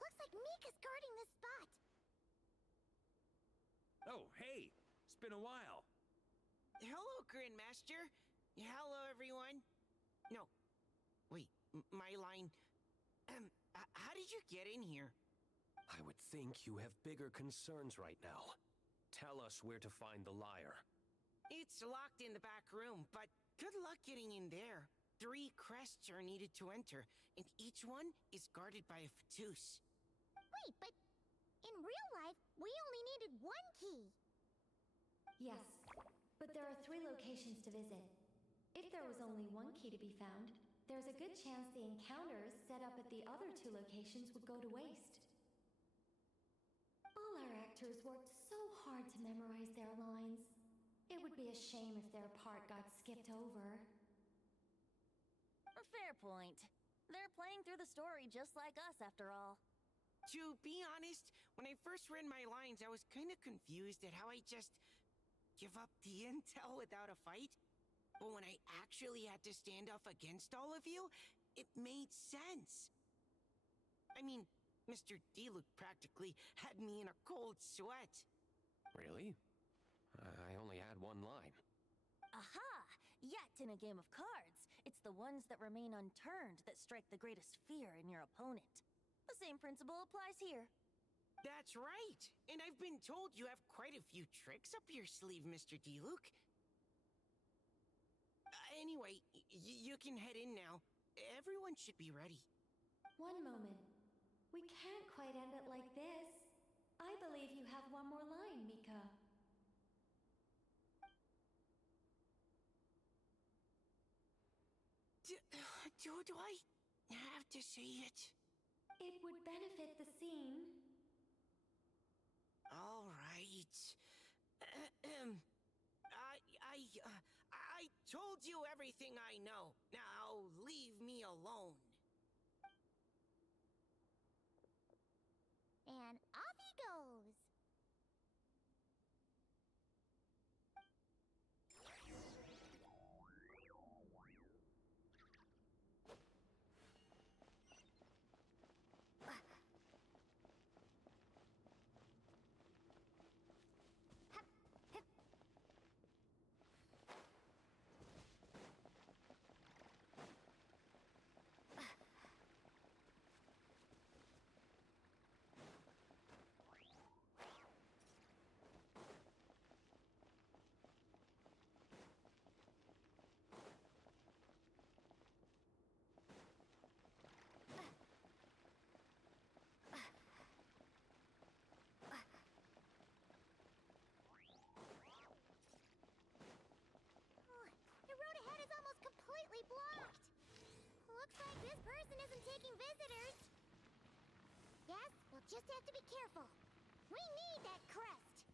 Looks like Mika's guarding this spot. Oh, hey! It's been a while. Hello, Grandmaster. Hello, everyone. No. Wait, my line. How did you get in here? I would think you have bigger concerns right now. Tell us where to find the lyre. It's locked in the back room, but good luck getting in there. 3 crests are needed to enter, and each one is guarded by a Fatous. Wait, but in real life, we only needed 1 key. Yes, but there are 3 locations to visit. If there was only 1 key to be found, there's a good chance the encounters set up at the other 2 locations would go to waste. All our actors worked so hard to memorize their lines. It would be a shame if their part got skipped over. Fair point. They're playing through the story just like us, after all. To be honest, when I first read my lines, I was kind of confused at how I just give up the intel without a fight. But when I actually had to stand up against all of you, it made sense. I mean, Mr. Diluc practically had me in a cold sweat. Really? I only had 1 line. Aha! Yet in a game of cards, it's the ones that remain unturned that strike the greatest fear in your opponent. The same principle applies here. That's right! And I've been told you have quite a few tricks up your sleeve, Mr. Diluc. Anyway, you can head in now. Everyone should be ready. 1 moment. We can't quite end it like this. I believe you have 1 more line, Mika. Do I have to say it? It would benefit the scene. All right. I told you everything I know. Now leave me alone. And off he goes. just have to be careful. We need that crest.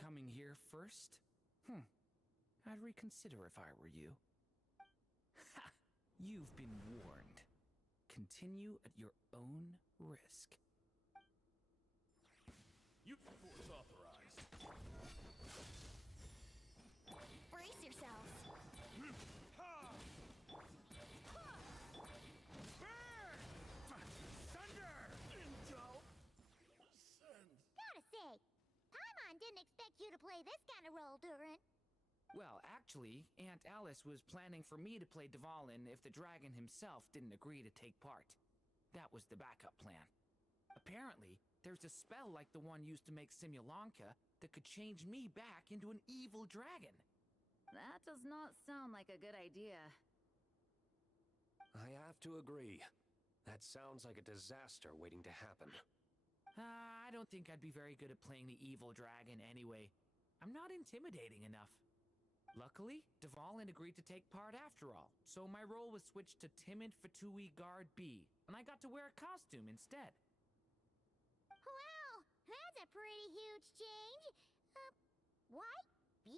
Coming here first? I'd reconsider if I were you. Ha! You've been warned. Continue at your own risk. Use force authorized. Brace yourselves. Gotta say, Paimon didn't expect you to play this kind of role, Durin. Well, actually, Aunt Alice was planning for me to play Dvalin if the dragon himself didn't agree to take part. That was the backup plan. Apparently, there's a spell like the one used to make Simulanka that could change me back into an evil dragon. That does not sound like a good idea. I have to agree. That sounds like a disaster waiting to happen. I don't think I'd be very good at playing the evil dragon anyway. I'm not intimidating enough. Luckily, Dvalin agreed to take part after all, so my role was switched to Timid Fatui Guard B, and I got to wear a costume instead. Wow, that's a pretty huge change. Why B,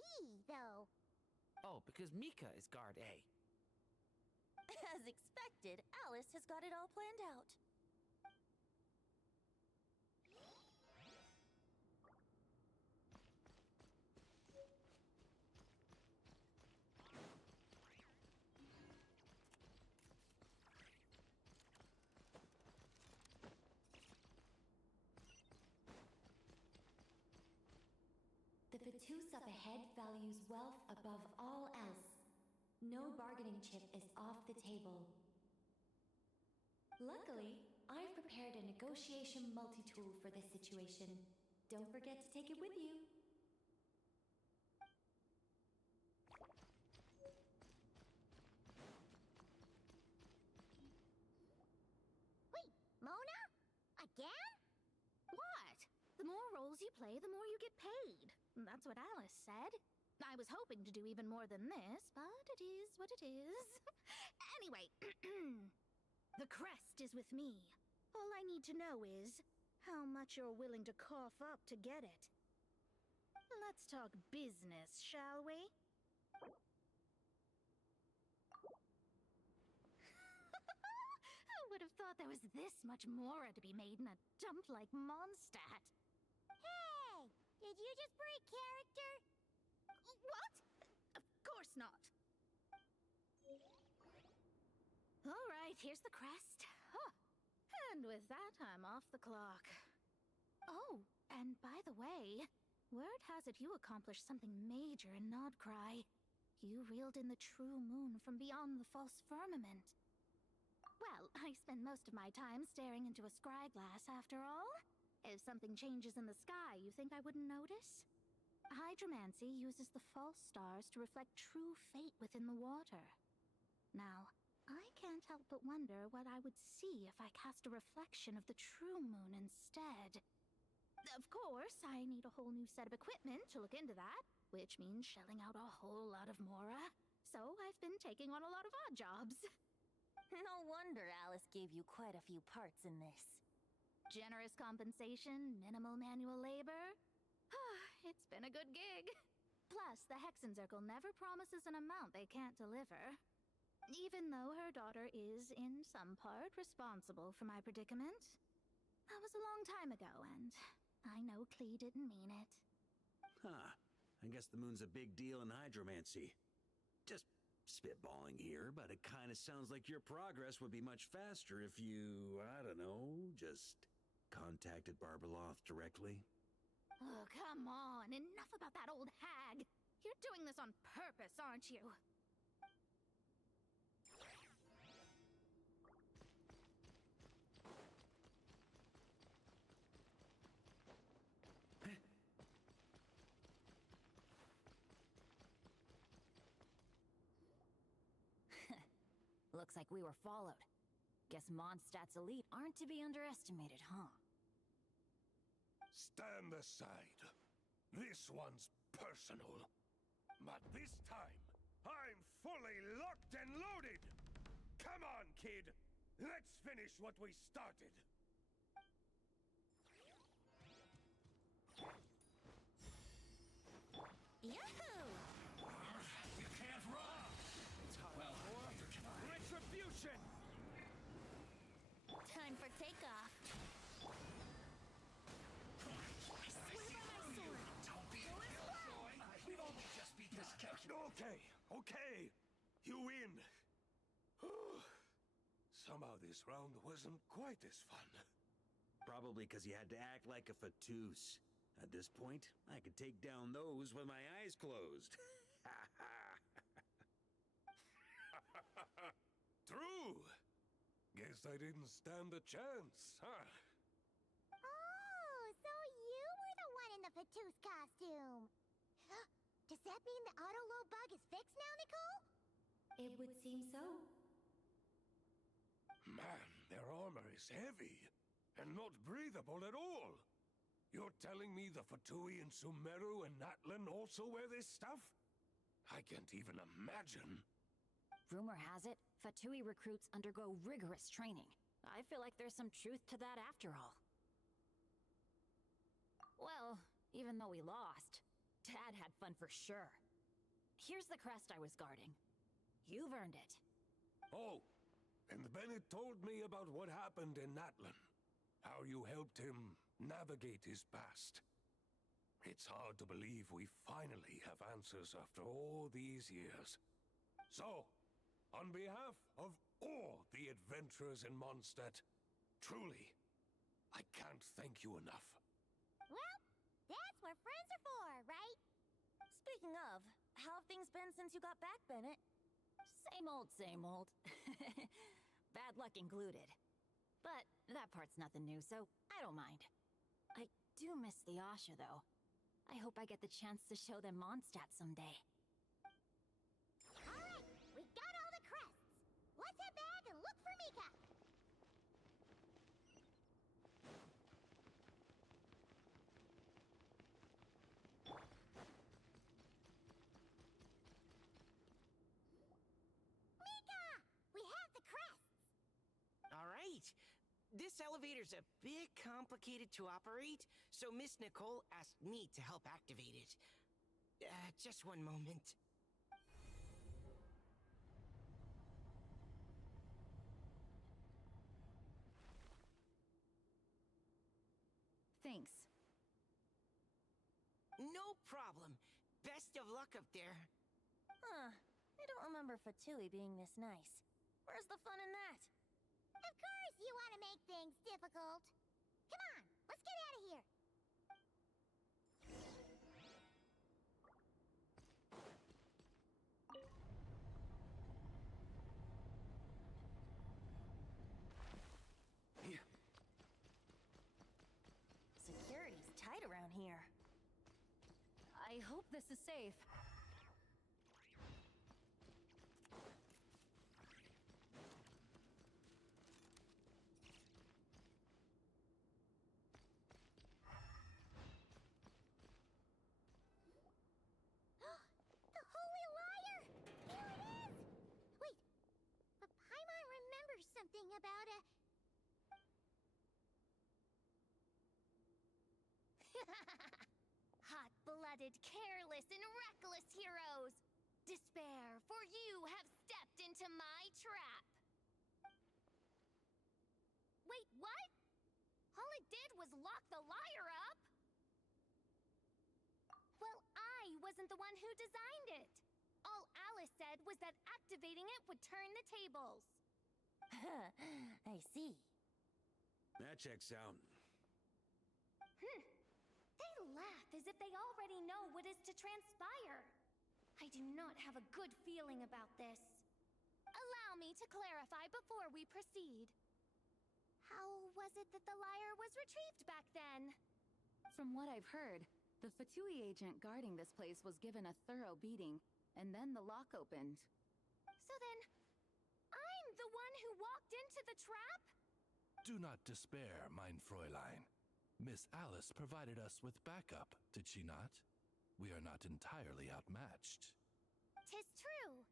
though? Oh, because Mika is Guard A. As expected, Alice has got it all planned out. The Fatus up ahead values wealth above all else. No bargaining chip is off the table. Luckily, I've prepared a negotiation multi-tool for this situation. Don't forget to take it with you. Wait, Mona? Again? What? The more roles you play, the more you get paid. That's what Alice said. I was hoping to do even more than this, but it is what it is. Anyway, the crest is with me. All I need to know is how much you're willing to cough up to get it. Let's talk business, shall we? Who would have thought there was this much Mora to be made in a dump like Mondstadt? Hey, did you just break character? What? Of course not. All right, here's the crest. Huh. And with that, I'm off the clock. Oh, and by the way, word has it you accomplished something major in Nodcry. You reeled in the true moon from beyond the false firmament. Well, I spend most of my time staring into a scryglass, after all. If something changes in the sky, you think I wouldn't notice? Hydromancy uses the false stars to reflect true fate within the water. Now, I can't help but wonder what I would see if I cast a reflection of the true moon instead. Of course, I need a whole new set of equipment to look into that, which means shelling out a whole lot of Mora. So I've been taking on a lot of odd jobs. No wonder Alice gave you quite a few parts in this. Generous compensation, minimal manual labor. It's been a good gig. Plus, the Hexen Circle never promises an amount they can't deliver. Even though her daughter is, in some part, responsible for my predicament. That was a long time ago, and I know Klee didn't mean it. Huh. I guess the moon's a big deal in hydromancy. Just spitballing here, but it kind of sounds like your progress would be much faster if you, I don't know, just contacted Barbeloth directly. Oh, come on. Enough about that old hag. You're doing this on purpose, aren't you? Looks like we were followed. Guess Mondstadt's elite aren't to be underestimated, huh? Stand aside. This one's personal. But this time, I'm fully locked and loaded! Come on, kid! Let's finish what we started! Yahoo! You can't run! Well, retribution! Time for takeoff. Okay. You win. Somehow this round wasn't quite as fun. Probably because you had to act like a Fatous. At this point, I could take down those with my eyes closed. True. Guess I didn't stand a chance, huh? Oh, so you were the one in the Fatous costume. Does that mean the auto-load bug is fixed now, Nicole? It would seem so. Man, their armor is heavy and not breathable at all. You're telling me the Fatui in Sumeru and Natlan also wear this stuff? I can't even imagine. Rumor has it, Fatui recruits undergo rigorous training. I feel like there's some truth to that after all. Well, even though we lost, Dad had fun for sure. Here's the crest I was guarding. You've earned it. Oh, and Bennett told me about what happened in Natlan. How you helped him navigate his past. It's hard to believe we finally have answers after all these years. So, on behalf of all the adventurers in Mondstadt, truly, I can't thank you enough. Well, that's what friends are for, right? Speaking of, how have things been since you got back, Bennett? Same old, same old. Bad luck included. But that part's nothing new, so I don't mind. I do miss the Asha, though. I hope I get the chance to show them Mondstadt someday. All right, we got all the crests. Let's head back and look for Mika. Mika! We have the crests! All right. This elevator's a bit complicated to operate, so Miss Nicole asked me to help activate it. Just one moment. Thanks. No problem. Best of luck up there. Huh. I don't remember Fatui being this nice. Where's the fun in that? Of course you want to make things difficult. Come on, let's get out of here. Security's tight around here. I hope this is safe. The Holy Liar! Here it is! Wait, but Paimon remembers something about a... Hot-blooded, careless, and reckless heroes! Despair, for you have stepped into my trap! Wait, what? All it did was lock the liar up? Well, I wasn't the one who designed it. All Alice said was that activating it would turn the tables. I see. That checks out. They laugh as if they already know what is to transpire. I do not have a good feeling about this. Allow me to clarify before we proceed. How was it that the liar was retrieved back then? From what I've heard, the Fatui agent guarding this place was given a thorough beating, and then the lock opened. So then, I'm The one who walked into the trap? Do not despair, mein Fräulein. Miss Alice provided us with backup, did she not? We are not entirely outmatched. 'Tis true,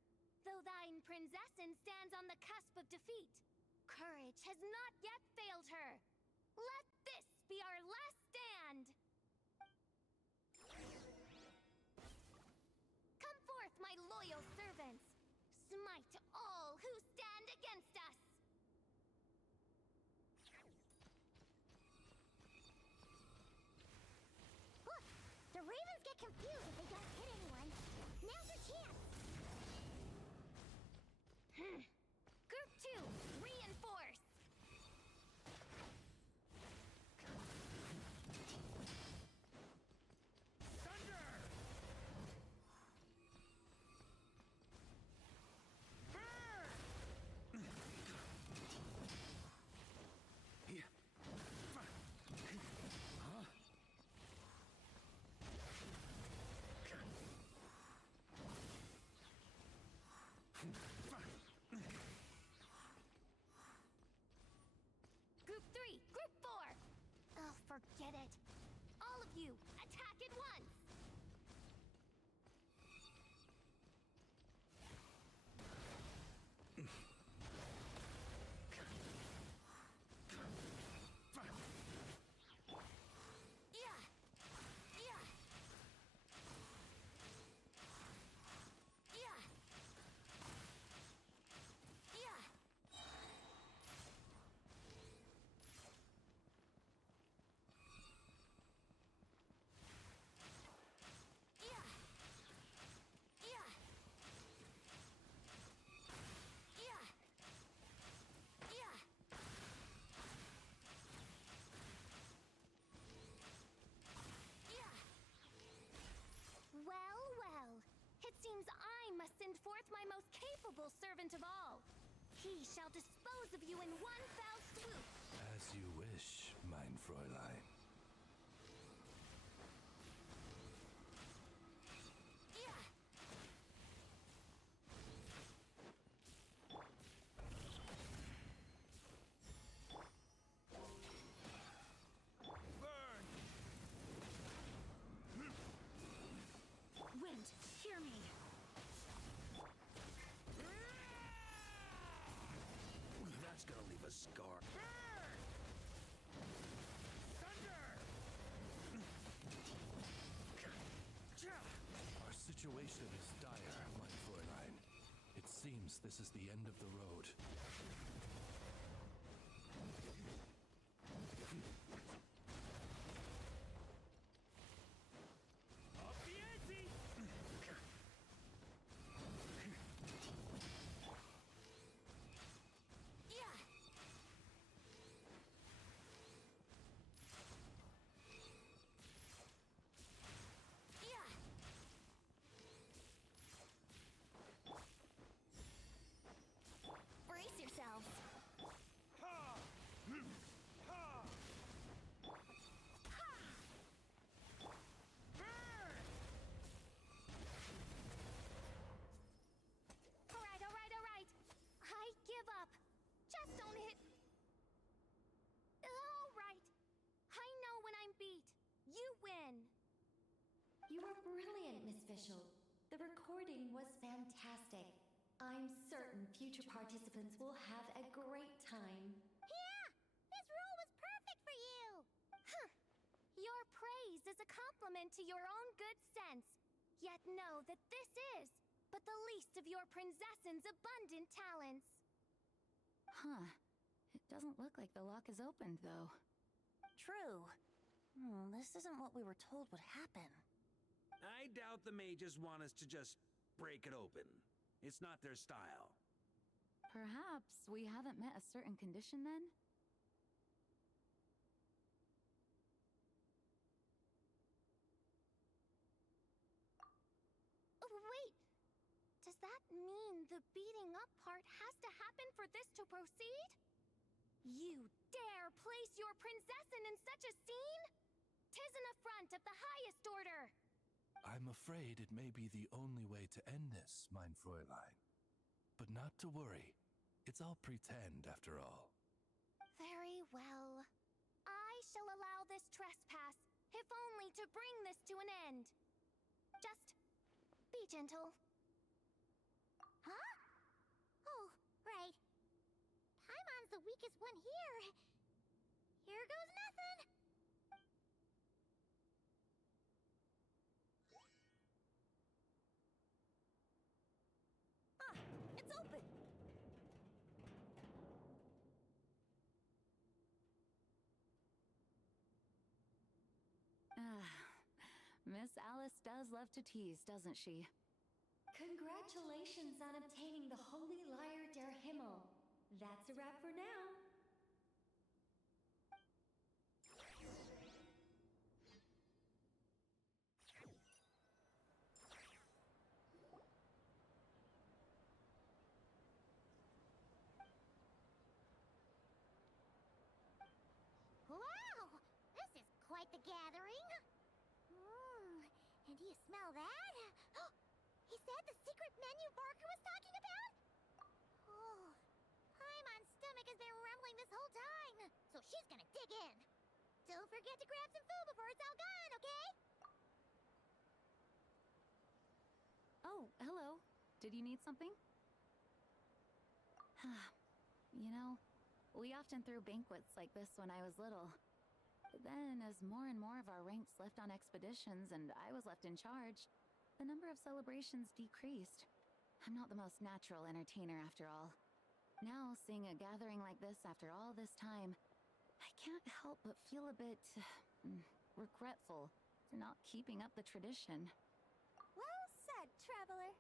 though thine princessin stands on the cusp of defeat. Courage has not yet failed her. Let this be our last stand! Come forth, my loyal servants! Smite all who stand against us! Look! The ravens get confused if they don't hit anyone. Now's your chance! Group 2, reinforce! Group 3, Group 4! Oh, forget it. All of you, attack at once! Yeah! Yeah! Yeah! Yeah! Yeah! Yeah! Yeah! Yeah! Yeah! Well, well. It seems I must send forth my most capable servant of all. He shall dispose of you in one foul swoop. As you wish, mein Fräulein. Yeah! Wind, hear me. That's gonna leave a scar. Our situation is dire, mein Fräulein. It seems this is the end of the road. Yeah! Yeah! Brace yourselves. All right. I give up. Just don't hit. All right. I know when I'm beat. You win. You were brilliant, Miss Fischl. The recording was fantastic. I'm certain future participants will have a great time. Yeah! This role was perfect for you! Huh. Your praise is a compliment to your own good sense. Yet know that this is but the least of your princessin's abundant talents. Huh. It doesn't look like the lock is opened, though. True. This isn't what we were told would happen. I doubt the mages want us to just break it open. It's not their style. Perhaps we haven't met a certain condition then? Oh, wait! Does that mean the beating up part has to happen for this to proceed? You dare place your princessin in such a scene? 'Tis an affront of the highest order! I'm afraid it may be the only way to end this, mein Fräulein. But not to worry. It's all pretend, after all. Very well. I shall allow this trespass, if only to bring this to an end. Just be gentle. Huh? Oh, right. Paimon's the weakest one here. Here goes nothing. Ah, it's open. Miss Alice does love to tease, doesn't she? Congratulations on obtaining the Holy Lyre der Himmel. That's a wrap for now. Wow! This is quite the gathering. And do you smell that? He said the secret menu Barker was talking about? Oh, Paimon's stomach has been rumbling this whole time, so she's gonna dig in. Don't forget to grab some food before it's all gone, okay? Oh, hello. Did you need something? You know, we often threw banquets like this when I was little. But then, as more and more of our ranks left on expeditions and I was left in charge, the number of celebrations decreased. I'm not the most natural entertainer after all. Now, seeing a gathering like this after all this time, I can't help but feel a bit regretful for not keeping up the tradition. Well said, traveler.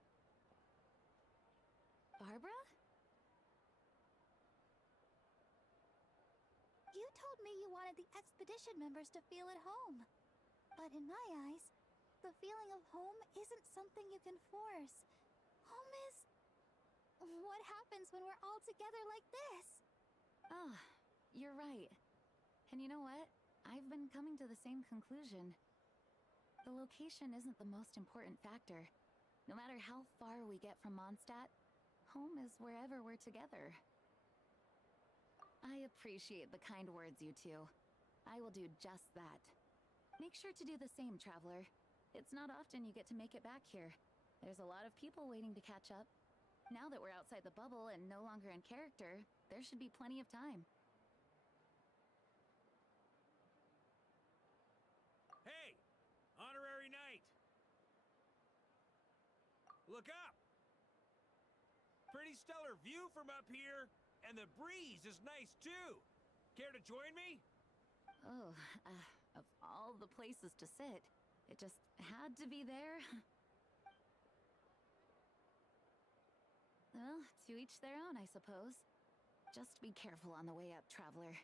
Barbara? You told me you wanted the expedition members to feel at home. But in my eyes, the feeling of home isn't something you can force. Home is what happens when we're all together like this. Oh, you're right. And you know what? I've been coming to the same conclusion. The location isn't the most important factor. No matter how far we get from Mondstadt, home is wherever we're together. I appreciate the kind words, you two. I will do just that. Make sure to do the same, traveler. It's not often you get to make it back here. There's a lot of people waiting to catch up. Now that we're outside the bubble and no longer in character, there should be plenty of time. Hey! Honorary Knight! Look up! Pretty stellar view from up here, and the breeze is nice too. Care to join me? Oh, of all the places to sit, it just had to be there. Well, to each their own, I suppose. Just be careful on the way up, traveler.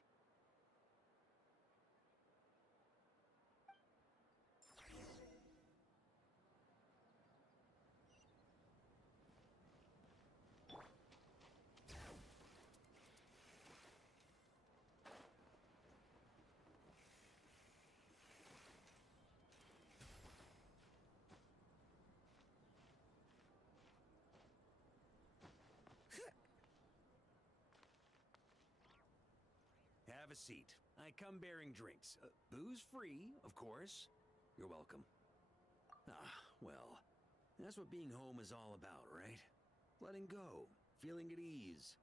Have a seat. I come bearing drinks. Booze free, of course. You're welcome. Well, that's what being home is all about, right? Letting go, feeling at ease.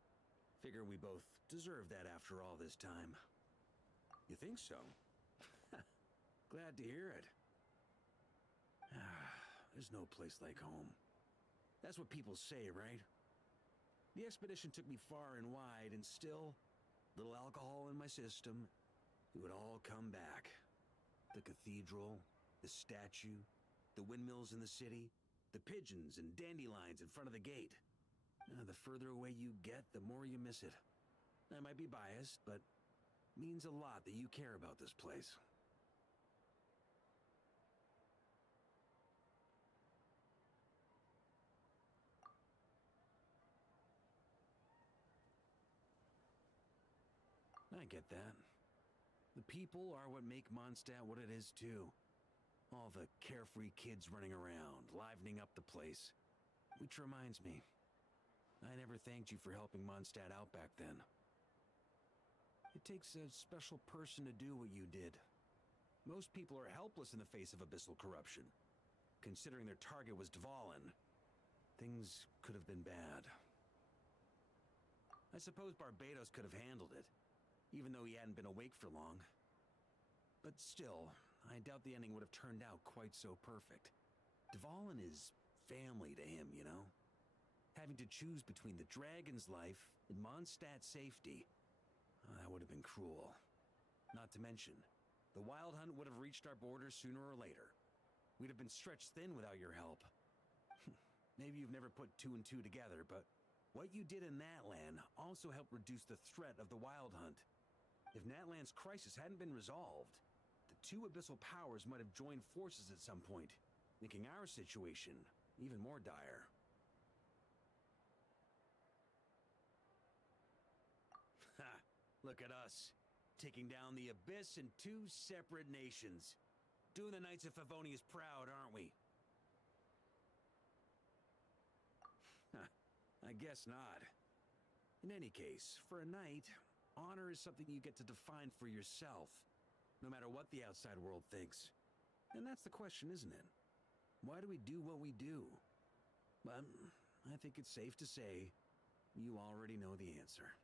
Figure we both deserve that after all this time. You think so? Glad to hear it. There's no place like home. That's what people say, right? The expedition took me far and wide, and still, little alcohol in my system, it would all come back. The cathedral, the statue, the windmills in the city, the pigeons and dandelions in front of the gate. The further away you get, the more you miss it. I might be biased, but it means a lot that you care about this place. I get that. The people are what make Mondstadt what it is, too. All the carefree kids running around, livening up the place. Which reminds me, I never thanked you for helping Mondstadt out back then. It takes a special person to do what you did. Most people are helpless in the face of abyssal corruption. Considering their target was Dvalin, things could have been bad. I suppose Barbatos could have handled it, even though he hadn't been awake for long. But still, I doubt the ending would have turned out quite so perfect. Dvalin is family to him, you know? Having to choose between the dragon's life and Mondstadt's safety, that would have been cruel. Not to mention, the Wild Hunt would have reached our borders sooner or later. We'd have been stretched thin without your help. Maybe you've never put two and two together, but what you did in Natlan also helped reduce the threat of the Wild Hunt. If Natlan's crisis hadn't been resolved, the two abyssal powers might have joined forces at some point, making our situation even more dire. Ha! Look at us, taking down the Abyss in two separate nations. Doing the Knights of Favonius proud, aren't we? I guess not. In any case, for a knight, honor is something you get to define for yourself, no matter what the outside world thinks. And that's the question, isn't it? Why do we do what we do? But I think it's safe to say you already know the answer.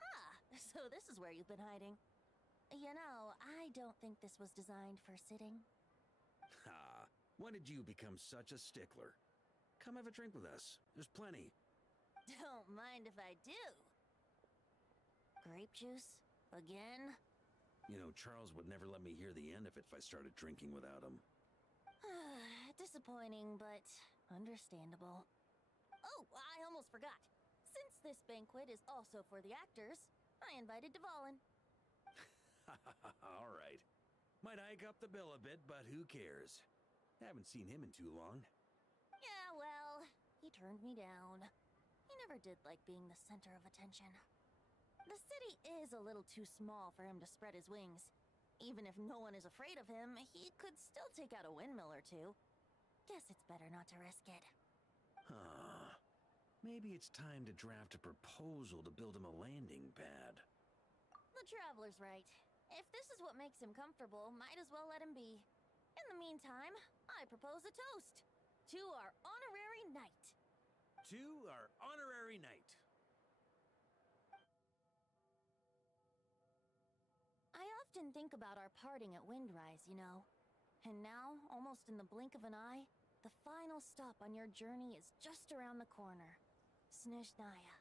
Ah, so this is where you've been hiding. You know, I don't think this was designed for sitting. Ha! When did you become such a stickler? Come have a drink with us. There's plenty. Don't mind if I do. Grape juice? Again? You know, Charles would never let me hear the end of it if I started drinking without him. Disappointing, but understandable. Oh, I almost forgot. Since this banquet is also for the actors, I invited Dvalin. All right. Might hike up the bill a bit, but who cares? Haven't seen him in too long. Yeah, well, he turned me down. He never did like being the center of attention. The city is a little too small for him to spread his wings. Even if no one is afraid of him, he could still take out a windmill or two. Guess it's better not to risk it. Huh. Maybe it's time to draft a proposal to build him a landing pad. The Traveler's right. If this is what makes him comfortable, might as well let him be. In the meantime, I propose a toast to our honorary knight. To our honorary knight. I often think about our parting at Windrise, you know. And now, almost in the blink of an eye, the final stop on your journey is just around the corner. Snezhnaya.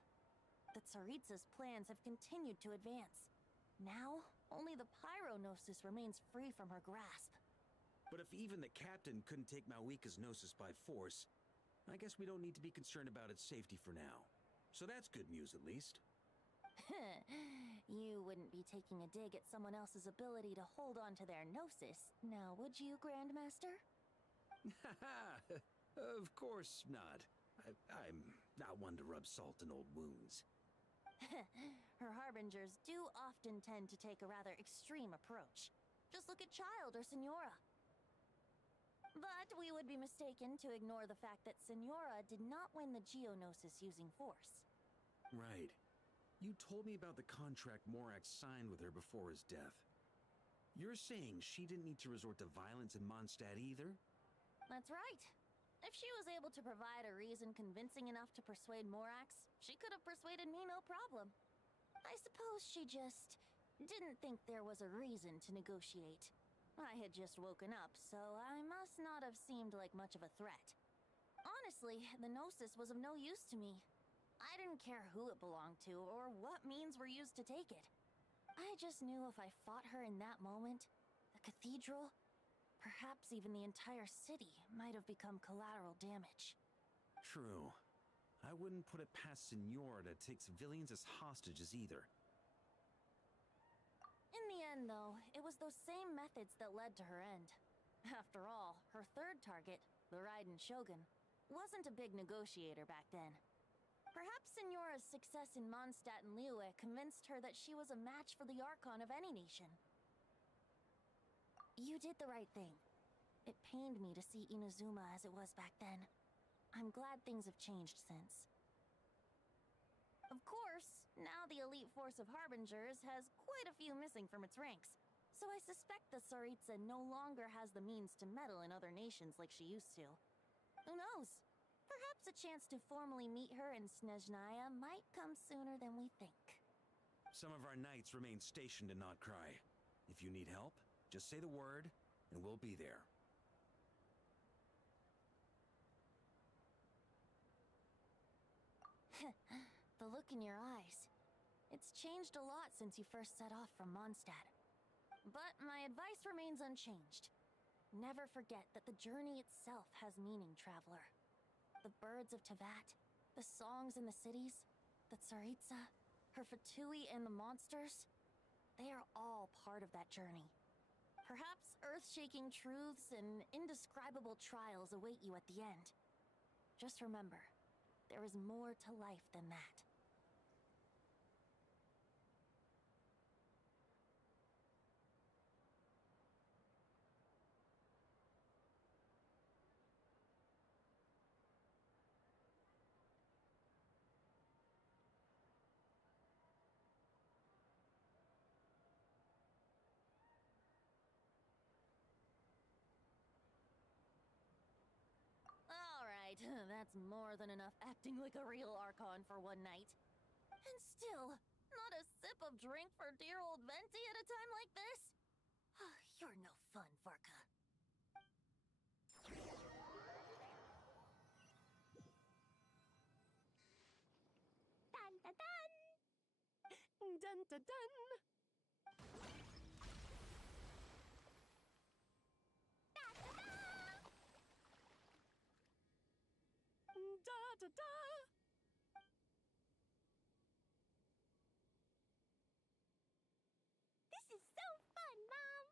The Tsaritsa's plans have continued to advance. Now, only the Pyronosis remains free from her grasp. But if even the captain couldn't take Malwika's Gnosis by force, I guess we don't need to be concerned about its safety for now. So that's good news, at least. You wouldn't be taking a dig at someone else's ability to hold on to their Gnosis, now would you, Grandmaster? Of course not. I'm not one to rub salt in old wounds. Her harbingers do often tend to take a rather extreme approach. Just look at Child or Signora. But we would be mistaken to ignore the fact that Signora did not win the Geonosis using force. Right. You told me about the contract Morax signed with her before his death. You're saying she didn't need to resort to violence in Mondstadt either? That's right. If she was able to provide a reason convincing enough to persuade Morax, she could have persuaded me no problem. I suppose she just didn't think there was a reason to negotiate. I had just woken up, so I must not have seemed like much of a threat. Honestly, the Gnosis was of no use to me. I didn't care who it belonged to or what means were used to take it. I just knew if I fought her in that moment, the cathedral, perhaps even the entire city, might have become collateral damage. True. I wouldn't put it past Signora to take civilians as hostages either. In the end, though, it was those same methods that led to her end. After all, her third target, the Raiden Shogun, wasn't a big negotiator back then. Perhaps Signora's success in Mondstadt and Liyue convinced her that she was a match for the Archon of any nation. You did the right thing. It pained me to see Inazuma as it was back then. I'm glad things have changed since. Of course, now the elite force of Harbingers has quite a few missing from its ranks, so I suspect the Tsaritsa no longer has the means to meddle in other nations like she used to. Who knows? Perhaps a chance to formally meet her in Snezhnaya might come sooner than we think. Some of our knights remain stationed in Notcry. If you need help, just say the word, and we'll be there. The look in your eyes. It's changed a lot since you first set off from Mondstadt. But my advice remains unchanged. Never forget that the journey itself has meaning, traveler. The birds of Teyvat, the songs in the cities, the Tsaritsa, her Fatui and the monsters, they are all part of that journey. Perhaps earth-shaking truths and indescribable trials await you at the end. Just remember, there is more to life than that. That's more than enough acting like a real Archon for one night. And still, not a sip of drink for dear old Venti at a time like this? You're no fun, Varka. Dun dun dun! Dun dun dun! Da da da! This is so fun, Mom!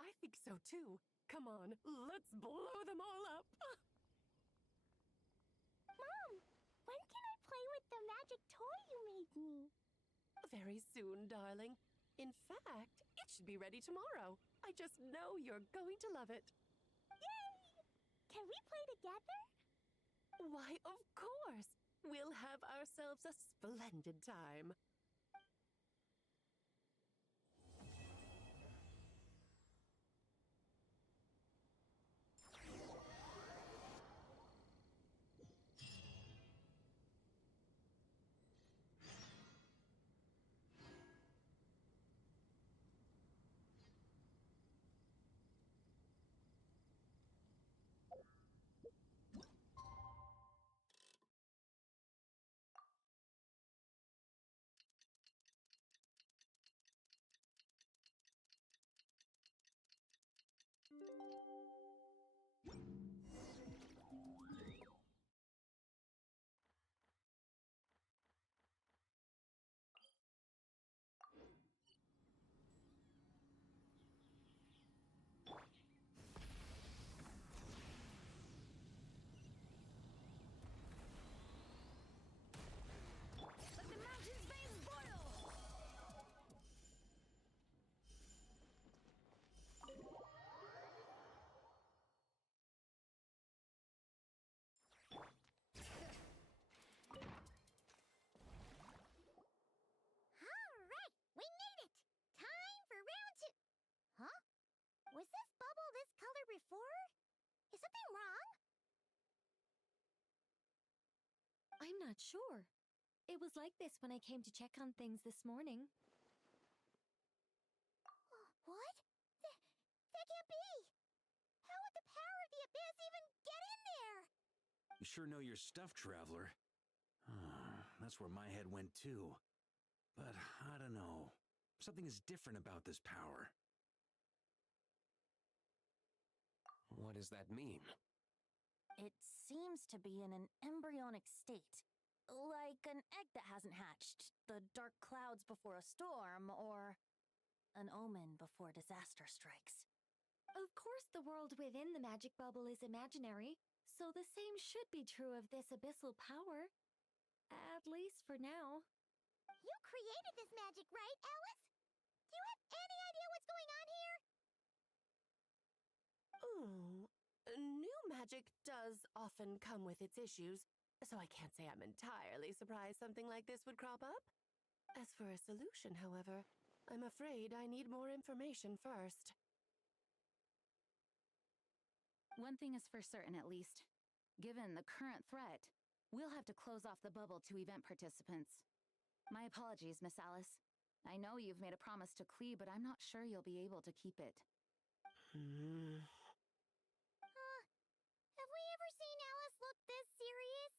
I think so too. Come on, let's blow them all up! Mom, when can I play with the magic toy you made me? Very soon, darling. In fact, it should be ready tomorrow. I just know you're going to love it. Yay! Can we play together? Why, of course! We'll have ourselves a splendid time. Was this bubble this color before? Is something wrong? I'm not sure. It was like this when I came to check on things this morning. What? That can't be! How would the power of the abyss even get in there? You sure know your stuff, traveler. That's where my head went too. But I don't know. Something is different about this power. What does that mean? It seems to be in an embryonic state. Like an egg that hasn't hatched, the dark clouds before a storm, or an omen before disaster strikes. Of course, the world within the magic bubble is imaginary, so the same should be true of this abyssal power. At least for now. You created this magic, right, Alice? Do you have any idea what's going on here? Ooh, new magic does often come with its issues, so I can't say I'm entirely surprised something like this would crop up. As for a solution, however, I'm afraid I need more information first. One thing is for certain, at least. Given the current threat, we'll have to close off the bubble to event participants. My apologies, Miss Alice. I know you've made a promise to Klee, but I'm not sure you'll be able to keep it. Have we ever seen Alice look this serious?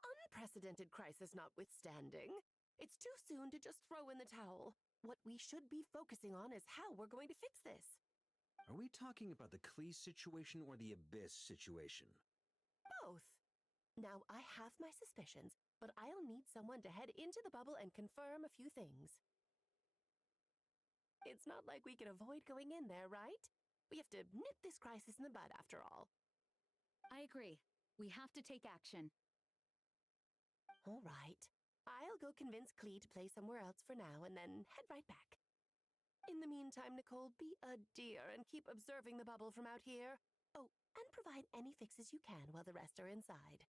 Unprecedented crisis notwithstanding, it's too soon to just throw in the towel. What we should be focusing on is how we're going to fix this. Are we talking about the Klee situation or the Abyss situation? Both. Now, I have my suspicions, but I'll need someone to head into the bubble and confirm a few things. It's not like we can avoid going in there, right? We have to nip this crisis in the bud, after all. I agree. We have to take action. All right. I'll go convince Klee to play somewhere else for now and then head right back. In the meantime, Nicole, be a dear and keep observing the bubble from out here. Oh, and provide any fixes you can while the rest are inside.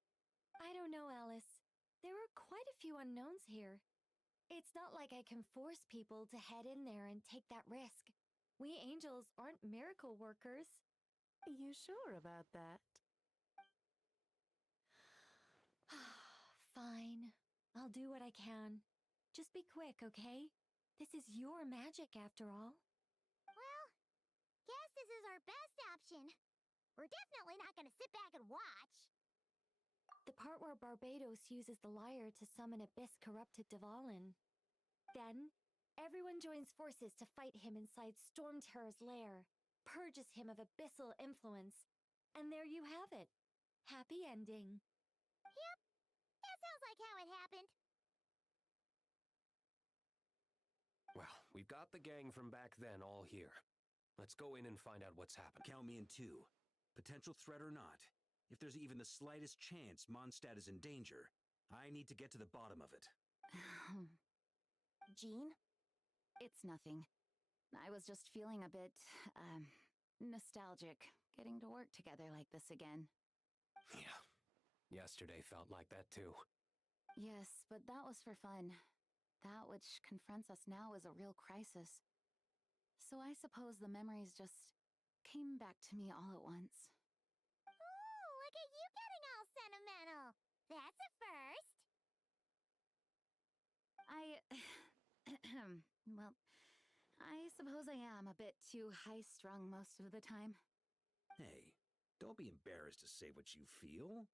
I don't know, Alice. There are quite a few unknowns here. It's not like I can force people to head in there and take that risk. We angels aren't miracle workers. You sure about that? Fine. I'll do what I can. Just be quick, okay? This is your magic, after all. Well, guess this is our best option. We're definitely not gonna sit back and watch. The part where Barbados uses the lyre to summon Abyss corrupted Dvalin. Then, everyone joins forces to fight him inside Storm Terror's lair, purges him of abyssal influence, and there you have it. Happy ending. Yep, that sounds like how it happened. Well, we've got the gang from back then all here. Let's go in and find out what's happened. Count me in too. Potential threat or not, if there's even the slightest chance Mondstadt is in danger, I need to get to the bottom of it. Jean? It's nothing. I was just feeling a bit, nostalgic, getting to work together like this again. Yeah. Yesterday felt like that too. Yes, but that was for fun. That which confronts us now is a real crisis. So I suppose the memories just came back to me all at once. Ooh, look at you getting all sentimental. That's a first. Well, I suppose I am a bit too high-strung most of the time. Hey, don't be embarrassed to say what you feel.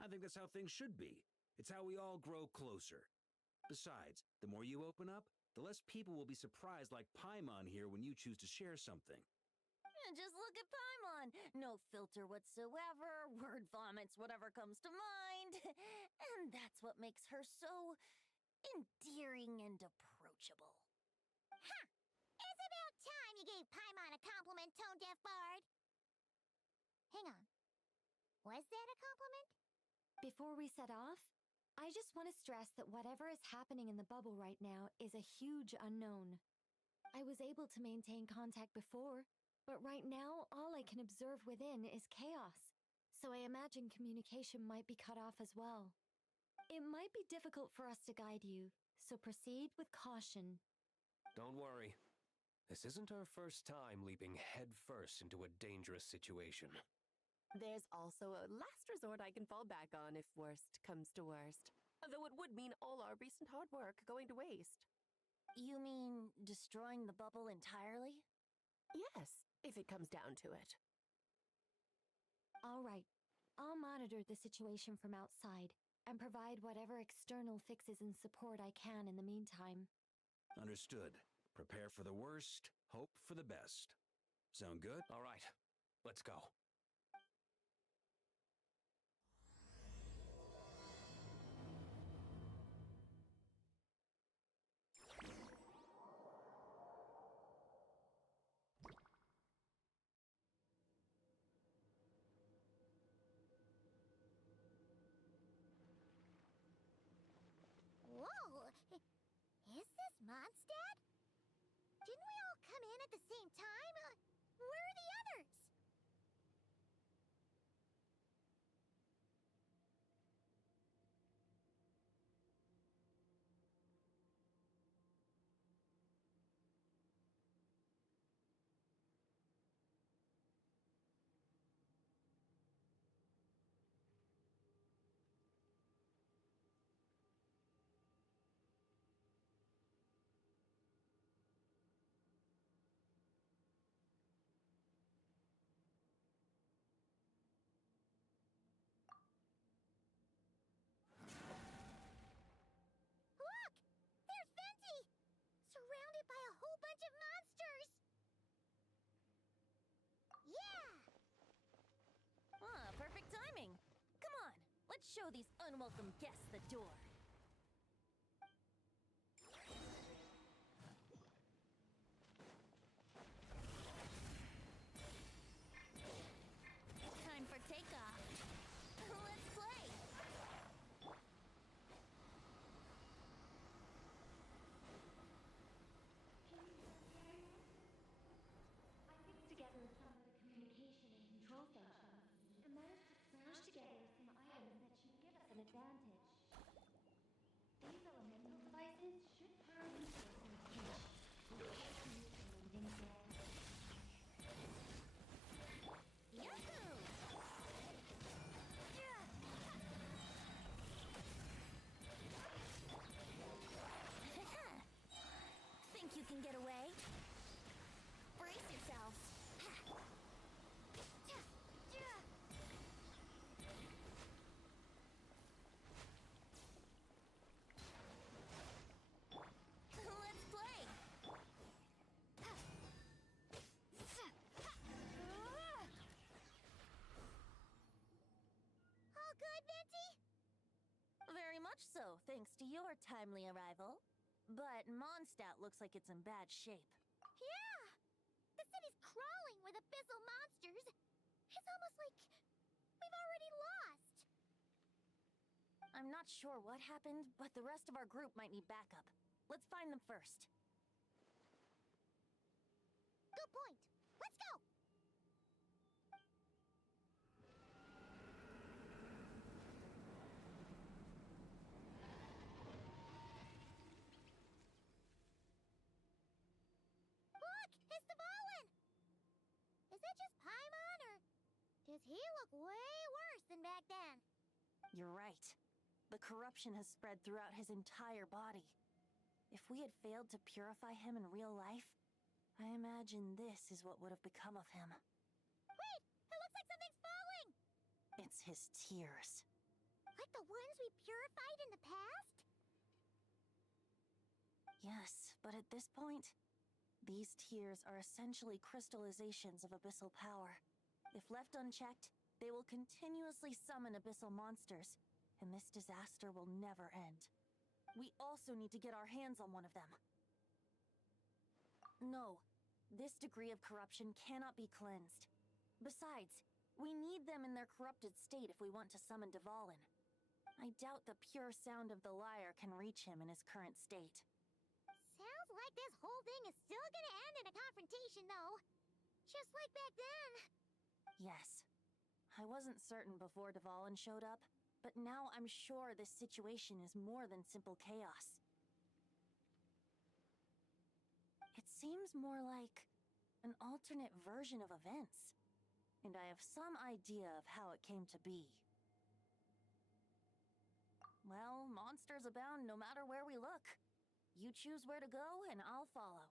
I think that's how things should be. It's how we all grow closer. Besides, the more you open up, the less people will be surprised like Paimon here when you choose to share something. Just look at Paimon. No filter whatsoever, word vomits whatever comes to mind. And that's what makes her so endearing and approachable. Huh! It's about time you gave Paimon a compliment, Tone-Deaf Bard. Hang on. Was that a compliment? Before we set off, I just want to stress that whatever is happening in the bubble right now is a huge unknown. I was able to maintain contact before, but right now all I can observe within is chaos, so I imagine communication might be cut off as well. It might be difficult for us to guide you, so proceed with caution. Don't worry. This isn't our first time leaping headfirst into a dangerous situation. There's also a last resort I can fall back on if worst comes to worst. Though it would mean all our recent hard work going to waste. You mean destroying the bubble entirely? Yes, if it comes down to it. All right. I'll monitor the situation from outside and provide whatever external fixes and support I can in the meantime. Understood. Prepare for the worst, hope for the best. Sound good? All right, let's go. Whoa! Is this Mondstadt? Didn't we all same time? Where are the others? Look! There's Venti! Surrounded by a whole bunch of monsters! Yeah! Ah, perfect timing. Come on, let's show these unwelcome guests the door. Time for takeoff. Let's play. Together some of the communication and control functions, and managed to smash together some items that should give us an advantage. These elemental devices should power resource in a pinch. We can't use the landing there. Yahoo! Think you can get away? Brace yourselves. Let's play. All good, Venti? Very much so, thanks to your timely arrival. But Mondstadt looks like it's in bad shape. Yeah! The city's crawling with abyssal monsters. It's almost like we've already lost. I'm not sure what happened, but the rest of our group might need backup. Let's find them first. Good point. Let's go! Look! It's Dvalin! Is it just Paimon, or does he look way worse than back then? You're right. The corruption has spread throughout his entire body. If we had failed to purify him in real life, I imagine this is what would have become of him. Wait! It looks like something's falling! It's his tears. Like the ones we purified in the past? Yes, but at this point, these tears are essentially crystallizations of abyssal power. If left unchecked, they will continuously summon abyssal monsters, and this disaster will never end. We also need to get our hands on one of them. No, this degree of corruption cannot be cleansed. Besides, we need them in their corrupted state if we want to summon Dvalin. I doubt the pure sound of the lyre can reach him in his current state. Sounds like this whole thing is still gonna end in a confrontation, though. Just like back then. Yes. I wasn't certain before Dvalin showed up, but now I'm sure this situation is more than simple chaos. It seems more like an alternate version of events, and I have some idea of how it came to be. Well, monsters abound no matter where we look. You choose where to go, and I'll follow.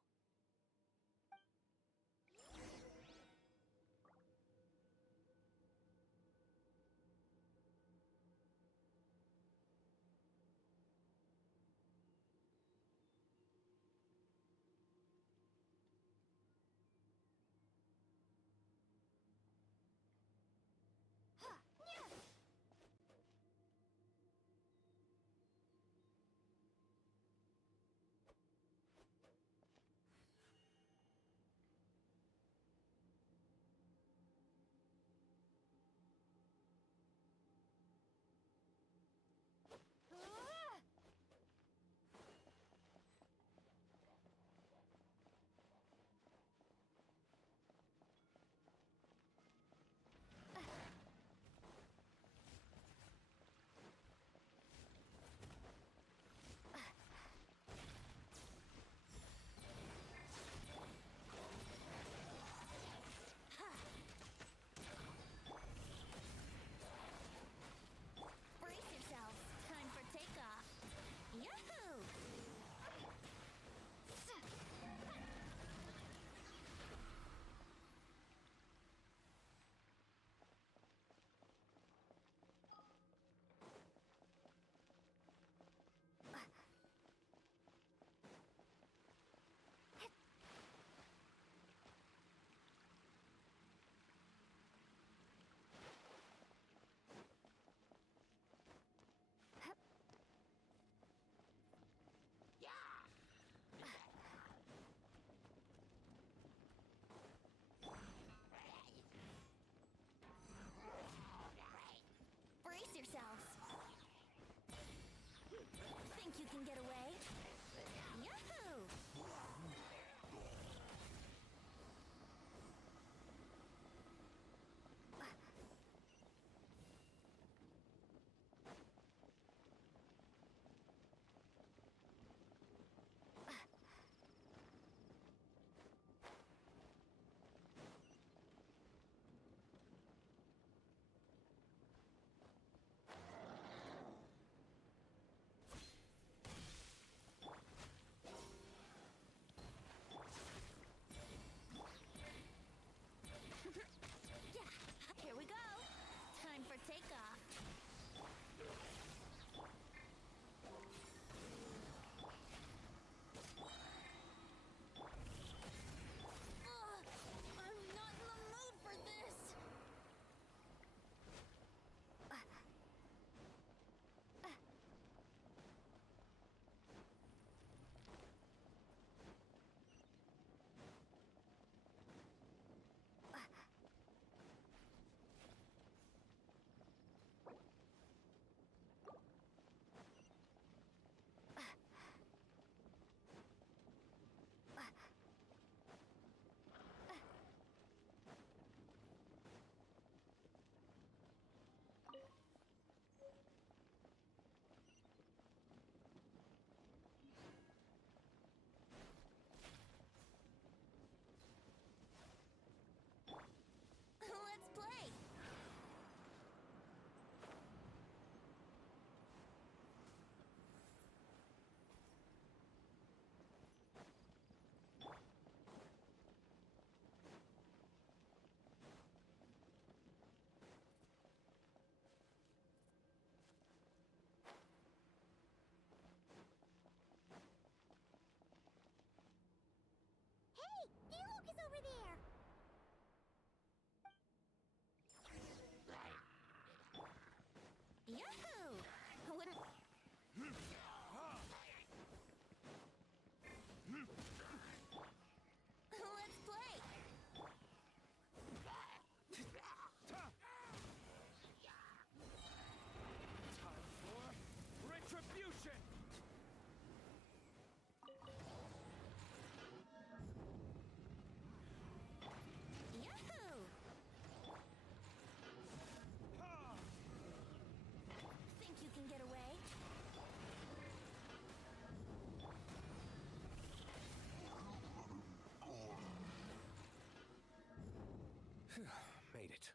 Made it.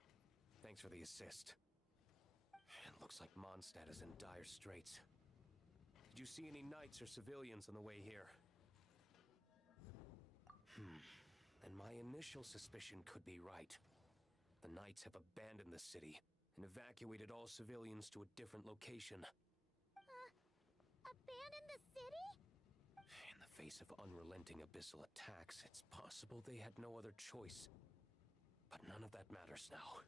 Thanks for the assist. It looks like Mondstadt is in dire straits. Did you see any knights or civilians on the way here? And my initial suspicion could be right. The knights have abandoned the city and evacuated all civilians to a different location. Abandon the city? In the face of unrelenting abyssal attacks, it's possible they had no other choice. But none of that matters now.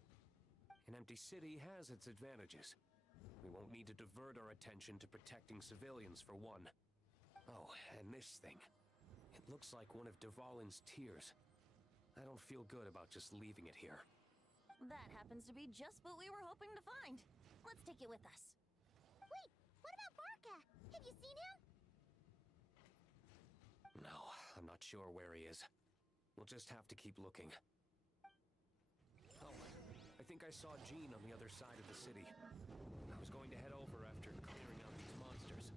An empty city has its advantages. We won't need to divert our attention to protecting civilians, for one. Oh, and this thing. It looks like one of Dvalin's tears. I don't feel good about just leaving it here. That happens to be just what we were hoping to find. Let's take it with us. Wait, what about Varka? Have you seen him? No, I'm not sure where he is. We'll just have to keep looking. Oh, I think I saw Jean on the other side of the city. I was going to head over after clearing out these monsters.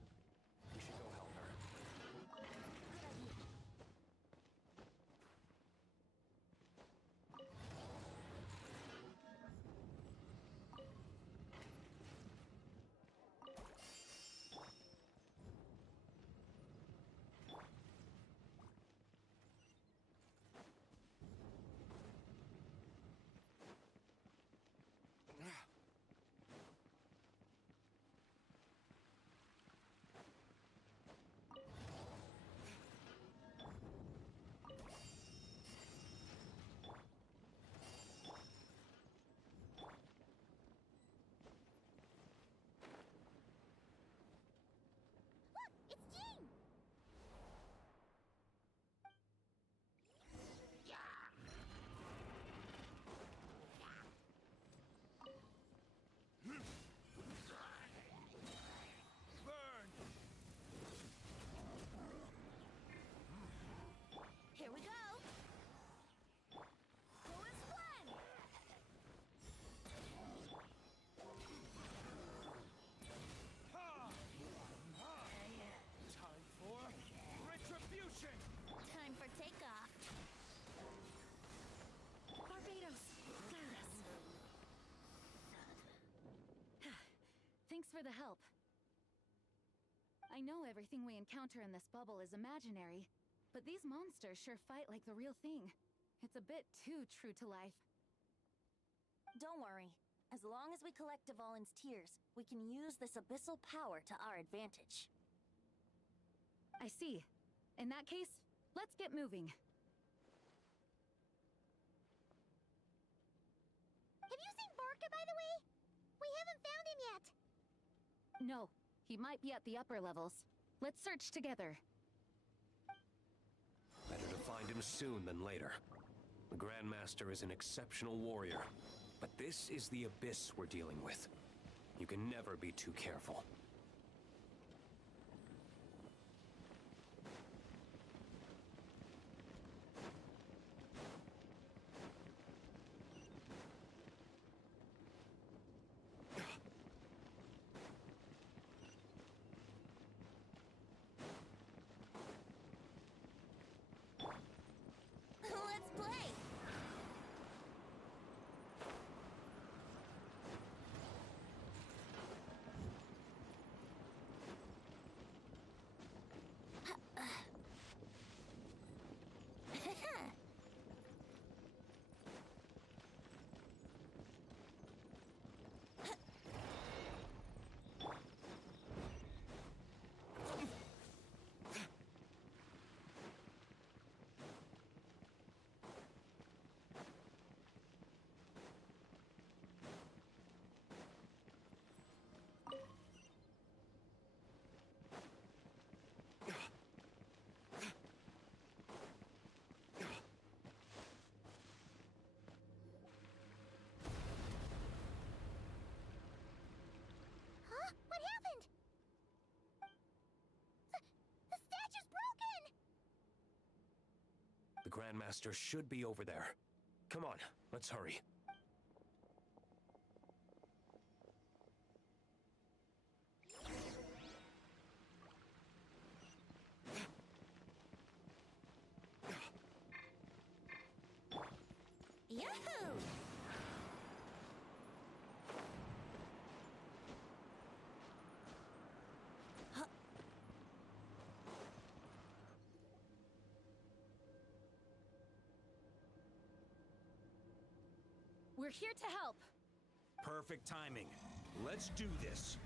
We should go help her. Here we go! Fullest blend! Time for retribution! Time for takeoff. Barbados, Gladys. Thanks for the help. I know everything we encounter in this bubble is imaginary, but these monsters sure fight like the real thing. It's a bit too true to life. Don't worry. As long as we collect Dvalin's tears, we can use this abyssal power to our advantage. I see. In that case, let's get moving. Have you seen Varka, by the way? We haven't found him yet. No, he might be at the upper levels. Let's search together. Better to find him soon than later. The Grandmaster is an exceptional warrior, but this is the abyss we're dealing with. You can never be too careful. Let's play! Huh? What happened? The statue's broken! The Grandmaster should be over there. Come on, let's hurry. Yahoo! We're here to help. Perfect timing. Let's do this.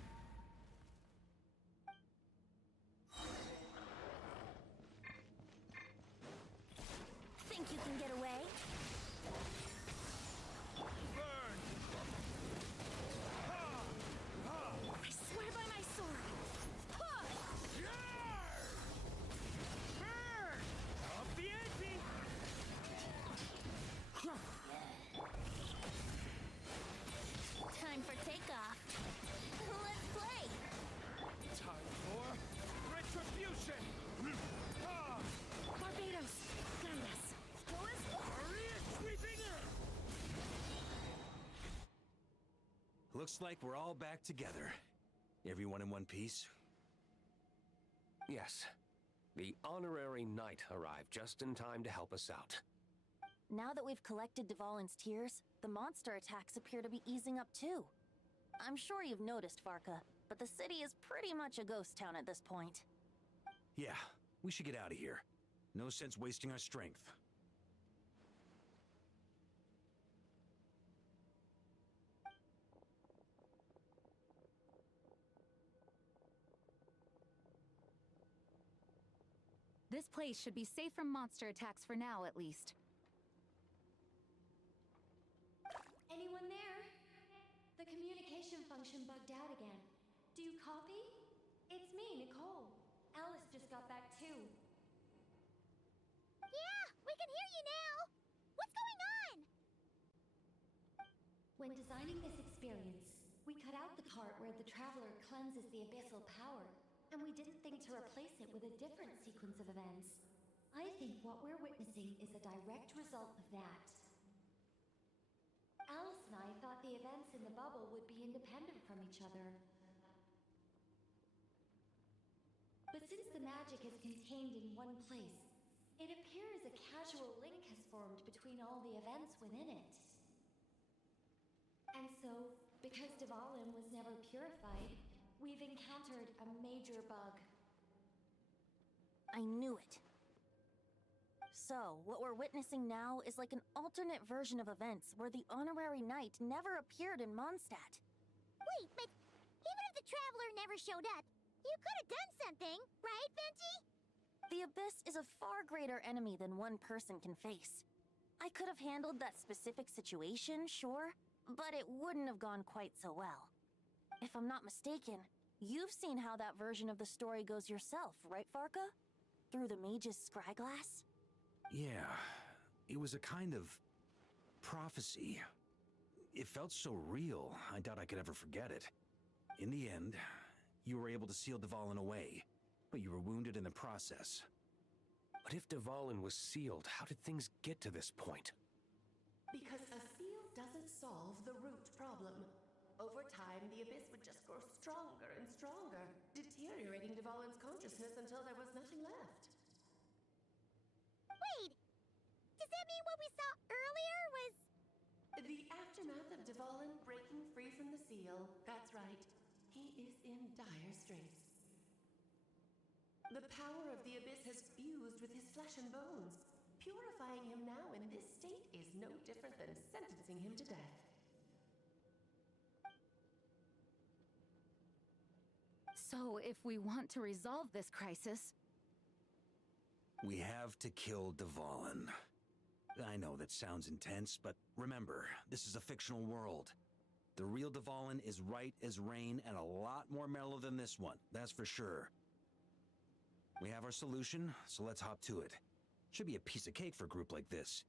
Think you can get away? I swear by my sword. Up the ante! Time for takeoff. Let's play. Time for retribution! Barbados, guide us. Sweeping in! Looks like we're all back together. Everyone in one piece? Yes. The honorary knight arrived just in time to help us out. Now that we've collected Dvalin's tears, the monster attacks appear to be easing up too. I'm sure you've noticed, Varka, but the city is pretty much a ghost town at this point. Yeah, we should get out of here. No sense wasting our strength. This place should be safe from monster attacks for now, at least. Anyone there? The communication function bugged out again. Do you copy? It's me, Nicole. Alice just got back too. Yeah, we can hear you now! What's going on? When designing this experience, we cut out the part where the traveler cleanses the abyssal power, and we didn't think to replace it with a different sequence of events. I think what we're witnessing is a direct result of that. Alice and I thought the events in the bubble would be independent from each other. But since the magic is contained in one place, it appears a casual link has formed between all the events within it. And so, because Dvalin was never purified, we've encountered a major bug. I knew it. So, what we're witnessing now is like an alternate version of events where the honorary knight never appeared in Mondstadt. Wait, but even if the traveler never showed up, you could have done something, right, Venti? The Abyss is a far greater enemy than one person can face. I could have handled that specific situation, sure, but it wouldn't have gone quite so well. If I'm not mistaken, you've seen how that version of the story goes yourself, right, Varka? Through the mage's scryglass? Yeah, it was a kind of prophecy. It felt so real, I doubt I could ever forget it. In the end, you were able to seal Dvalin away, but you were wounded in the process. But if Dvalin was sealed, how did things get to this point? Because a seal doesn't solve the root problem. Over time, the Abyss would just grow stronger and stronger, deteriorating Dvalin's consciousness until there was nothing left. Wait! Does that mean what we saw earlier was... The aftermath of Dvalin breaking free from the seal. That's right. He is in dire straits. The power of the Abyss has fused with his flesh and bones. Purifying him now in this state is no different than sentencing him to death. So, if we want to resolve this crisis... We have to kill Dvalin. I know that sounds intense, but remember, this is a fictional world. The real Dvalin is right as rain and a lot more mellow than this one, that's for sure. We have our solution, so let's hop to it. Should be a piece of cake for a group like this.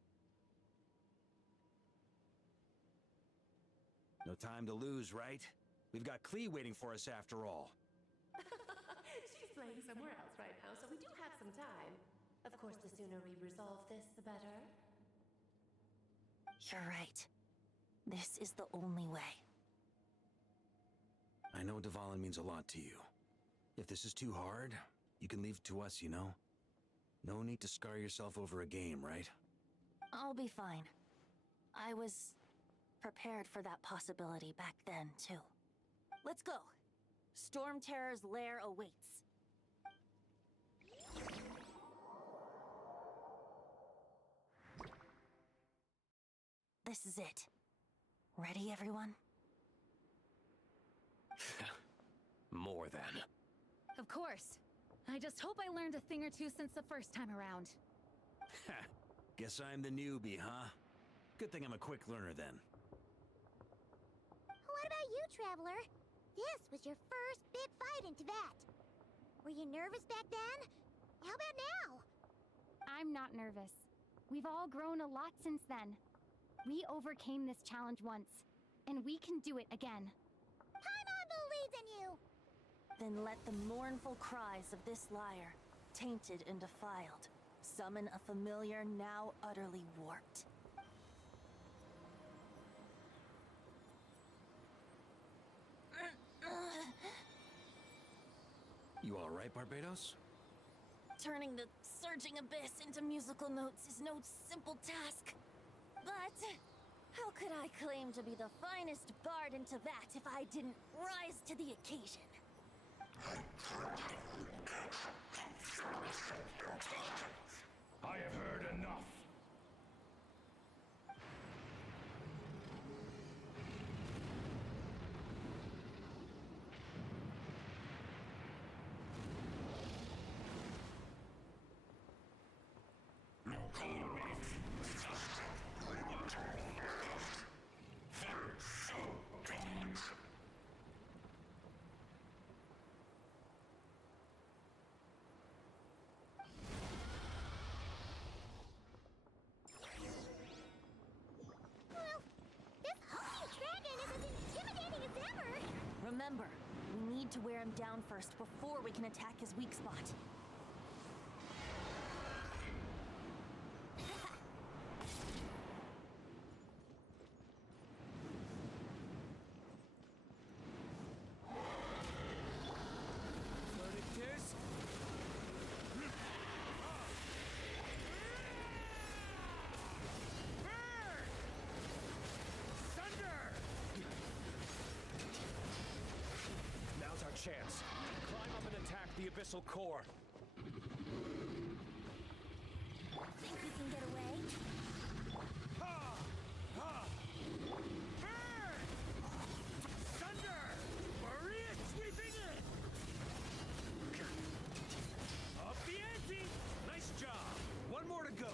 No time to lose, right? We've got Klee waiting for us after all. She's playing somewhere else right now, so we do have some time. Of course, the sooner we resolve this, the better. You're right. This is the only way. I know Dvalin means a lot to you. If this is too hard, you can leave it to us, you know? No need to scar yourself over a game, right? I'll be fine. I was prepared for that possibility back then, too. Let's go. Storm Terror's lair awaits. This is it. Ready, everyone? More than. Of course. I just hope I learned a thing or two since the first time around. Guess I'm the newbie, huh? Good thing I'm a quick learner then. What about you, Traveler? This was your first big fight in Teyvat. Were you nervous back then? How about now? I'm not nervous. We've all grown a lot since then. We overcame this challenge once, and we can do it again. Paimon believes in you! Then let the mournful cries of this lyre, tainted and defiled, summon a familiar now utterly warped. You alright, Barbados? Turning the surging abyss into musical notes is no simple task. But how could I claim to be the finest bard in Teyvat if I didn't rise to the occasion? I have heard enough. Remember, we need to wear him down first before we can attack his weak spot. Chance. Climb up and attack the Abyssal Core. Think we can get away? Thunder! Maria sweeping in! Up the ante! Nice job! One more to go.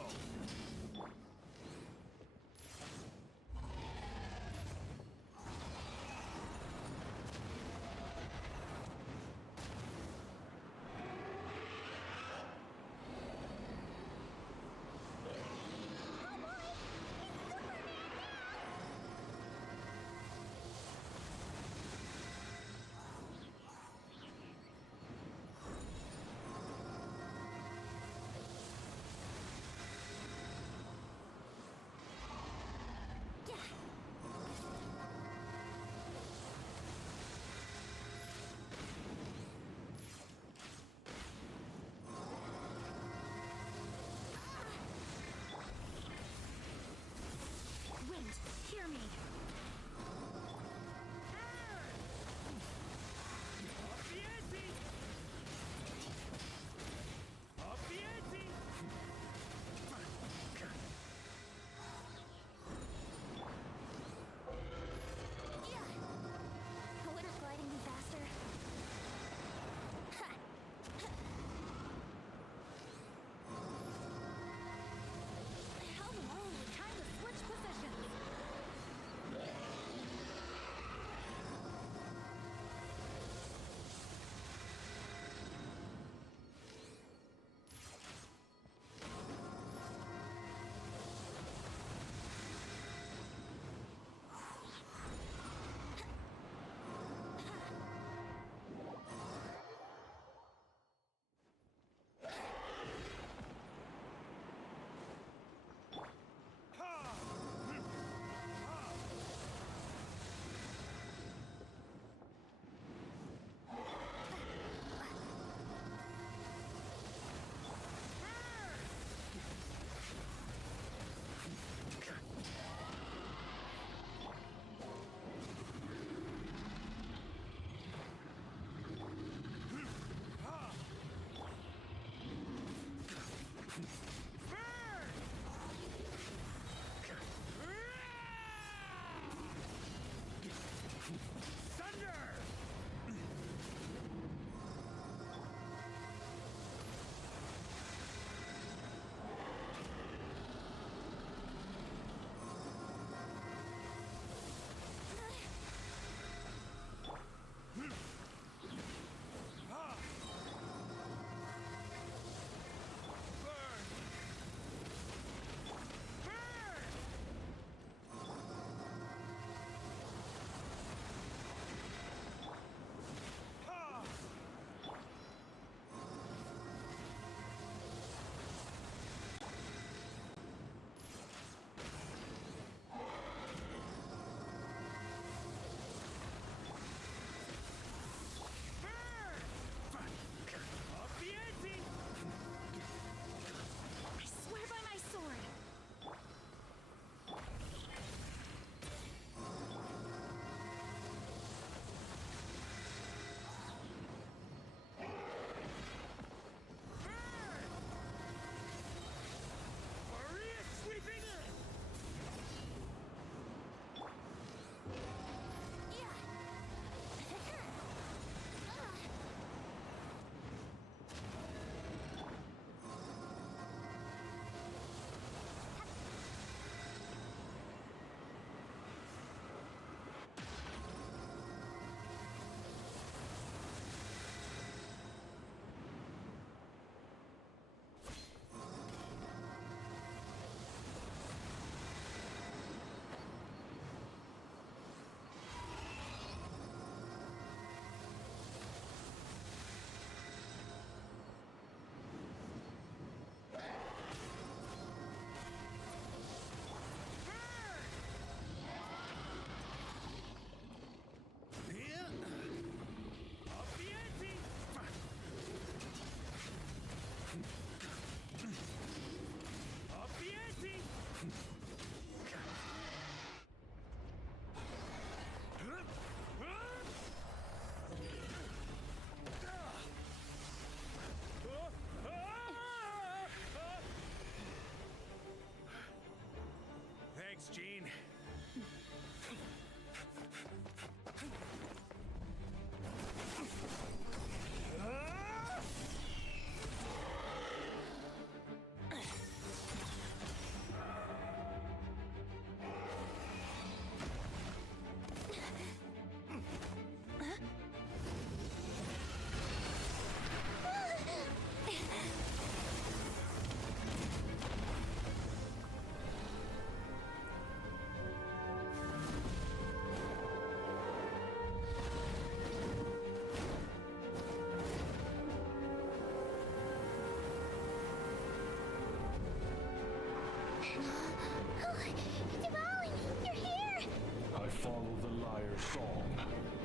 Duvall, you're here! I follow the liar's song,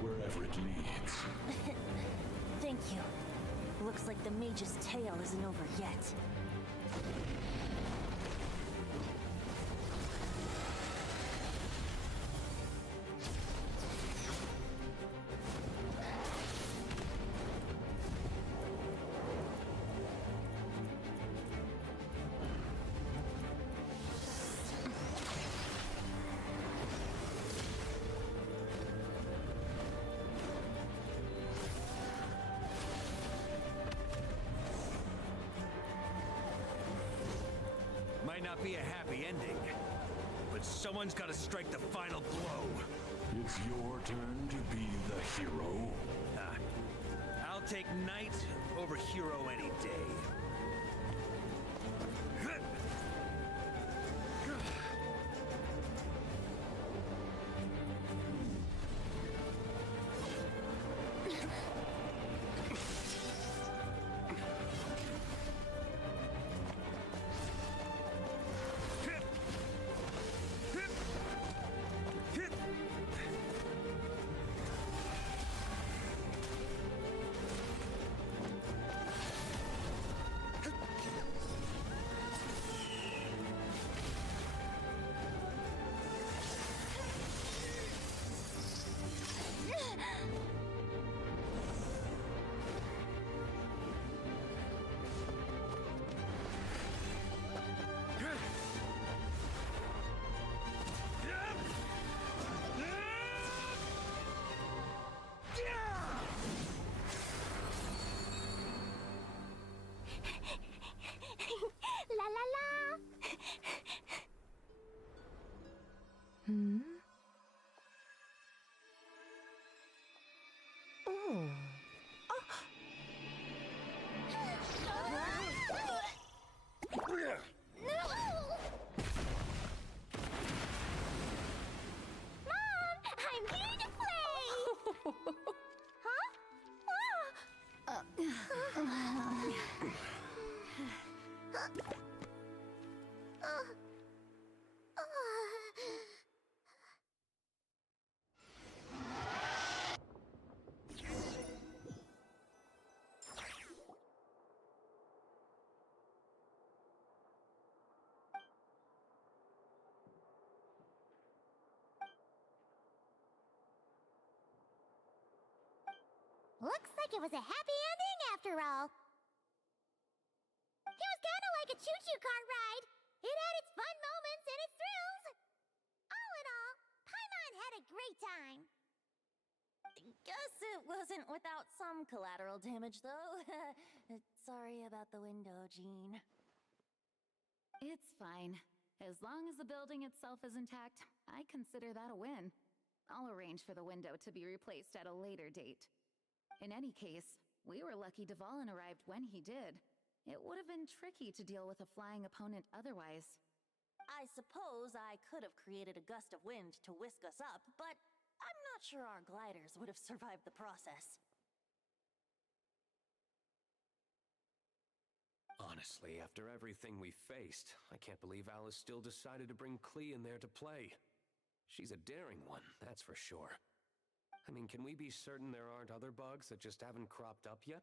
wherever it leads. Thank you. Looks like the mage's tale isn't over yet. Might not be a happy ending, but someone's got to strike the final blow. It's your turn to be the hero. I'll take knight over hero any day. La la la! Hmm? Oh. Mom, I'm here to play! Huh? Looks like it was a happy ending after all. It was kind of like a choo-choo car ride. It had its fun moments and its thrills. All in all, Paimon had a great time. Guess it wasn't without some collateral damage, though. Sorry about the window, Jean. It's fine. As long as the building itself is intact, I consider that a win. I'll arrange for the window to be replaced at a later date. In any case, we were lucky Duvallin arrived when he did. It would have been tricky to deal with a flying opponent otherwise. I suppose I could have created a gust of wind to whisk us up, but I'm not sure our gliders would have survived the process. Honestly, after everything we faced, I can't believe Alice still decided to bring Klee in there to play. She's a daring one, that's for sure. I mean, can we be certain there aren't other bugs that just haven't cropped up yet?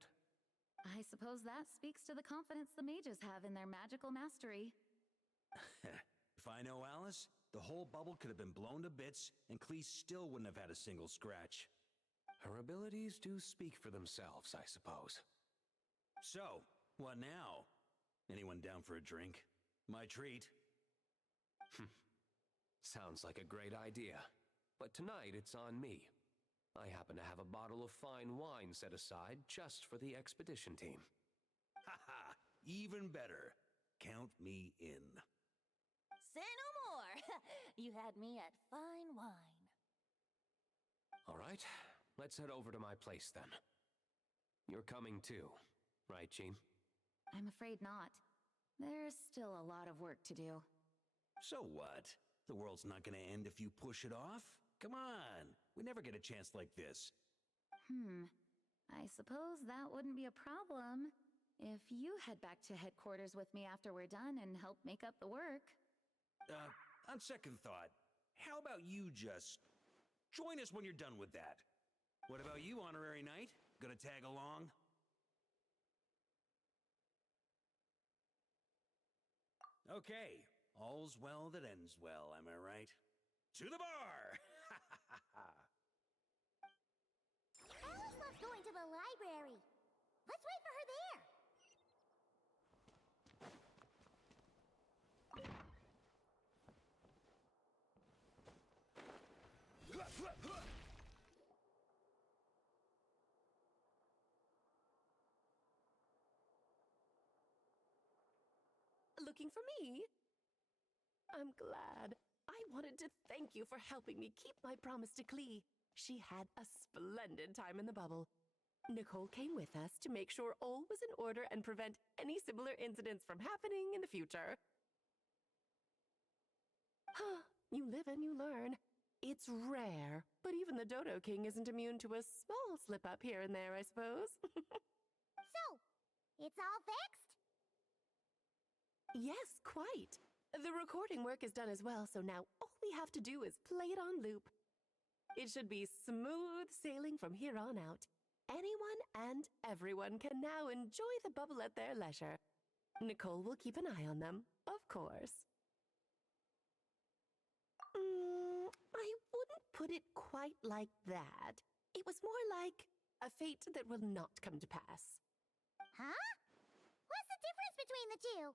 I suppose that speaks to the confidence the mages have in their magical mastery. If I know Alice, the whole bubble could have been blown to bits, and Klee still wouldn't have had a single scratch. Her abilities do speak for themselves, I suppose. So, what now? Anyone down for a drink? My treat. Sounds like a great idea. But tonight it's on me. I happen to have a bottle of fine wine set aside just for the expedition team. Haha, even better. Count me in. Say no more! You had me at fine wine. All right, let's head over to my place then. You're coming too, right, Jean? I'm afraid not. There's still a lot of work to do. So what? The world's not gonna end if you push it off? Come on, we never get a chance like this. I suppose that wouldn't be a problem if you head back to headquarters with me after we're done and help make up the work. On second thought, how about you just join us when you're done with that? What about you, Honorary Knight? Gonna tag along? Okay, all's well that ends well, am I right? To the bar! Alice loves going to the library. Let's wait for her there. Looking for me? I'm glad. I wanted to thank you for helping me keep my promise to Klee. She had a splendid time in the bubble. Nicole came with us to make sure all was in order and prevent any similar incidents from happening in the future. You live and you learn. It's rare, but even the Dodo King isn't immune to a small slip-up here and there, I suppose. So, it's all fixed? Yes, quite. The recording work is done as well, so now all we have to do is play it on loop. It should be smooth sailing from here on out. Anyone and everyone can now enjoy the bubble at their leisure. Nicole will keep an eye on them, of course. I wouldn't put it quite like that. It was more like a fate that will not come to pass. Huh? What's the difference between the two?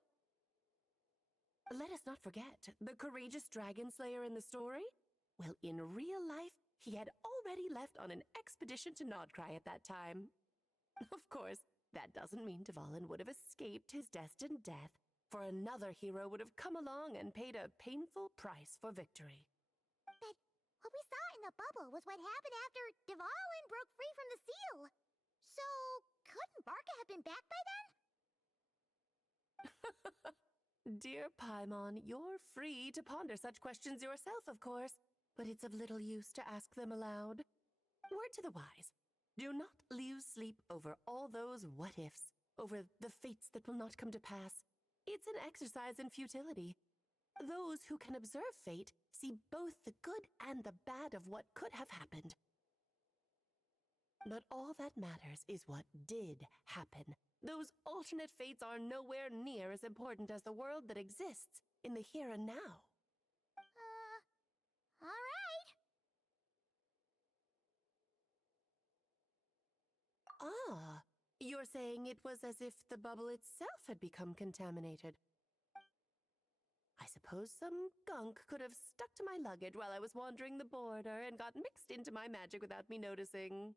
Let us not forget the courageous dragon slayer in the story. Well, in real life, he had already left on an expedition to Nodcry at that time. Of course, that doesn't mean Dvalin would have escaped his destined death, for another hero would have come along and paid a painful price for victory. But what we saw in the bubble was what happened after Dvalin broke free from the seal. So, couldn't Barca have been back by then? Dear Paimon, you're free to ponder such questions yourself, of course, but it's of little use to ask them aloud. Word to the wise, do not lose sleep over all those what-ifs, over the fates that will not come to pass. It's an exercise in futility. Those who can observe fate see both the good and the bad of what could have happened. But all that matters is what did happen. Those alternate fates are nowhere near as important as the world that exists in the here and now. All right. Ah, you're saying it was as if the bubble itself had become contaminated. I suppose some gunk could have stuck to my luggage while I was wandering the border and got mixed into my magic without me noticing.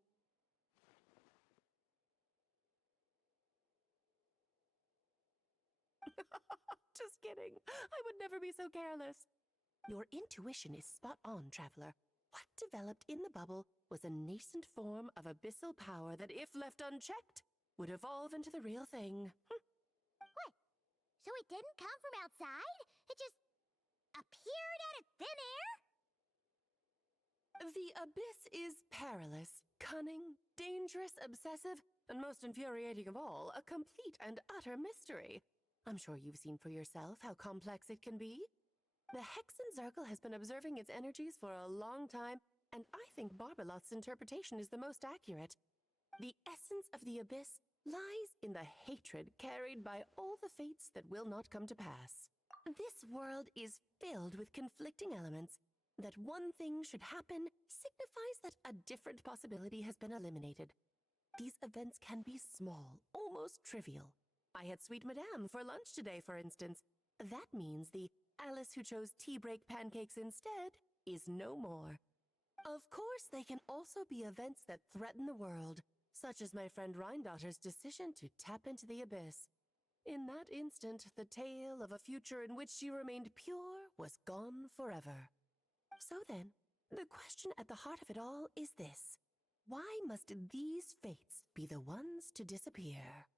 Just kidding. I would never be so careless. Your intuition is spot on, Traveler. What developed in the bubble was a nascent form of abyssal power that, if left unchecked, would evolve into the real thing. What? So it didn't come from outside? It just appeared out of thin air? The abyss is perilous, cunning, dangerous, obsessive, and most infuriating of all, a complete and utter mystery. I'm sure you've seen for yourself how complex it can be. The Hexen Circle has been observing its energies for a long time, and I think Barbalot's interpretation is the most accurate. The essence of the abyss lies in the hatred carried by all the fates that will not come to pass. This world is filled with conflicting elements. That one thing should happen signifies that a different possibility has been eliminated. These events can be small, almost trivial. I had Sweet Madame for lunch today, for instance. That means the Alice who chose tea break pancakes instead is no more. Of course, they can also be events that threaten the world, such as my friend Rhindotter's decision to tap into the abyss. In that instant, the tale of a future in which she remained pure was gone forever. So then, the question at the heart of it all is this. Why must these fates be the ones to disappear?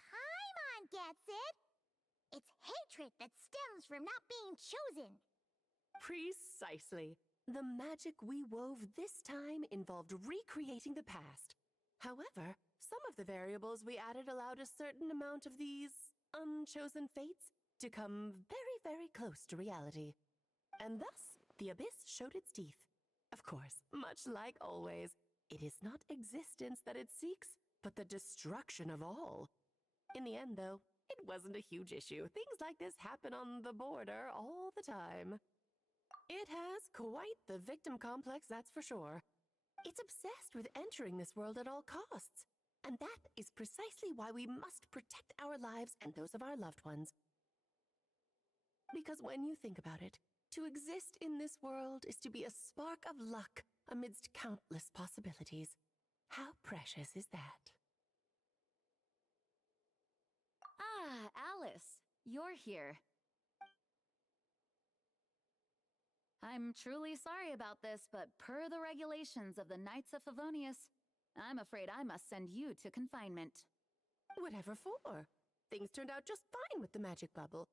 Paimon gets it. It's hatred that stems from not being chosen. Precisely. The magic we wove this time involved recreating the past. However, some of the variables we added allowed a certain amount of these unchosen fates to come very, very close to reality. And thus, the abyss showed its teeth. Of course, much like always, it is not existence that it seeks, but the destruction of all. In the end, though, it wasn't a huge issue. Things like this happen on the border all the time. It has quite the victim complex, that's for sure. It's obsessed with entering this world at all costs. And that is precisely why we must protect our lives and those of our loved ones. Because when you think about it, to exist in this world is to be a spark of luck amidst countless possibilities. How precious is that? Ah, Alice, you're here. I'm truly sorry about this, but per the regulations of the Knights of Favonius, I'm afraid I must send you to confinement. Whatever for? Things turned out just fine with the magic bubble.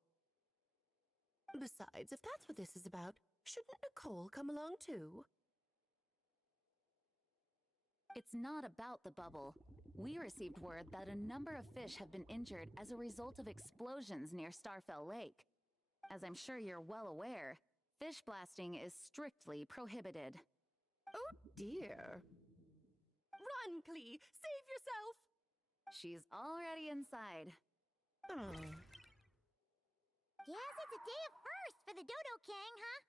Besides, if that's what this is about, shouldn't Nicole come along too? It's not about the bubble. We received word that a number of fish have been injured as a result of explosions near Starfell Lake. As I'm sure you're well aware, fish blasting is strictly prohibited. Oh dear. Run, Klee! Save yourself! She's already inside. Guess it's a day of first for the Dodo King, huh?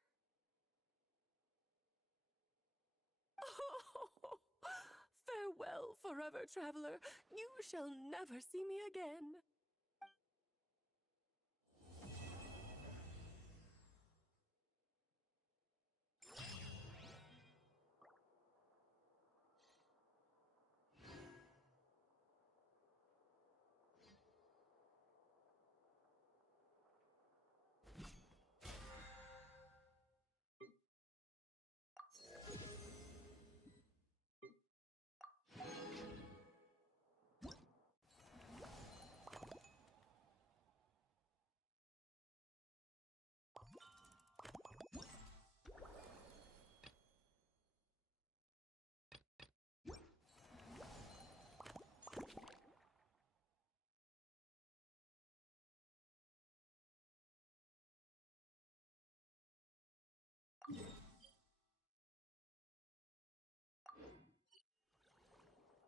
Farewell, forever traveler. You shall never see me again.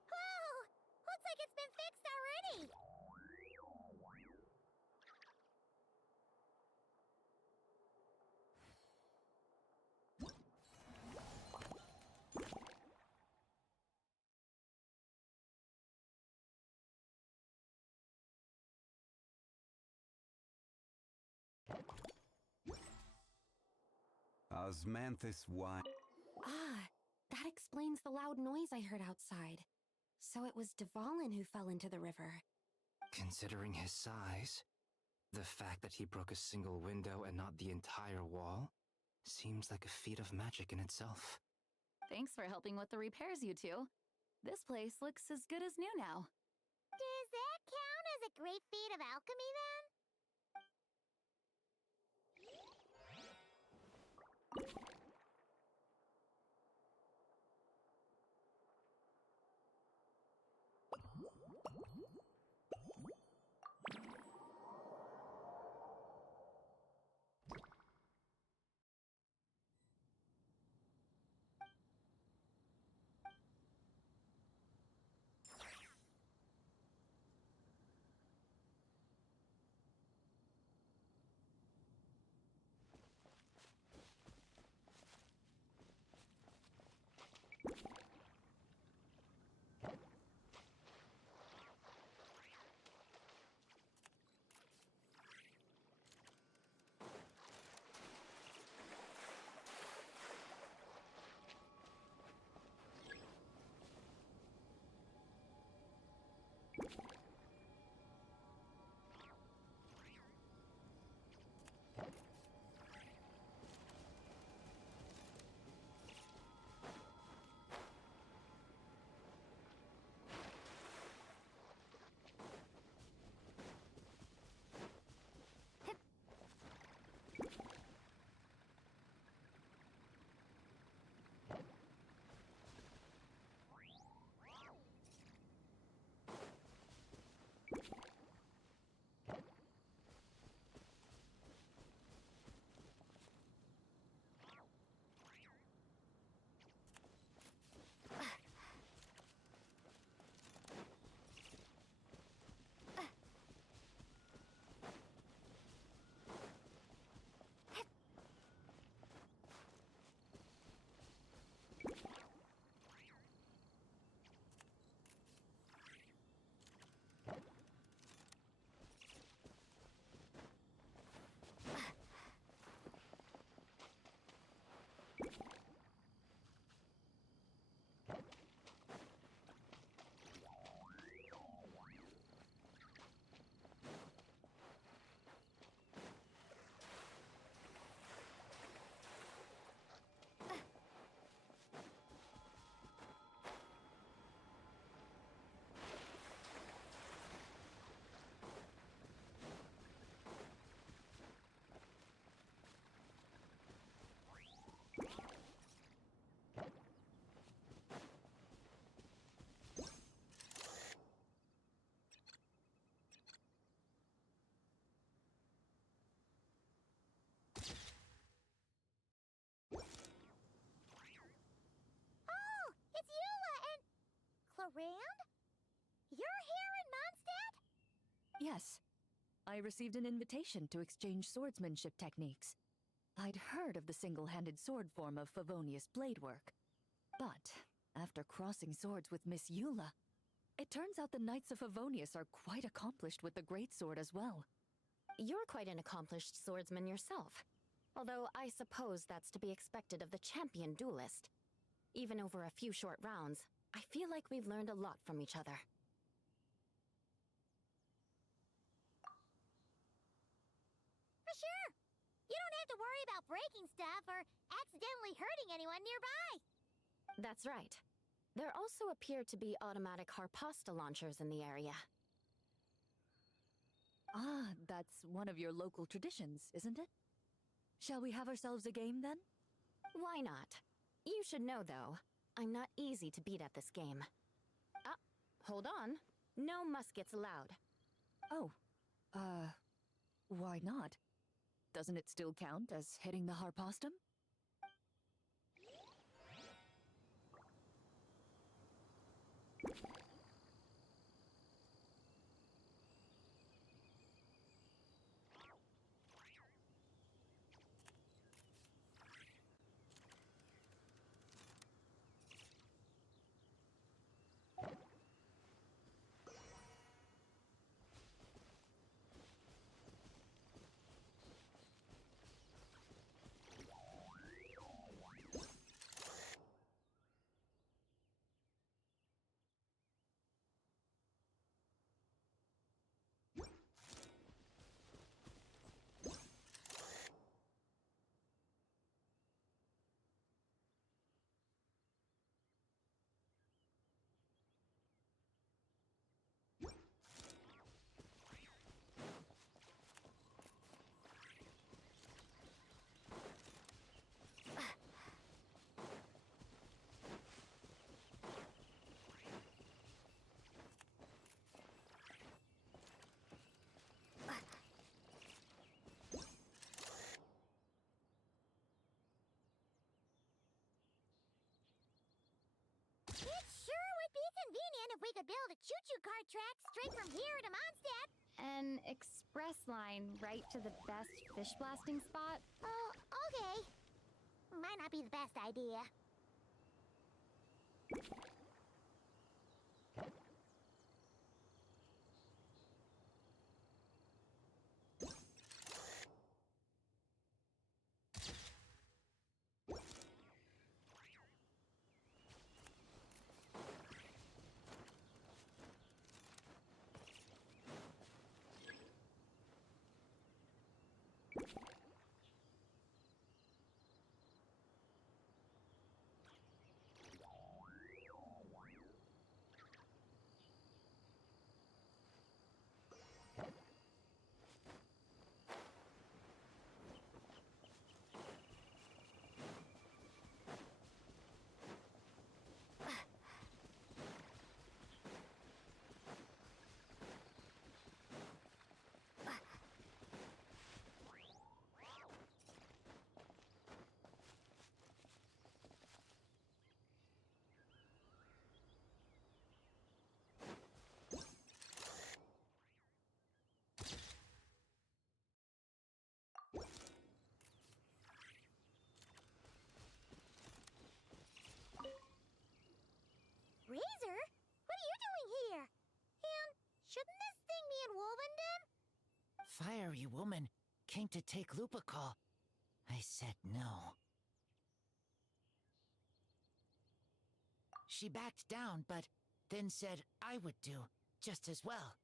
Whoa! Looks like it's been fixed already! Osmanthus wine. Ah, that explains the loud noise I heard outside. So it was Dvalin who fell into the river. Considering his size, the fact that he broke a single window and not the entire wall seems like a feat of magic in itself. Thanks for helping with the repairs, you two. This place looks as good as new now. Does that count as a great feat of alchemy, then? Yes. I received an invitation to exchange swordsmanship techniques. I'd heard of the single-handed sword form of Favonius blade work. But, after crossing swords with Miss Eula, it turns out the Knights of Favonius are quite accomplished with the greatsword as well. You're quite an accomplished swordsman yourself. Although I suppose that's to be expected of the champion duelist. Even over a few short rounds, I feel like we've learned a lot from each other. For sure! You don't have to worry about breaking stuff or accidentally hurting anyone nearby! That's right. There also appear to be automatic Harpasta launchers in the area. Ah, that's one of your local traditions, isn't it? Shall we have ourselves a game, then? Why not? You should know, though, I'm not easy to beat at this game. Ah, hold on. No muskets allowed. Oh, why not? Doesn't it still count as hitting the Harpastum? It sure would be convenient if we could build a choo-choo cart track straight from here to Mondstadt. An express line right to the best fish blasting spot? Oh, okay. Might not be the best idea. Razor? What are you doing here? And shouldn't this thing be in Wolvenden? Fiery woman came to take Lupercal. I said no. She backed down, but then said I would do just as well.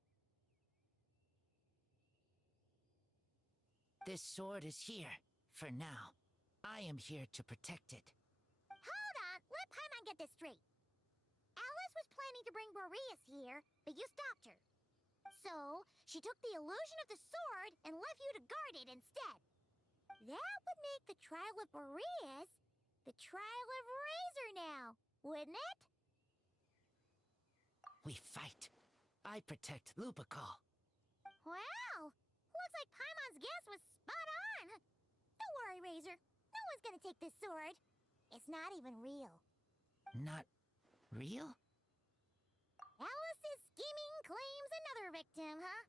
This sword is here, for now. I am here to protect it. Hold on, let Paimon get this straight. Alice was planning to bring Boreas here, but you stopped her. So, she took the illusion of the sword and left you to guard it instead. That would make the trial of Boreas the trial of Razor now, wouldn't it? We fight. I protect Lupercal. Wow! Looks like Paimon's guess was spot on. Don't worry, Razor. No one's gonna take this sword. It's not even real. Not real? Alice's scheming claims another victim, huh?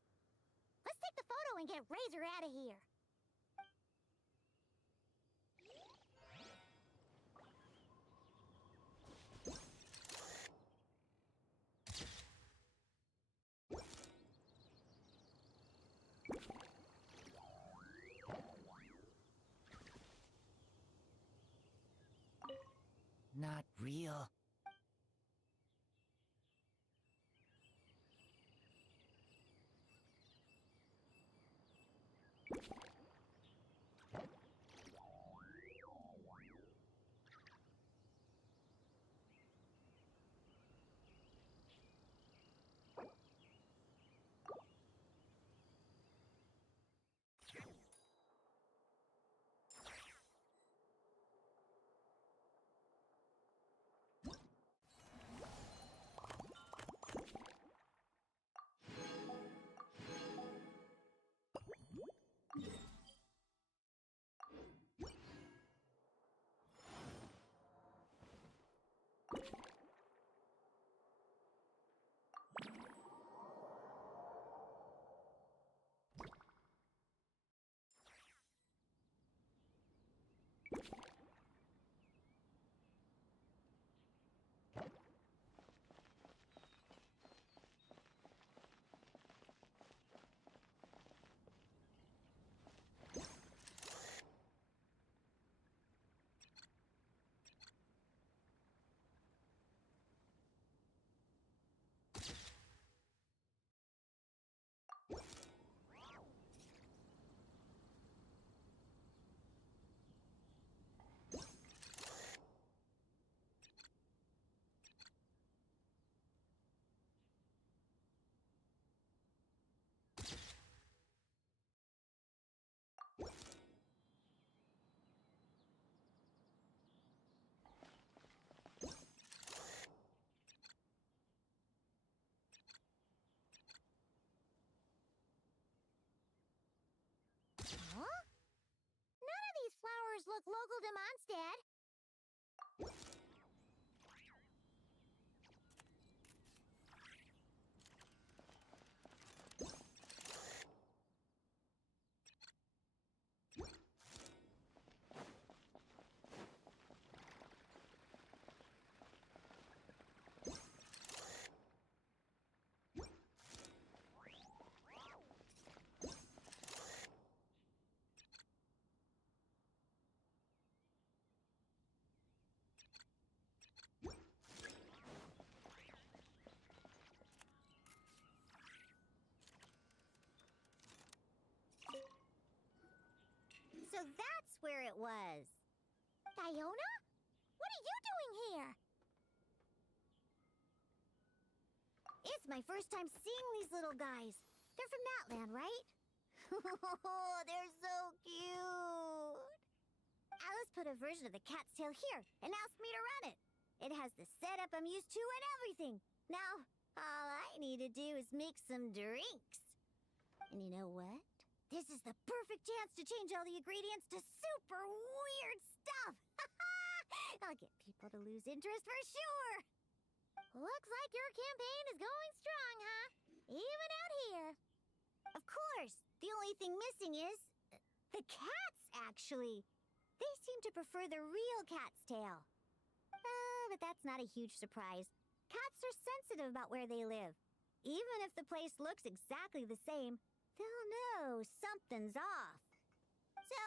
Let's take the photo and get Razor out of here. Not real. Huh? None of these flowers look local to Mondstadt. So that's where it was. Diona? What are you doing here? It's my first time seeing these little guys. They're from Natlan, right? They're so cute. Alice put a version of the cat's tail here and asked me to run it. It has the setup I'm used to and everything. Now, all I need to do is make some drinks. And you know what? This is the perfect chance to change all the ingredients to super weird stuff. I'll get people to lose interest for sure. Looks like your campaign is going strong, huh? Even out here. Of course, the only thing missing is the cats, actually. They seem to prefer the real cat's tail. But that's not a huge surprise. Cats are sensitive about where they live. Even if the place looks exactly the same, they'll know something's off. So,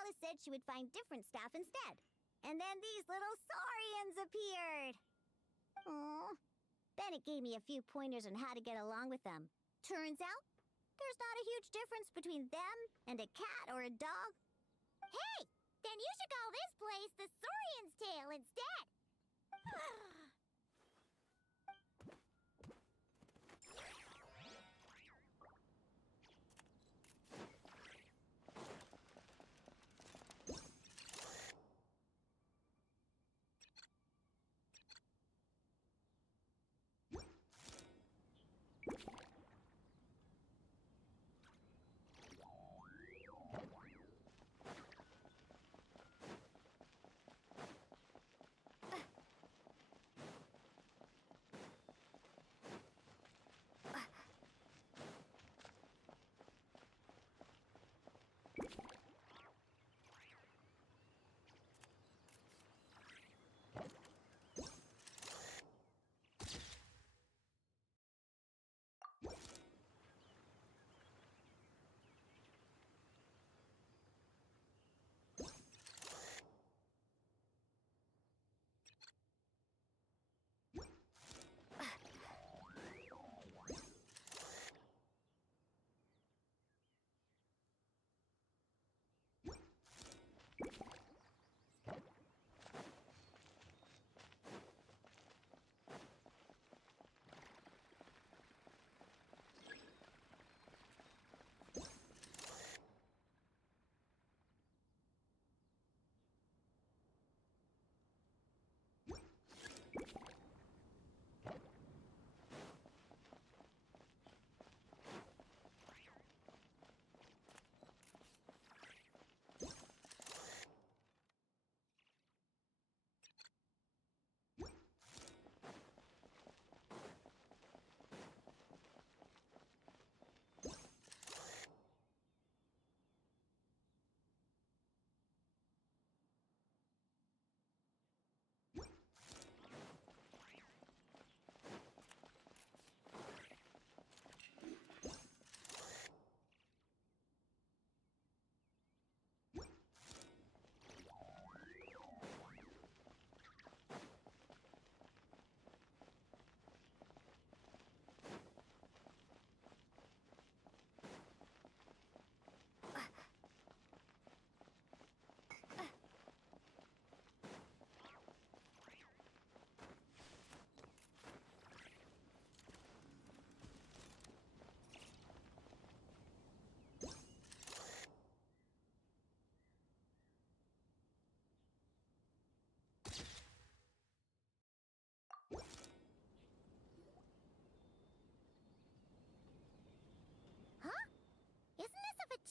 Alice said she would find different staff instead. And then these little saurians appeared. Aww. Bennett gave me a few pointers on how to get along with them. Turns out, there's not a huge difference between them and a cat or a dog. Hey! Then you should call this place the Saurian's Tail instead.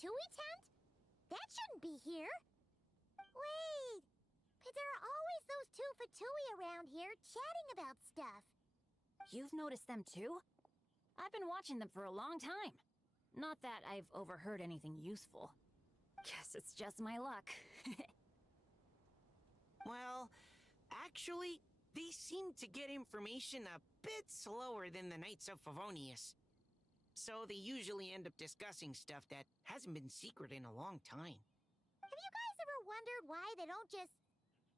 Fatui tent? That shouldn't be here. Wait! But there are always those two Fatui around here chatting about stuff. You've noticed them too? I've been watching them for a long time. Not that I've overheard anything useful. Guess it's just my luck. Well, actually, they seem to get information a bit slower than the Knights of Favonius. So they usually end up discussing stuff that hasn't been secret in a long time. Have you guys ever wondered why they don't just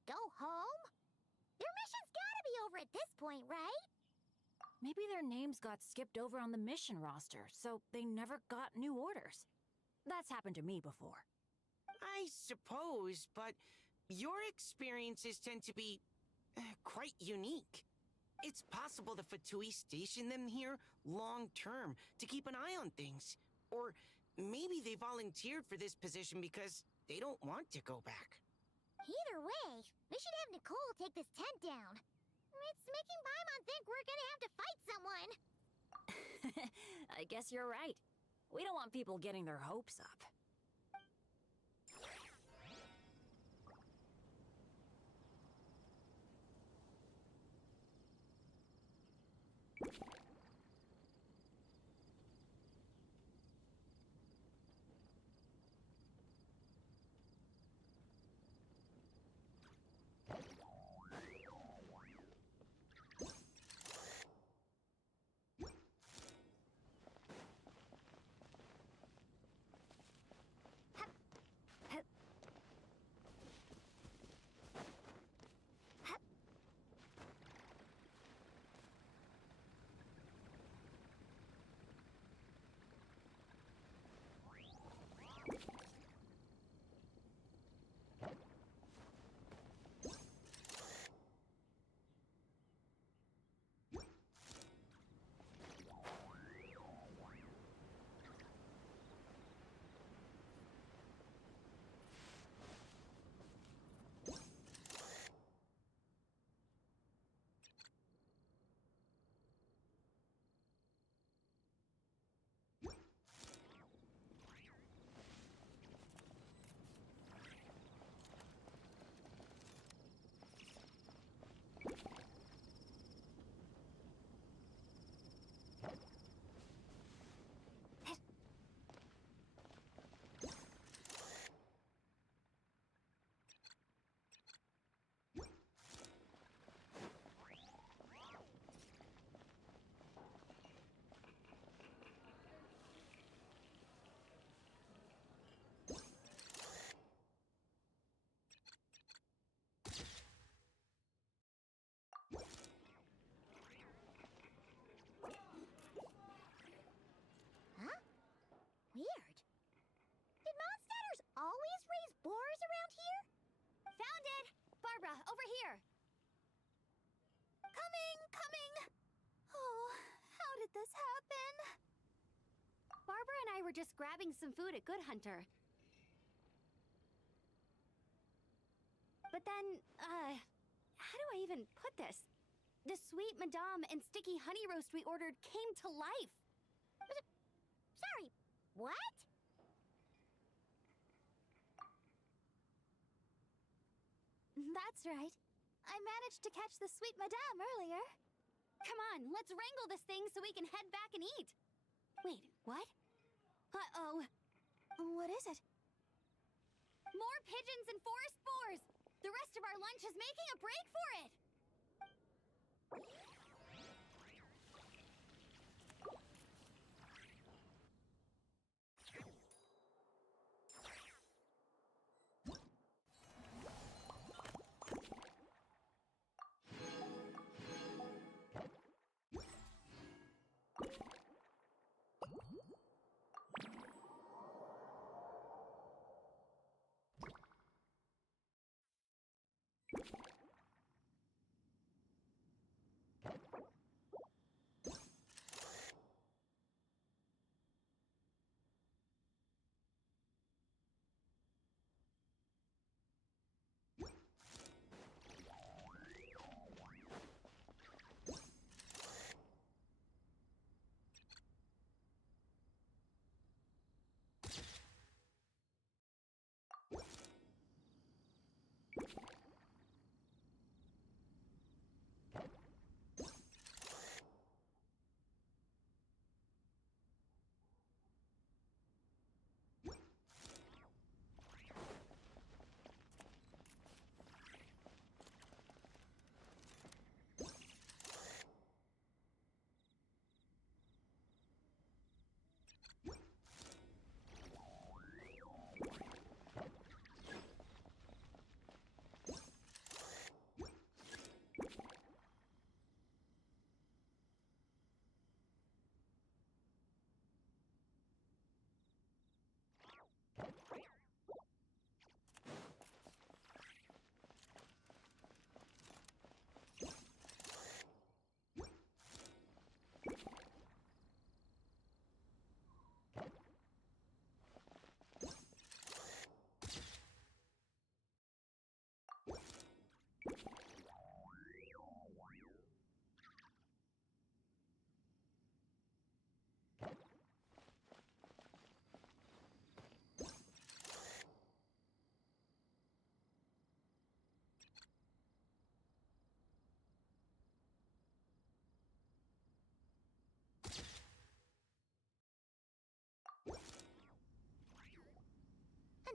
go home? Their mission's gotta be over at this point, right? Maybe their names got skipped over on the mission roster, so they never got new orders. That's happened to me before. I suppose, but your experiences tend to be quite unique. It's possible the Fatui station them here long-term to keep an eye on things. Or maybe they volunteered for this position because they don't want to go back. Either way, we should have Nicole take this tent down. It's making Paimon think we're gonna have to fight someone. I guess you're right. We don't want people getting their hopes up. Weird. Did Mondstadters always raise boars around here? Found it! Barbara, over here! Coming! Oh, how did this happen? Barbara and I were just grabbing some food at Good Hunter. But then, how do I even put this? The sweet Madame and sticky honey roast we ordered came to life. Sorry, what? That's right. I managed to catch the sweet Madame earlier. Come on, let's wrangle this thing so we can head back and eat. Wait, what? Uh-oh. What is it? More pigeons and forest boars! The rest of our lunch is making a break for it!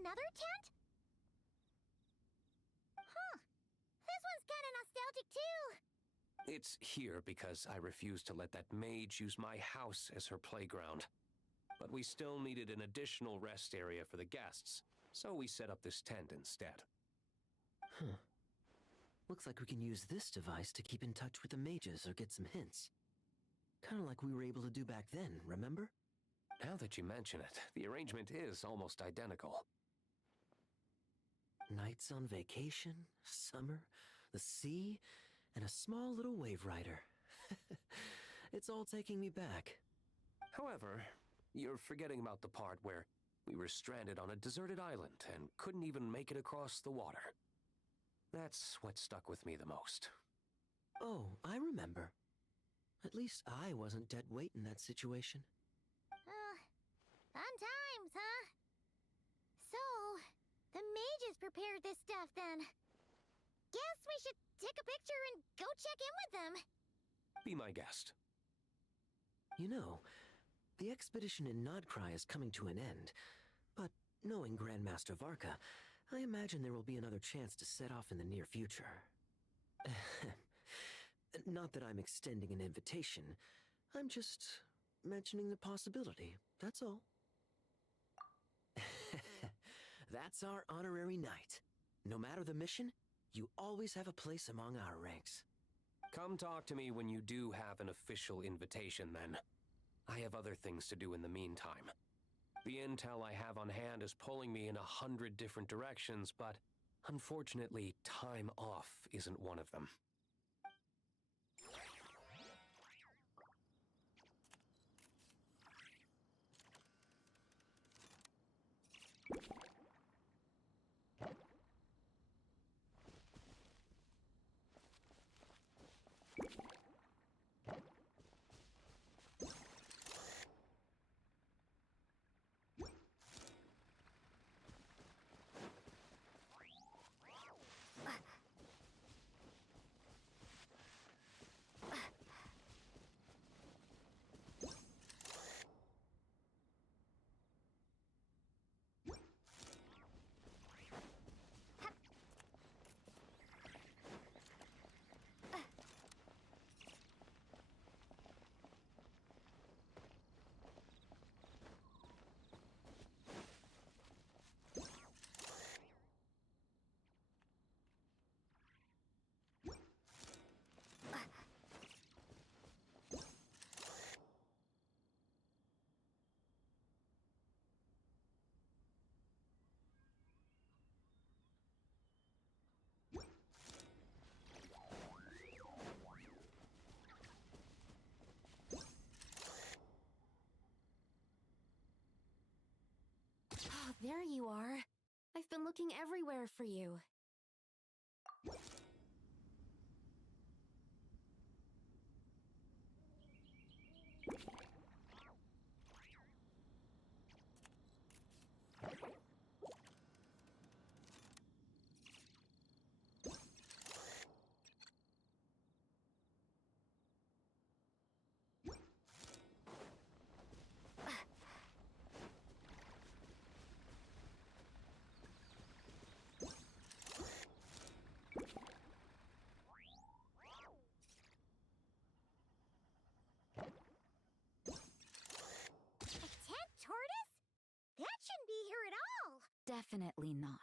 another tent? Huh. This one's kinda nostalgic too. It's here because I refused to let that mage use my house as her playground. But we still needed an additional rest area for the guests, so we set up this tent instead. Huh. Looks like we can use this device to keep in touch with the mages or get some hints. Kinda like we were able to do back then, remember? Now that you mention it, the arrangement is almost identical. Nights on vacation, summer, the sea, and a small little wave rider. It's all taking me back. However, you're forgetting about the part where we were stranded on a deserted island and couldn't even make it across the water. That's what stuck with me the most. Oh, I remember. At least I wasn't dead weight in that situation. Fun times, huh? So, the mages prepared this stuff then. Guess we should take a picture and go check in with them. Be my guest. You know, the expedition in Nodcry is coming to an end, but knowing Grandmaster Varka, I imagine there will be another chance to set off in the near future. Not that I'm extending an invitation, I'm just mentioning the possibility, that's all. That's our honorary knight. No matter the mission, you always have a place among our ranks. Come talk to me when you do have an official invitation, then. I have other things to do in the meantime. The intel I have on hand is pulling me in 100 different directions, but unfortunately, time off isn't one of them. There you are. I've been looking everywhere for you. Definitely not.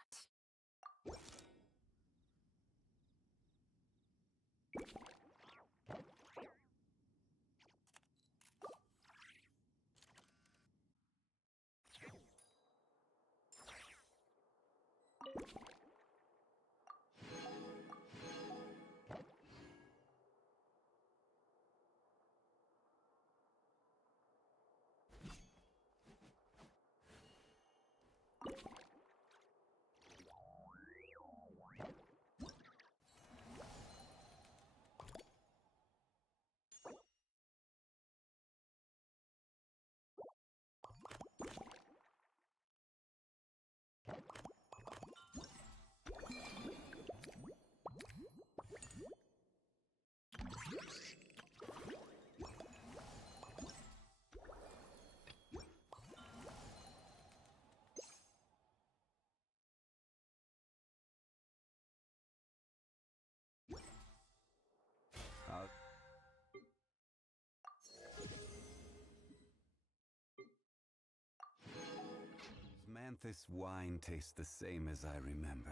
Manthis wine taste the same as I remember?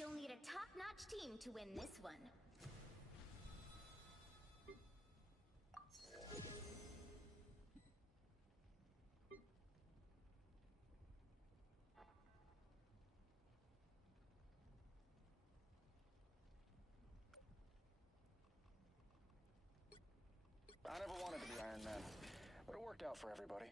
You'll need a top-notch team to win this one. I never wanted to be Iron Man, but it worked out for everybody.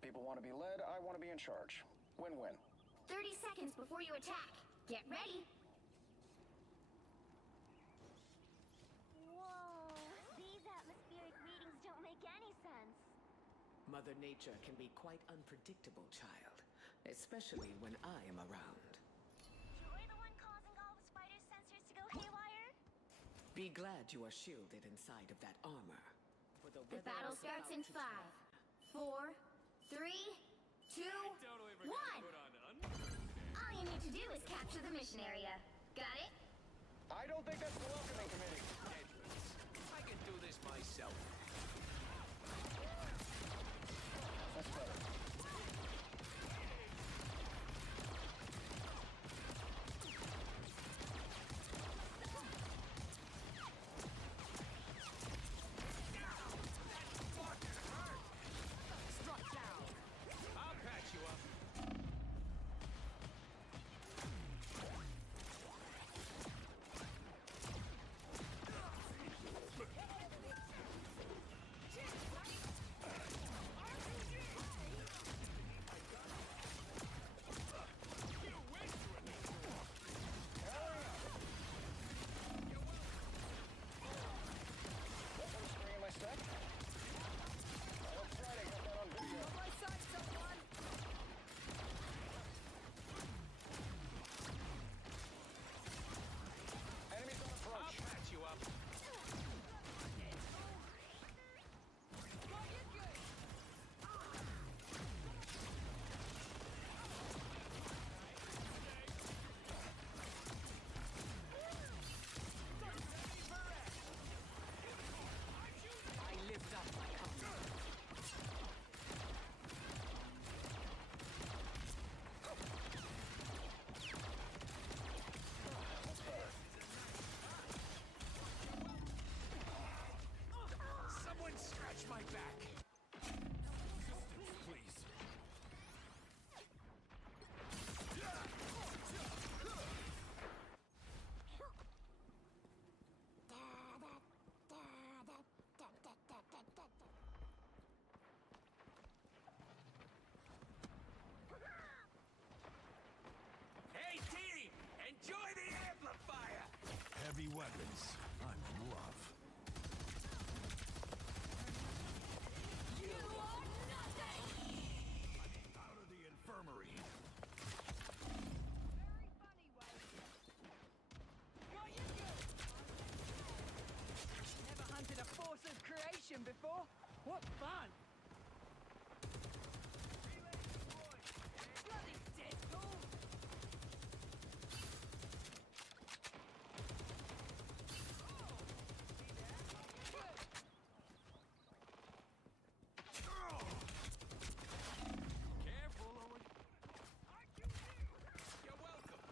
People want to be led, I want to be in charge. Win-win. 30 seconds before you attack. Get ready. Whoa, these atmospheric readings don't make any sense. Mother Nature can be quite unpredictable, child. Especially when I am around. You're the one causing all the spider sensors to go haywire? Be glad you are shielded inside of that armor. For the The weather battle is starts about in to 5, 4, 3, 2, 1. All you need to do is capture the mission area. Got it? I don't think that's the welcoming committee. I can do this myself. That's better. Struck down. I'll patch you up. Bringing my step? That's right, I got that on video. On my side, someone! Enemies on approach. I'll patch you up. I lift up my comrade. Someone scratch my back. Please. Hey team, enjoy the amplifier. Heavy weapons. I'm in love. You are nothing! Out of the infirmary. Never hunted a force of creation before. What fun! Bloody Deadpool! Careful, Owen. You're welcome.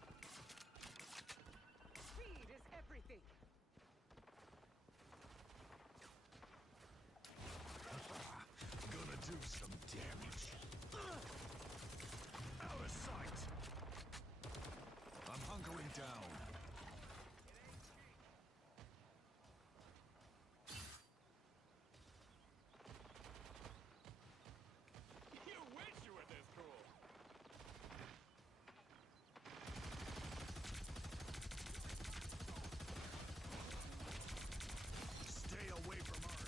Speed is everything. Gonna do some damage. Out of sight. I'm hunkering down. You wish you were this cool. Stay away from Earth.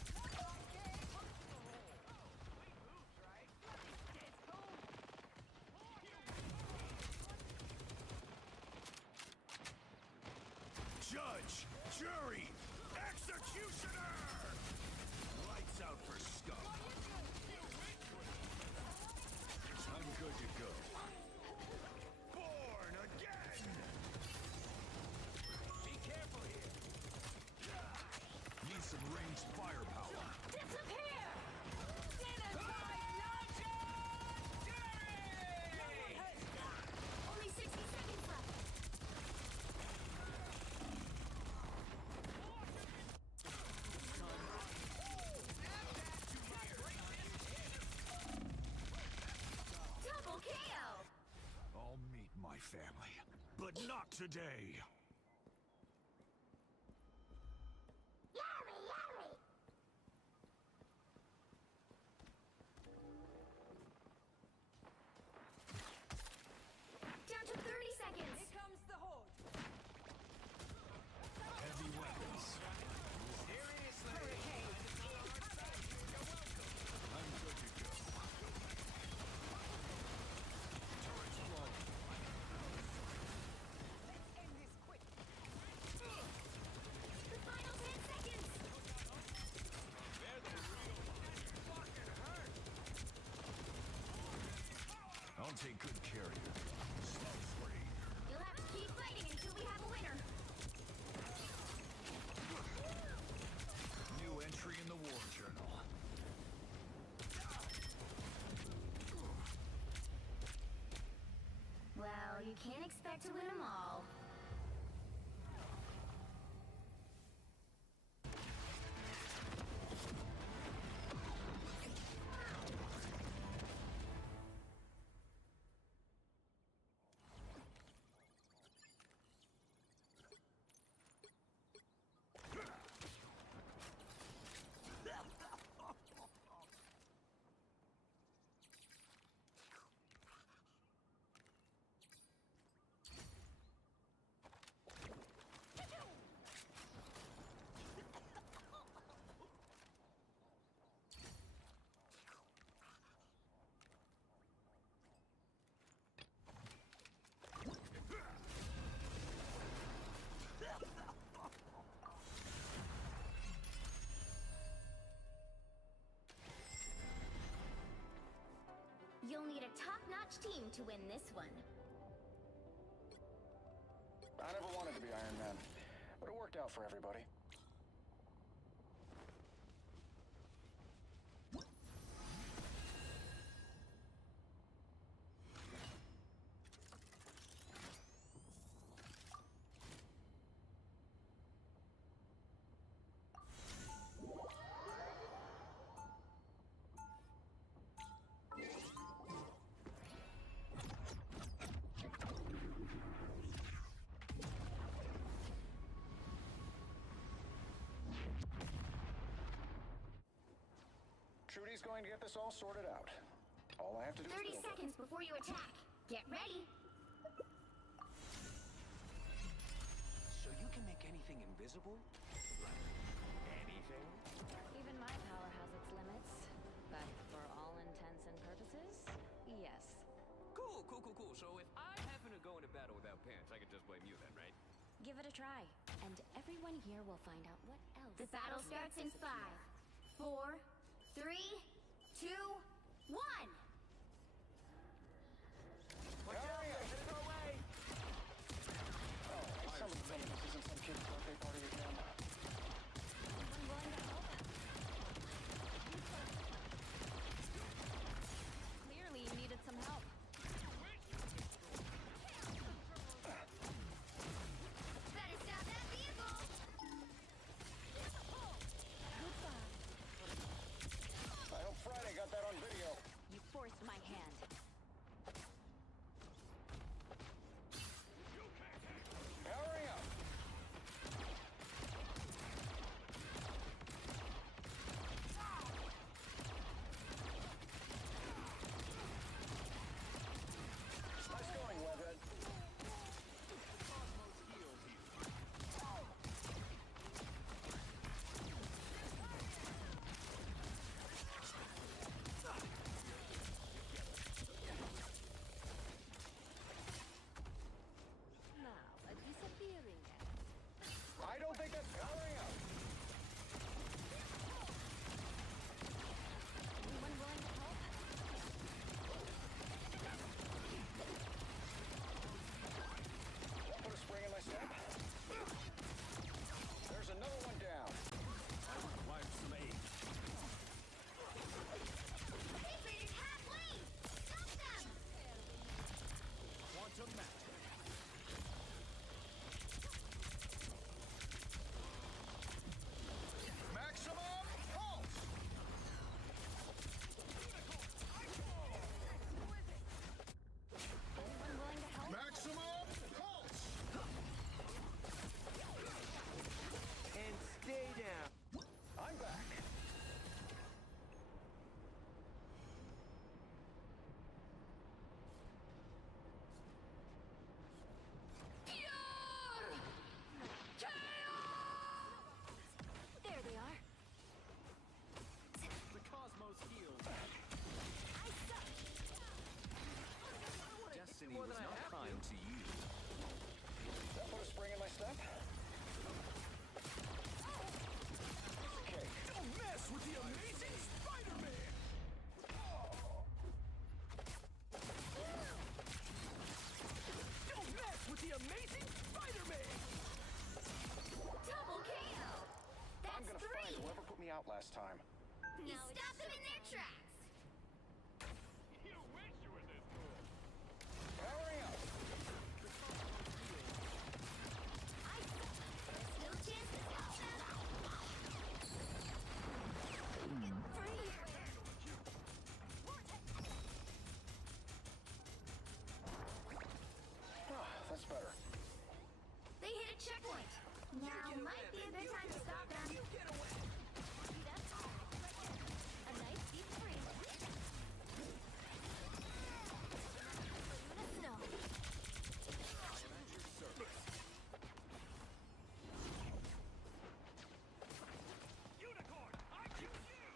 Judge, jury, executioner! Lights out for scum. I'm good to go. Not today. Down to 30 seconds. Here comes the horde. Heavy weapons. Seriously? Hurricane. I'm good to go. Turret's low. Let's end this quick. The final 10 seconds. They're the real fucking hurt. I'll take good care of you. Slow free. You'll have to keep fighting until we have a winner. New entry in the war journal. Well, you can't expect to win them all. You'll need a top-notch team to win this one. I never wanted to be Iron Man, but it worked out for everybody. Trudy's going to get this all sorted out. All I have to do 30 is build it. seconds before you attack. Get ready. So you can make anything invisible? Like anything? Even my power has its limits. But for all intents and purposes, yes. Cool. So if I happen to go into battle without pants, I can just blame you then, right? Give it a try, and everyone here will find out what else. The battle starts in 5, 4, 3, 2, 1. Watch out! Get it away! Oh, someone tell me this isn't some kid's birthday party again. I'm going to help him. Clearly, you needed some help. Better stop that vehicle. I hope Friday got that on video. You forced my hand. last time. You stop them in their tracks! You wish you were this cool. Powering up! No chance to stop them! Get free! That's better. They hit a checkpoint! Now might be a good time to stop them. You get away! A nice deep freeze. No. Unicorn, I choose you!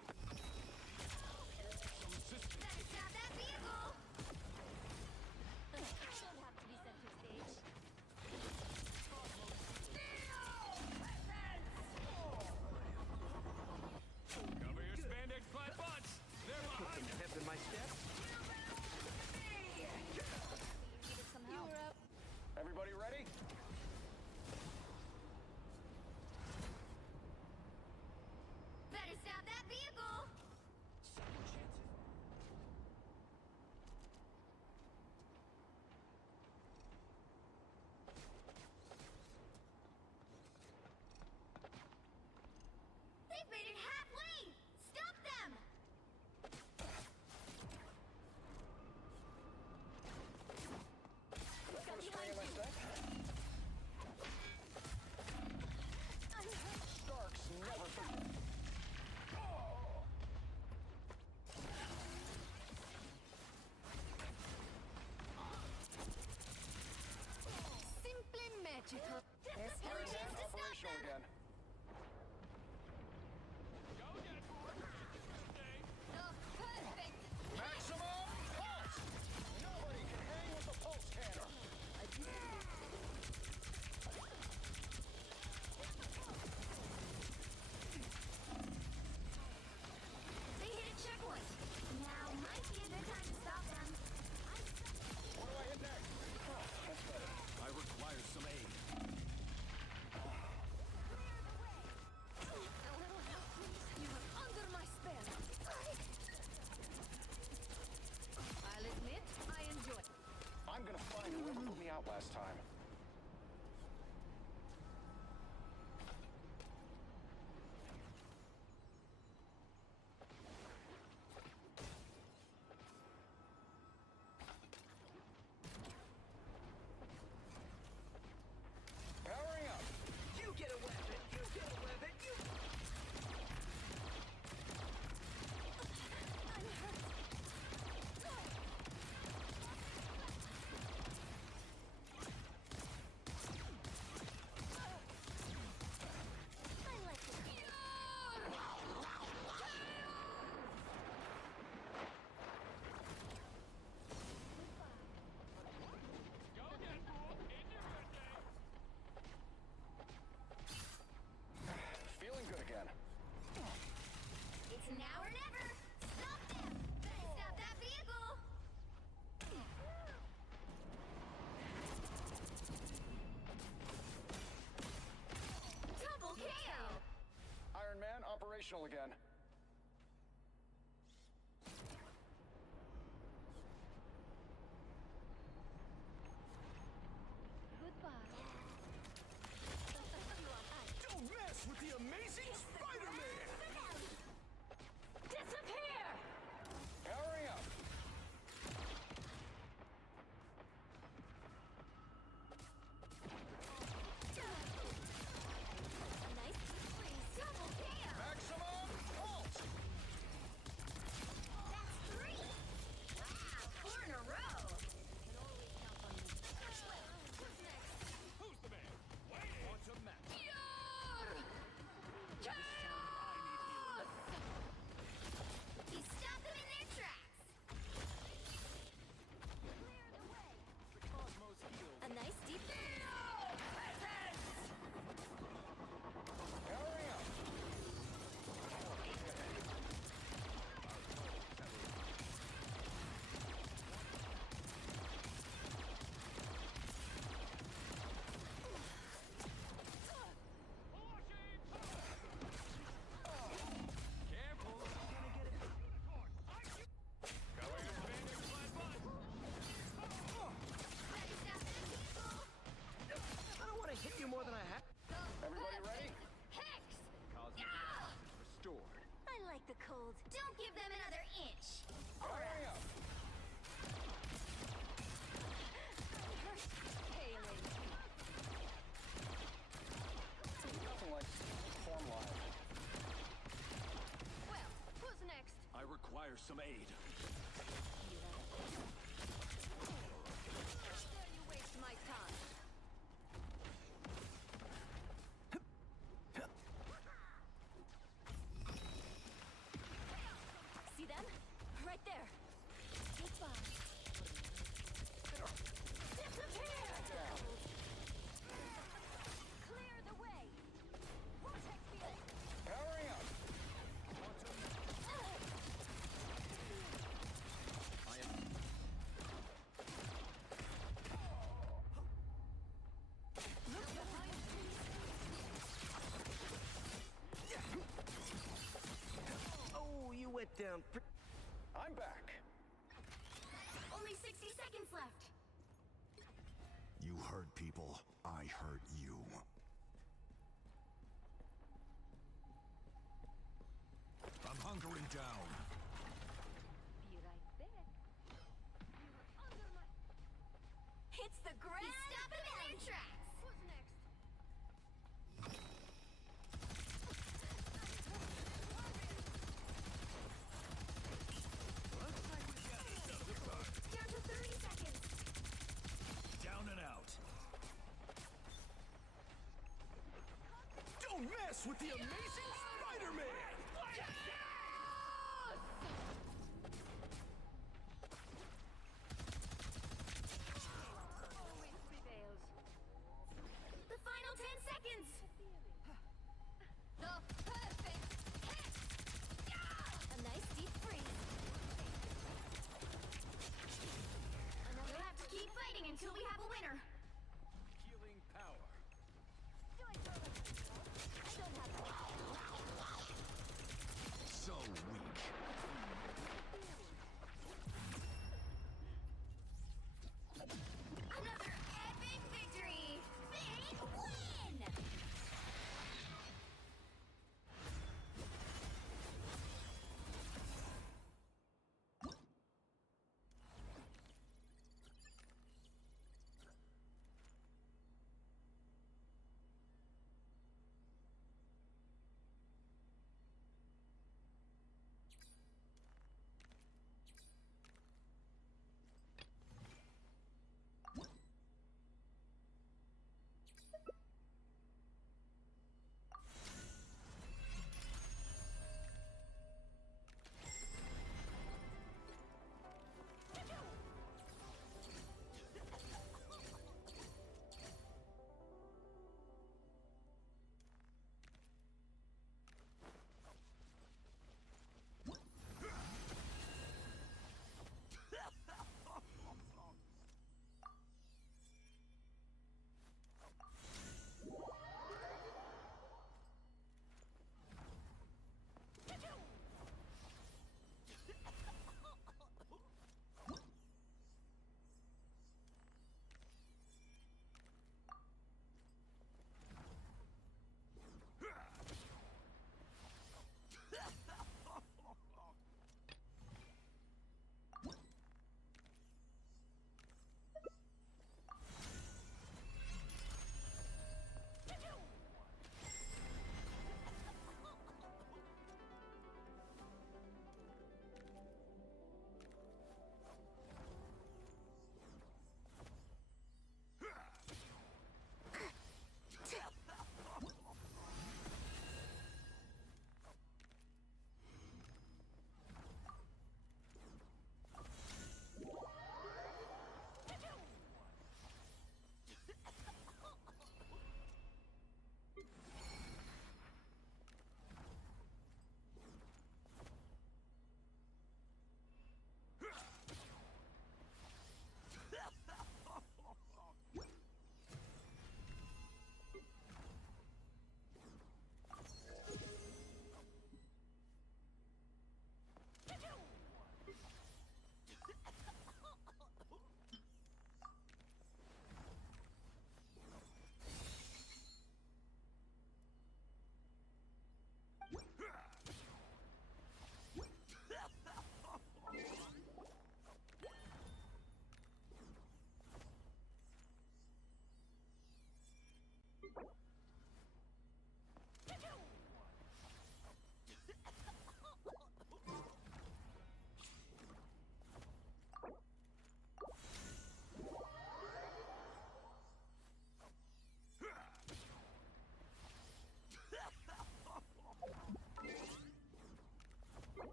Better stop that vehicle! Don't have to be center stage. Cover your spandex-clad butts! They're behind you! Pep in my step. Everybody ready? Better stop that vehicle! They've made it halfway! Stop them! Got a spring in my step? Starks never forget. Simply magical. There's no chance to stop Operational them! again. Oh, perfect! Maximum pulse! Nobody can hang with the pulse cannon. They hit a checkpoint! Now might be a good time to stop them. What do I hit next? That's better. I require some aid. You are under my spell. I'll admit, I enjoy it. I'm gonna find whoever put me out last time. Powering up! You get a weapon! You get a weapon! You... Feeling good again. It's now or never! Stop them! Better stop that vehicle! Double KO! Iron Man operational again. Don't mess with the amazing Spider-Man! Disappear! Powering up! Nice freeze! Double KO! Maximum pulse! Cold. Don't give them another inch. Hurry up! Nothing like form live. Well, who's next? I require some aid. Dare you waste my time? See them? Right there. Goodbye. Disappear! Clear the way. Vortex field. Hurry up! I am. Look behind me. Oh, you went down. I'm back. Only 60 seconds left. You hurt people, I hurt you. I'm hunkering down. Be right back. You're under my... It's the grand Stop them in their tracks. Who's next? Down to 30 seconds. Down and out. Don't mess with the amazing Spider-Man! Always prevails. The final 10 seconds. The perfect hit. A nice deep freeze. We'll have to keep fighting until we have a winner. Healing power. So weak. Another epic victory. Big win.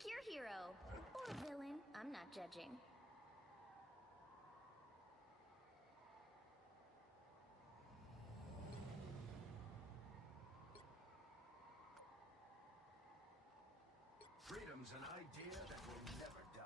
Pick your hero. Or villain. I'm not judging. Freedom's an idea that will never die.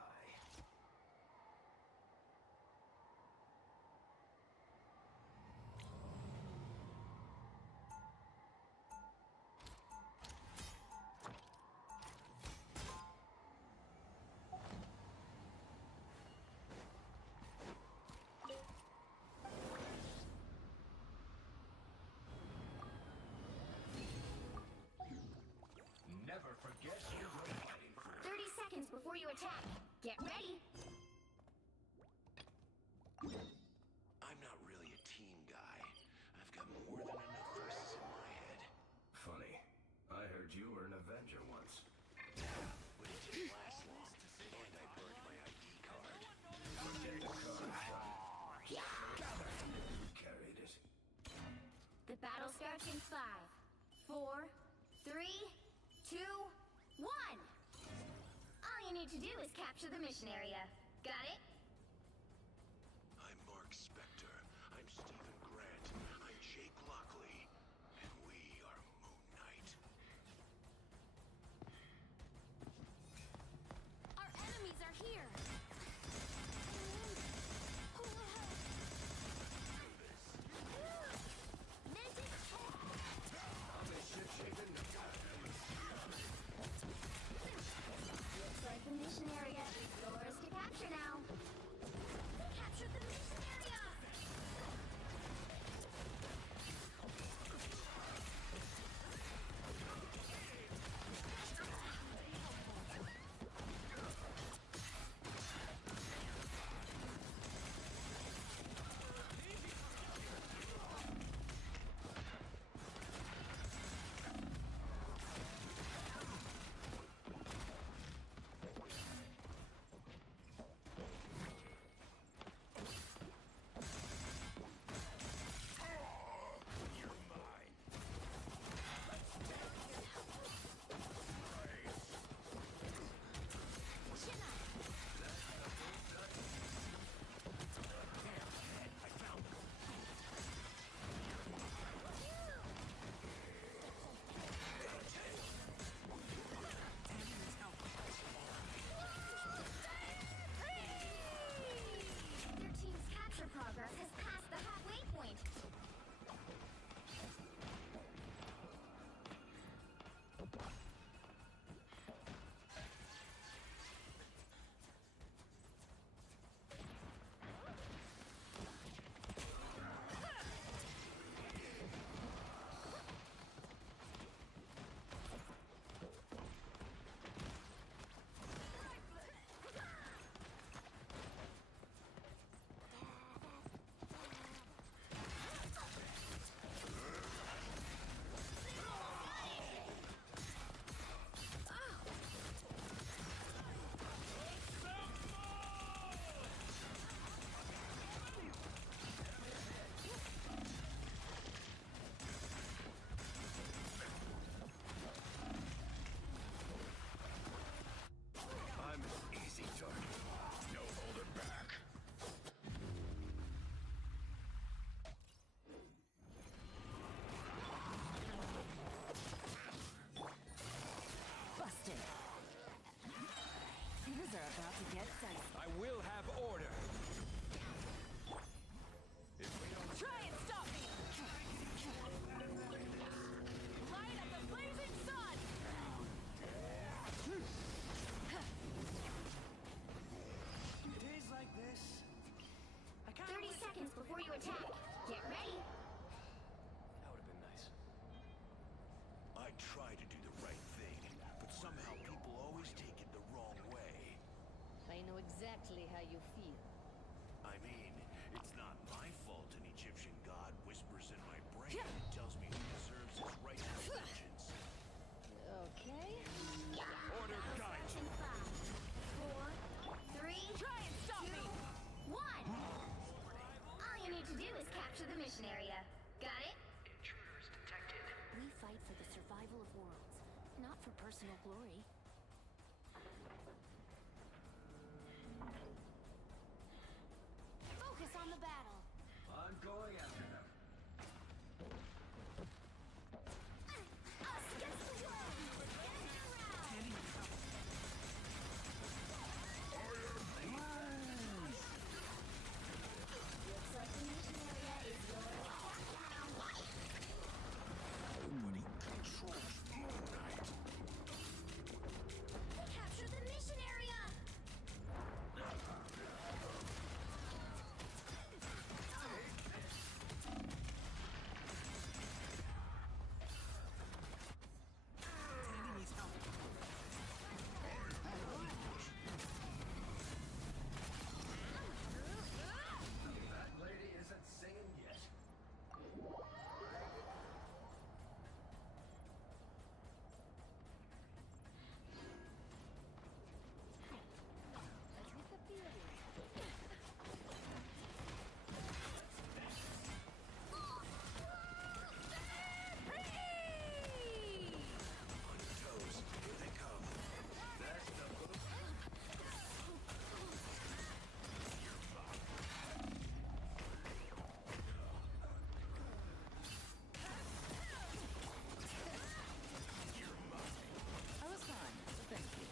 Never forget who you're fighting for. 30 seconds before you attack. Get ready. I'm not really a team guy. I've got more than enough verses in my head. Funny. I heard you were an Avenger once. Yeah, but it didn't last long. And I burned my ID card. Forget the card, son. Who carried it? The battle starts in 5, 4, 3, 2, 1! All you need to do is capture the mission area. Got it? I'm Mark Spector. I'm Stephen Grant. I'm Jake Lockley. And we are Moon Knight. Our enemies are here! Who will help? Magic! I'm in shit shape in the Looks like the mission area is yours to capture now. Capture the mission area! Their team's capture progress has passed the halfway point. I'm an easy target. No holding back. Busted. Things are about to get dicey. I will have order. Try and stop me! Light up the blazing sun! Days like this, I can't. 30 seconds before you attack. Get ready. That would have been nice. I try to do the right thing, but somehow people always take it the wrong way. I know exactly how you feel. I mean, it's not my fault an Egyptian god whispers in my brain and tells me who deserves his rightful vengeance. Okay. Order guide. In 5, 4, 3, Try and stop 2, me! 1! All you need to do is capture the mission area. Got it? Intruders detected. We fight for the survival of worlds, not for personal glory. Focus on the battle. I'm going after them. Us against the world! End the round! Looks like the mission area is yours. Nobody controls Moon Knight. Capture the mission area! Tandy needs help. That lady isn't singing yet. Let's hit the field. On your toes. Here they come. That's the I was fine, thank you.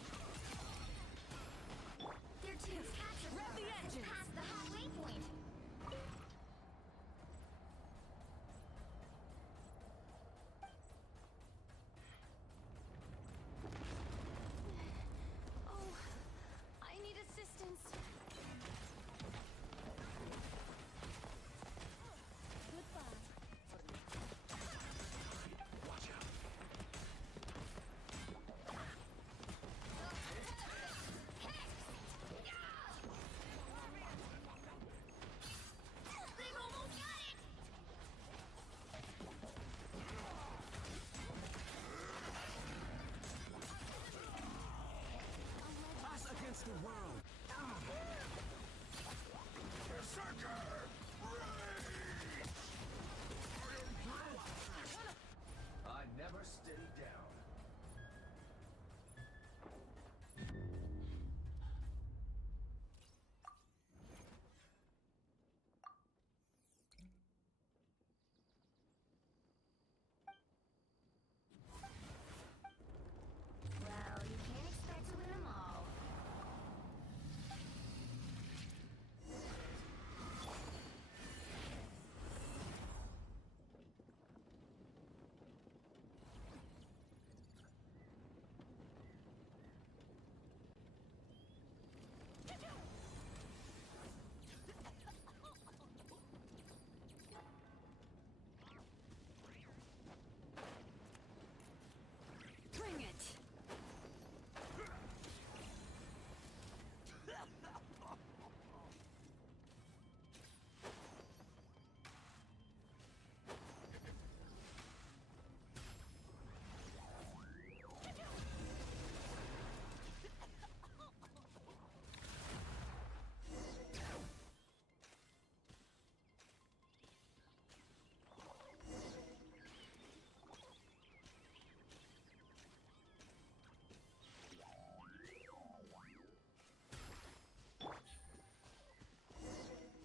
They're two. Capture Rev the engines! past the halfway point. Oh, I need assistance. Goodbye. Watch out. They've almost got it! Us against the world. Berserker! Rage! I never steady down. Well, you can't expect to win them all. Bring it!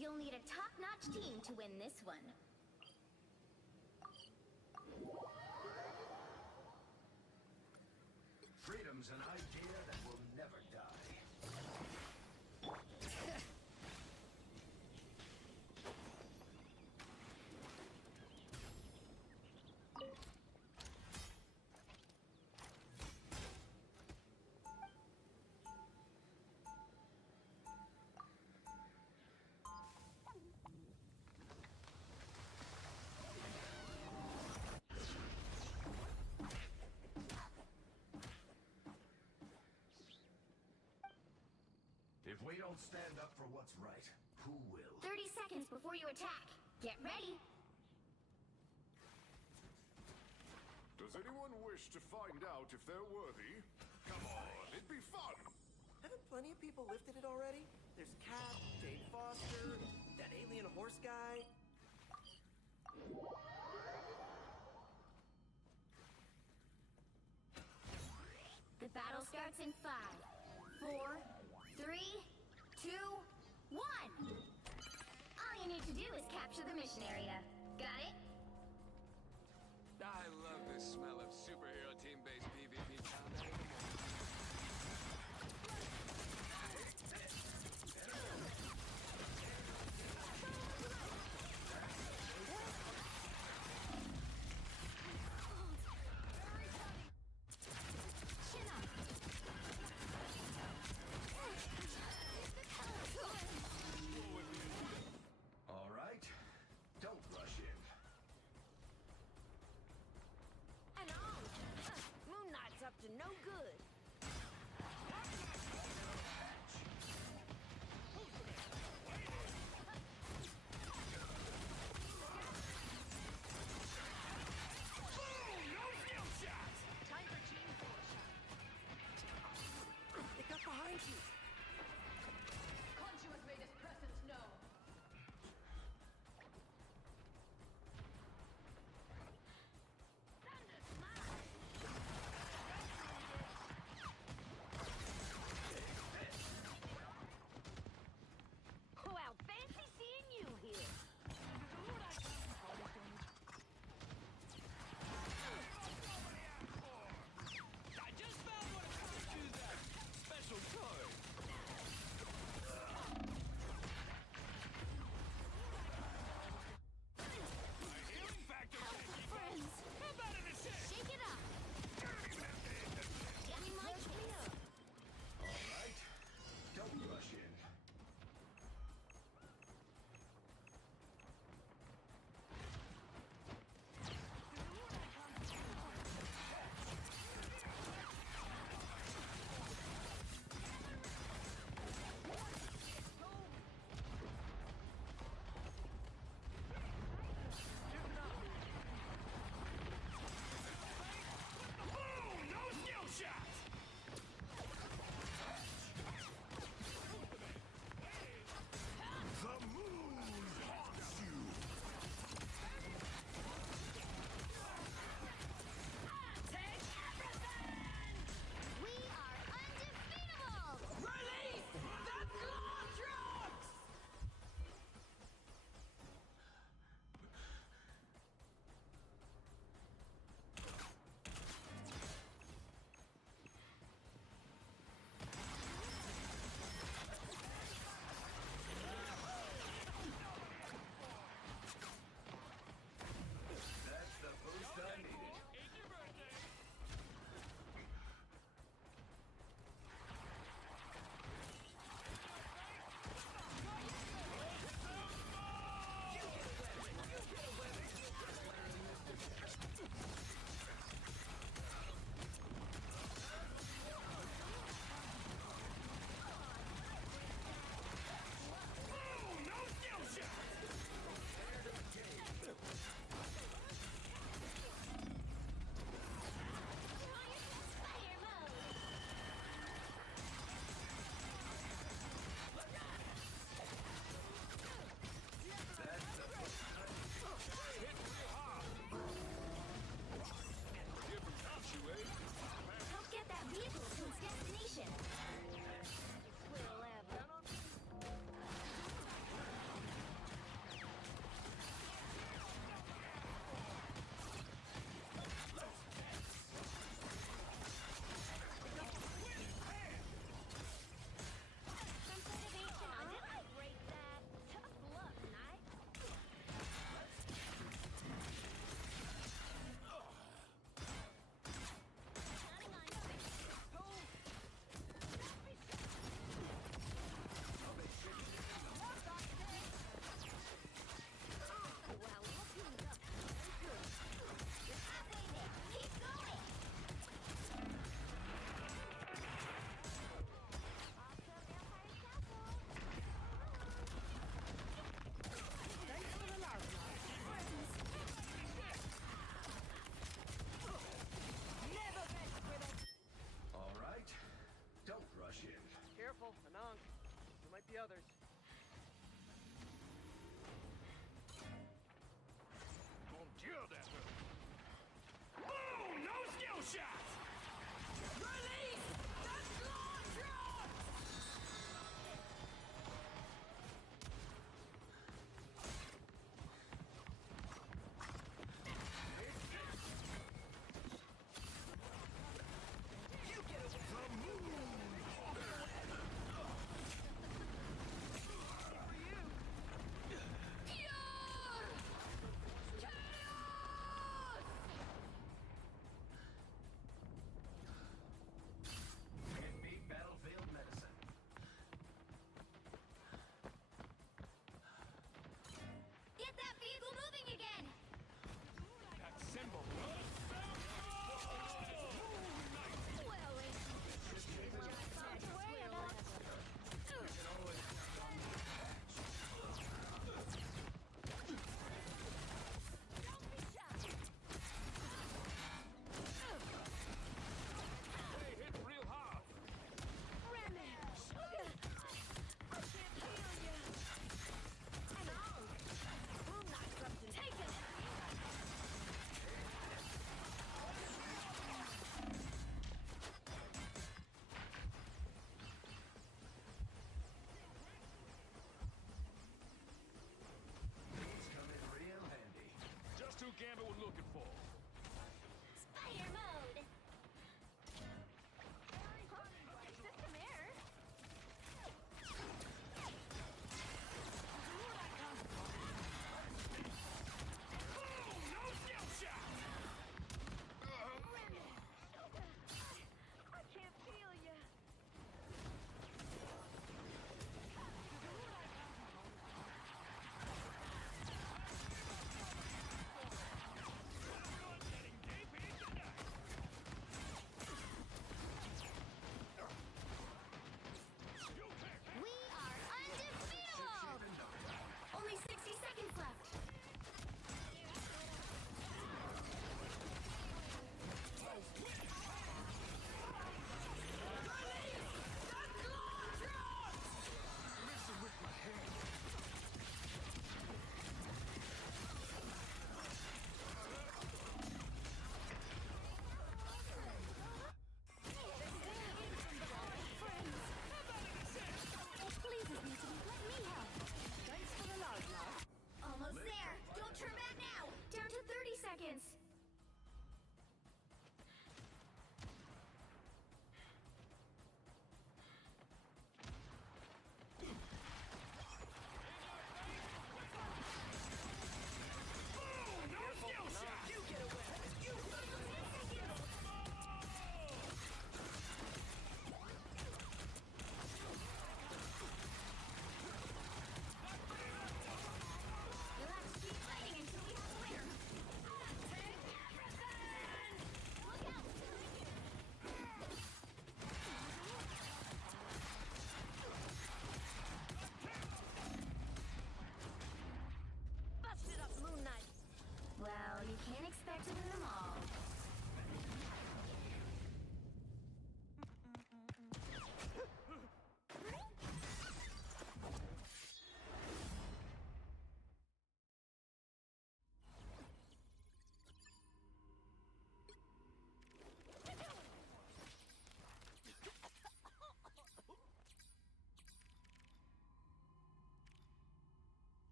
You'll need a top-notch team to win this one. Freedom's an idea that will never die. If we don't stand up for what's right, who will? 30 seconds before you attack. Get ready. Does anyone wish to find out if they're worthy? Come on, it'd be fun. Haven't plenty of people lifted it already? There's Cap, Jane Foster, that alien horse guy. The battle starts in 5, 4, 3, 2, 1! All you need to do is capture the mission area. Got it? I love this smell of superhero team-based PvP combat. All right. Don't rush in. And on! Moon Knight's up to no good.